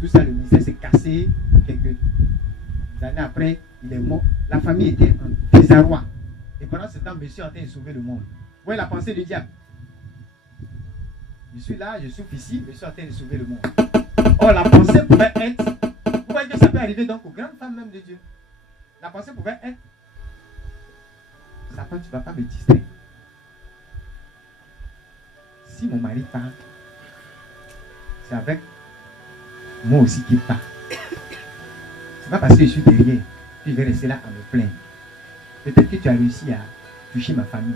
Tout ça, le ministère s'est cassé. Quelques années après, il est mort. La famille était en désarroi. Et pendant ce temps, monsieur est en train de sauver le monde. Vous voyez la pensée du diable? Je suis là, je souffre ici, monsieur est en train de sauver le monde. Or, la pensée pouvait être... Vous voyez que ça peut arriver donc aux grandes femmes même de Dieu. La pensée pouvait être... Satan, tu ne vas pas me distraire. Si mon mari part, c'est avec moi aussi qu'il part. C'est pas parce que je suis derrière que je vais rester là à me plaindre. Peut-être que tu as réussi à toucher ma famille,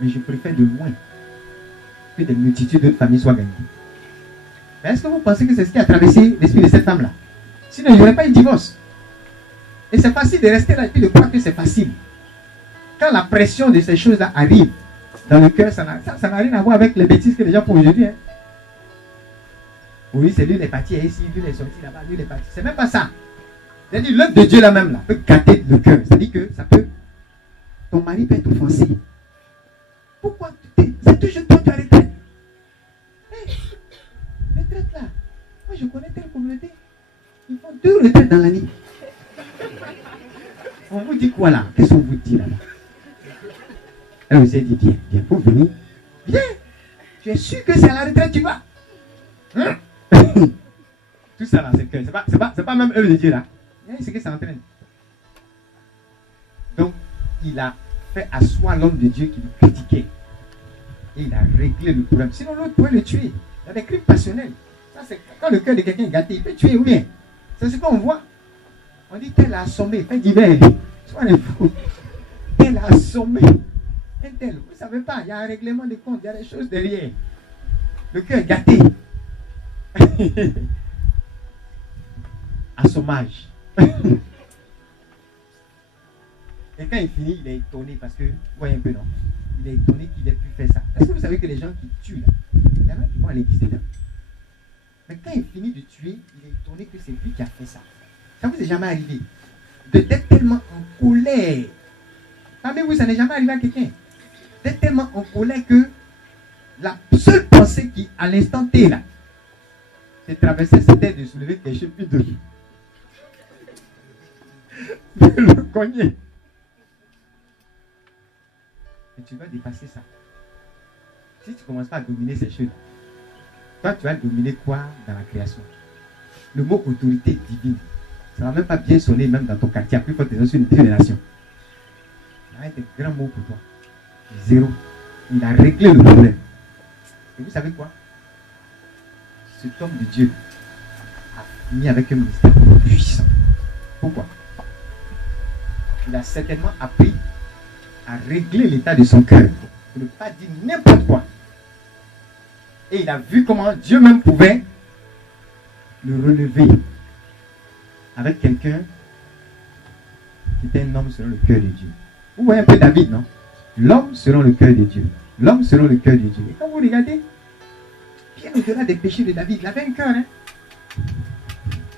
mais je préfère de loin que des multitudes d'autres familles soient gagnées. Mais est-ce que vous pensez que c'est ce qui a traversé l'esprit de cette femme-là? Sinon, il n'y aurait pas eu de divorce. Et c'est facile de rester là et puis de croire que c'est facile. Quand la pression de ces choses-là arrive dans le cœur, ça n'a rien à voir avec les bêtises que les gens font aujourd'hui. Hein. Oui, c'est lui, il est parti ici, lui, il est sorti là-bas, lui, il est parti. C'est même pas ça. C'est-à-dire, l'œuvre de Dieu là-même là, peut gâter le cœur. C'est-à-dire que ça peut... Ton mari peut être offensé. Pourquoi c'est toujours toi qui as retraite. Retraite là. Moi, je connais telle communauté. Ils font 2 retraites dans l'année. On vous dit quoi là? Qu'est-ce qu'on vous dit là-bas? Elle vous a dit, viens, pour venir. Viens. Tu es sûr que c'est à la retraite tu vas? Hein? Tout ça là, c'est pas même œuvre de Dieu là. C'est que ça entraîne. Donc, il a fait asseoir l'homme de Dieu qui le critiquait. Et il a réglé le problème. Sinon, l'autre pouvait le tuer. Il y a des crimes passionnels. Ça, c'est quand le cœur de quelqu'un est gâté, il peut tuer ou bien. C'est ce qu'on voit. On dit tel a assommé, fait divers. Soit les fous. Tel a assommé. Un tel, vous ne savez pas, il y a un règlement de compte, il y a des choses derrière. Le cœur est gâté. Assommage. Et quand il finit, il est étonné parce que, vous voyez un peu, non? Il est étonné qu'il ait pu faire ça. Est-ce que vous savez que les gens qui tuent, là, il y en a qui vont à l'église dedans. Mais quand il finit de tuer, il est étonné que c'est lui qui a fait ça. Ça vous est jamais arrivé? D'être tellement en colère. Parmi vous, ça n'est jamais arrivé à quelqu'un. D'être tellement en colère que la seule pensée qui, à l'instant T, là, c'est traverser cette tête de soulever quelque chose plus de lui. De le cogner. Et tu vas dépasser ça. Si tu ne commences pas à dominer ces choses, toi, tu vas dominer quoi dans la création? Le mot autorité divine, Ça ne va même pas bien sonner, même dans ton quartier. Après, il faut que tu es sur une nation. Arrête des grands mots pour toi. Zéro. Il a réglé le problème. Et vous savez quoi? Cet homme de Dieu a fini avec un ministère puissant. Pourquoi? Il a certainement appris à régler l'état de son cœur pour ne pas dire n'importe quoi. Et il a vu comment Dieu même pouvait le relever avec quelqu'un qui était un homme selon le cœur de Dieu. Vous voyez un peu David, non? L'homme selon le cœur de Dieu. L'homme selon le cœur de Dieu. Et quand vous regardez, bien au-delà des péchés de David, il avait un cœur. Hein?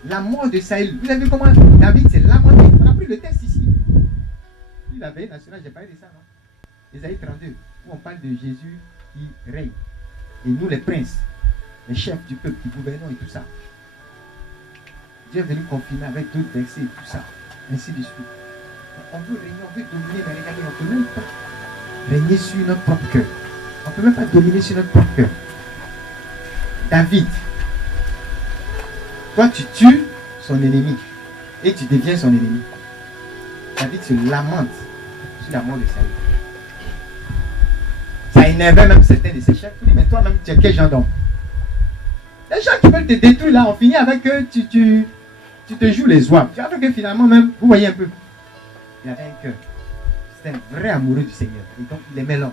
La mort de Saül. Vous avez vu comment David s'est lamenté? On a pris le texte ici. Il avait, national, j'ai parlé de ça, non? Ésaïe 32, où on parle de Jésus qui règne. Et nous, les princes, les chefs du peuple qui gouvernons et tout ça. Dieu est venu confirmer avec d'autres versets et tout ça. Ainsi de suite. On veut régner, on veut dominer, mais regardez, on ne peut même pas régner sur notre propre cœur. On ne peut même pas dominer sur notre propre cœur. David, toi tu tues son ennemi et tu deviens son ennemi. David se lamente sur la mort de Saül. Ça énervait même certains de ses chefs. Il dit, mais toi-même, tu es quel genre d'homme? Les gens qui veulent te détruire là, on finit avec eux, tu te joues les oies. Tu vois que finalement même, vous voyez un peu, il avait un cœur. C'était un vrai amoureux du Seigneur. Et donc il aimait l'homme.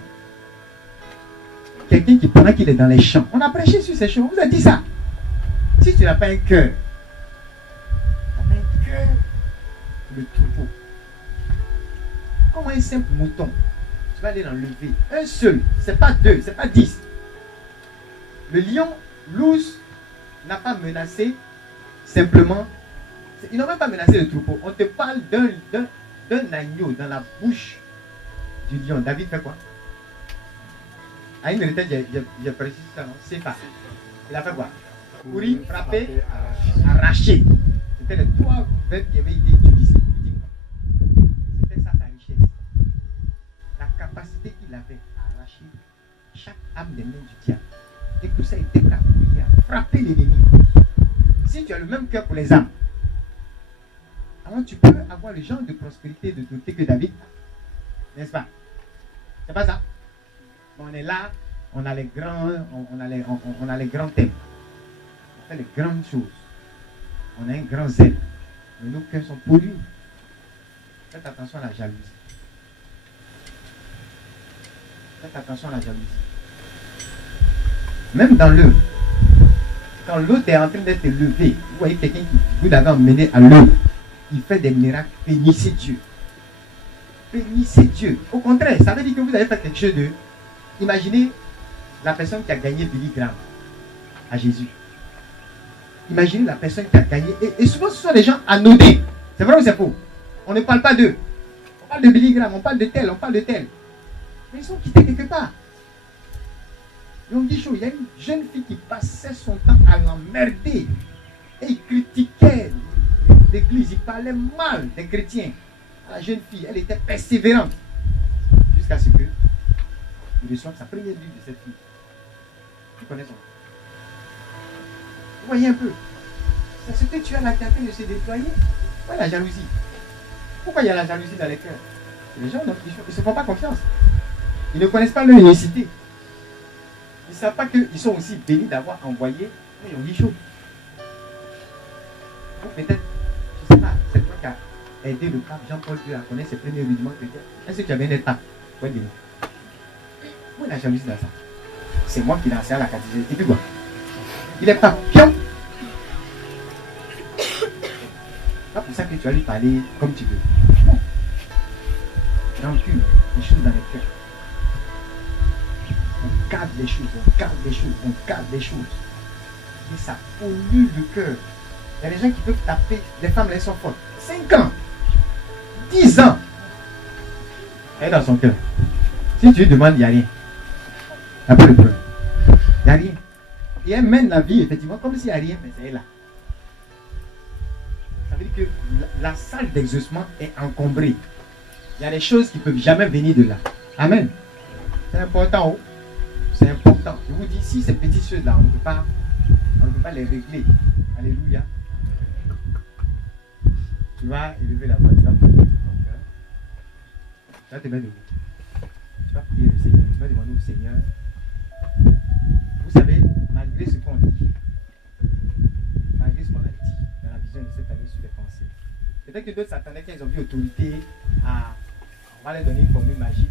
Quelqu'un qui, pendant qu'il est dans les champs, on a prêché sur ces choses, on vous a dit ça. Si tu n'as pas un cœur, tu n'as pas un cœur pour le troupeau. Comment un simple mouton, tu vas aller l'enlever. Un seul, c'est pas deux, c'est pas 10. Le lion, l'ours, n'a pas menacé simplement. Ils n'ont même pas menacé le troupeau. On te parle d'un agneau dans la bouche du lion. David fait quoi? À une retraite, j'ai précisé ça, non? C'est pas. Il a fait quoi? Courir, frapper, arracher. C'était les 3 verbes qui avaient été utilisés. C'était ça sa richesse. La capacité qu'il avait à arracher chaque âme des mains du diable. Et tout ça était prêt à courir, à frapper l'ennemi. Si tu as le même cœur pour les âmes, alors tu peux avoir le genre de prospérité, de beauté que David a. N'est-ce pas? C'est pas ça? On est là, on a les grands, on a les grands thèmes. On fait les grandes choses. On a un grand zèle. Mais nos cœurs sont pollués. Faites attention à la jalousie. Faites attention à la jalousie. Même dans l'œuvre, quand l'autre est en train d'être levé, vous voyez quelqu'un qui vous l'avez emmené à l'œuvre, il fait des miracles, bénissez Dieu. Bénissez Dieu. Au contraire, ça veut dire que vous avez fait quelque chose de... Imaginez la personne qui a gagné Billy Graham à Jésus. Imaginez la personne qui a gagné. Et souvent, ce sont des gens anodins. C'est vrai ou c'est faux? On ne parle pas d'eux. On parle de Billy Graham, on parle de tel, on parle de tel. Mais ils sont quittés quelque part. Ils ont dit chaud. Il y a une jeune fille qui passait son temps à l'emmerder. Et il critiquait l'église. Il parlait mal des chrétiens. La jeune fille, elle était persévérante. Jusqu'à ce que il reçoive sa première livre de cette fille. Tu connais son nom. Vous voyez un peu. C'est ce que tu as la capacité de se déployer. Pourquoi la jalousie? Pourquoi il y a la jalousie dans les cœurs? Les gens ne se font pas confiance. Ils ne connaissent pas leur unicité. Ils ne savent pas qu'ils sont aussi bénis d'avoir envoyé. Ils ont dit chaud. Ou peut-être, je ne sais pas, c'est toi qui as aidé le pape Jean-Paul II à connaître ses premiers rudiments chrétiens. Est-ce que tu avais un pape? Où est la jalousie dans ça? C'est moi qui l'ai enseigné à la catéchèse. Et puis quoi? Il est pas pion. C'est pas pour ça que tu vas lui parler comme tu veux. Non. Rancune, les choses dans les cœurs. On garde les choses, on garde les choses, on garde les choses. Et ça pollue le cœur. Il y a des gens qui peuvent taper, les femmes, elles sont fortes. 5 ans, 10 ans. Elle est dans son cœur. Si tu lui demandes, il n'y a rien. Il n'y a pas de problème. Il n'y a rien. Et elle mène la vie, effectivement, comme s'il n'y a rien, mais c'est là. Ça veut dire que la salle d'exaucement est encombrée. Il y a des choses qui ne peuvent jamais venir de là. Amen. C'est important. Oh. C'est important. Je vous dis, si ces petites choses-là, on ne peut pas les régler. Alléluia. Tu vas élever la voix, tu vas prier pour ton cœur. Tu vas te mettre debout. Tu vas prier le Seigneur. Tu vas demander au Seigneur. Vous savez, malgré ce qu'on dit, malgré ce qu'on a dit dans la vision de cette année sur les pensées, peut-être que d'autres s'attendaient qu'ils ont vu autorité à. On va leur donner une formule magique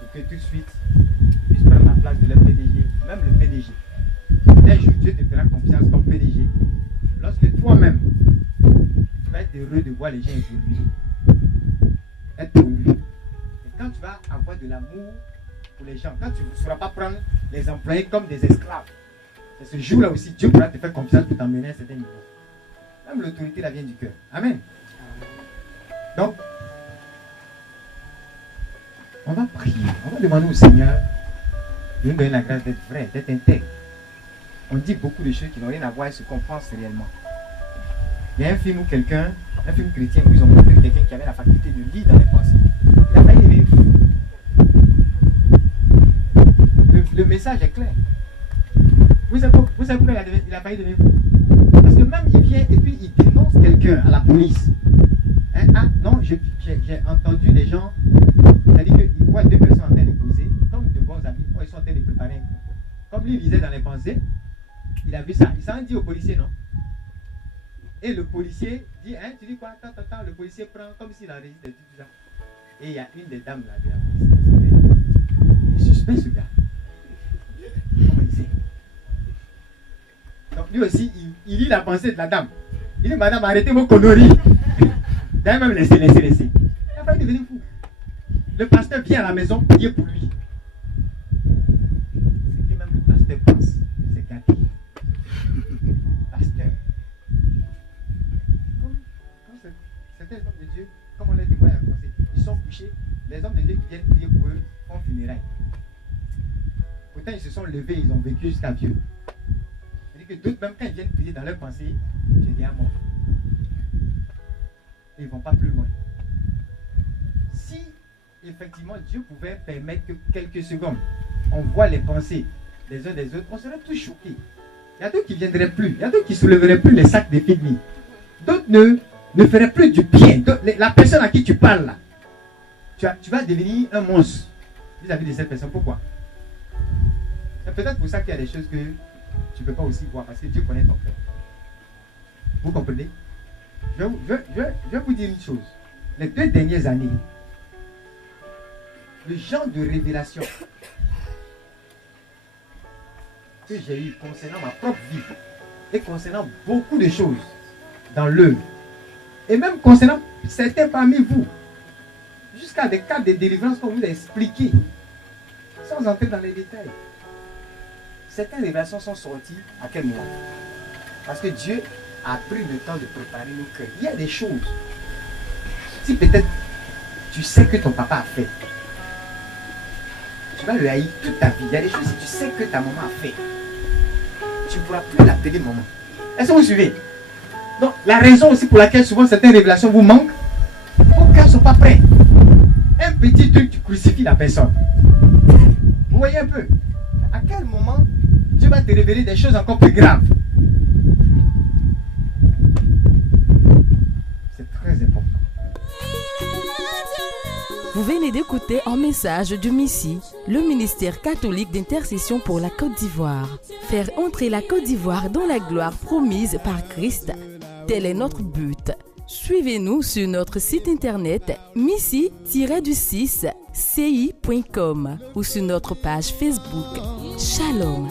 pour que tout de suite ils puissent prendre la place de leur PDG, même le PDG. Un jour, Dieu te fera confiance comme PDG. Lorsque toi-même, tu vas être heureux de voir les gens évoluer, être promu. Et quand tu vas avoir de l'amour pour les gens, quand tu ne sauras pas prendre les employés comme des esclaves, c'est ce jour-là aussi, Dieu pourra te faire confiance pour t'emmener à un certain niveau. Même l'autorité, la vient du cœur. Amen. Donc, on va prier, on va demander au Seigneur de nous donner la grâce d'être vrai, d'être intègre. On dit beaucoup de choses qui n'ont rien à voir avec ce qu'on pense réellement. Il y a un film où quelqu'un, un film chrétien, où ils ont montré quelqu'un qui avait la faculté de lire dans les pensées. Il a failli devenir fou. Le message est clair. Vous savez pourquoi il a failli devenir fou? Parce que même il vient et puis il dénonce quelqu'un à la police. Hein? Ah non, j'ai entendu des gens, c'est-à-dire qu'ils voient deux personnes en train de causer, comme de bons amis, ils sont en train de préparer un coup. Comme lui, il lisait dans les pensées, il a vu ça. Il s'en dit au policier, non? Et le policier dit, hein, tu dis quoi? Attends, le policier prend comme s'il enregistrait tout ça. Et il y a une des dames là de la police. Il suspect ce gars. Comment il sait? Donc lui aussi, il lit la pensée de la dame. Il dit, madame, arrêtez vos conneries. D'ailleurs, même laissez. Il a failli devenir fou. Le pasteur vient à la maison prier pour lui. Ce que même le pasteur pense, c'est gâté. Pasteur. Comme certains hommes de Dieu, comme on l'a témoigné à la conseil, ils sont couchés, les hommes de Dieu qui viennent prier pour eux font funérailles. Pourtant, ils se sont levés, ils ont vécu jusqu'à vieux. C'est-à-dire que d'autres, même quand ils viennent prier dans leur pensée, j'ai dit à mort. Et ils ne vont pas plus loin. Si effectivement Dieu pouvait permettre que quelques secondes, on voit les pensées des uns des autres, on serait tous choqués. Il y a d'autres qui ne viendraient plus, il y a d'autres qui ne souleveraient plus les sacs de pygmies. D'autres ne feraient plus du bien. La personne à qui tu parles là, tu vas devenir un monstre vis-à-vis de cette personne. Pourquoi? C'est peut-être pour ça qu'il y a des choses que tu ne peux pas aussi voir, parce que Dieu connaît ton cœur. Vous comprenez? Je vais vous dire une chose. Les 2 dernières années, le genre de révélation que j'ai eu concernant ma propre vie et concernant beaucoup de choses dans l'œuvre, et même concernant certains parmi vous, jusqu'à des cas de délivrance qu'on vous a expliqué, sans entrer dans les détails. Certaines révélations sont sorties à quel moment? Parce que Dieu a pris le temps de préparer nos cœurs. Il y a des choses. Si peut-être tu sais que ton papa a fait, tu vas le haïr toute ta vie. Il y a des choses, si tu sais que ta maman a fait, tu ne pourras plus l'appeler maman. Est-ce que vous suivez? Donc, la raison aussi pour laquelle souvent certaines révélations vous manquent, vos cœurs ne sont pas prêts. Un petit truc, tu crucifies la personne. Vous voyez un peu? À quel moment Dieu va te révéler des choses encore plus graves? C'est très important. Vous venez d'écouter un message du MISSI, le ministère catholique d'intercession pour la Côte d'Ivoire. Faire entrer la Côte d'Ivoire dans la gloire promise par Christ, tel est notre but. Suivez-nous sur notre site internet missi-du6ci.com ou sur notre page Facebook. Shalom.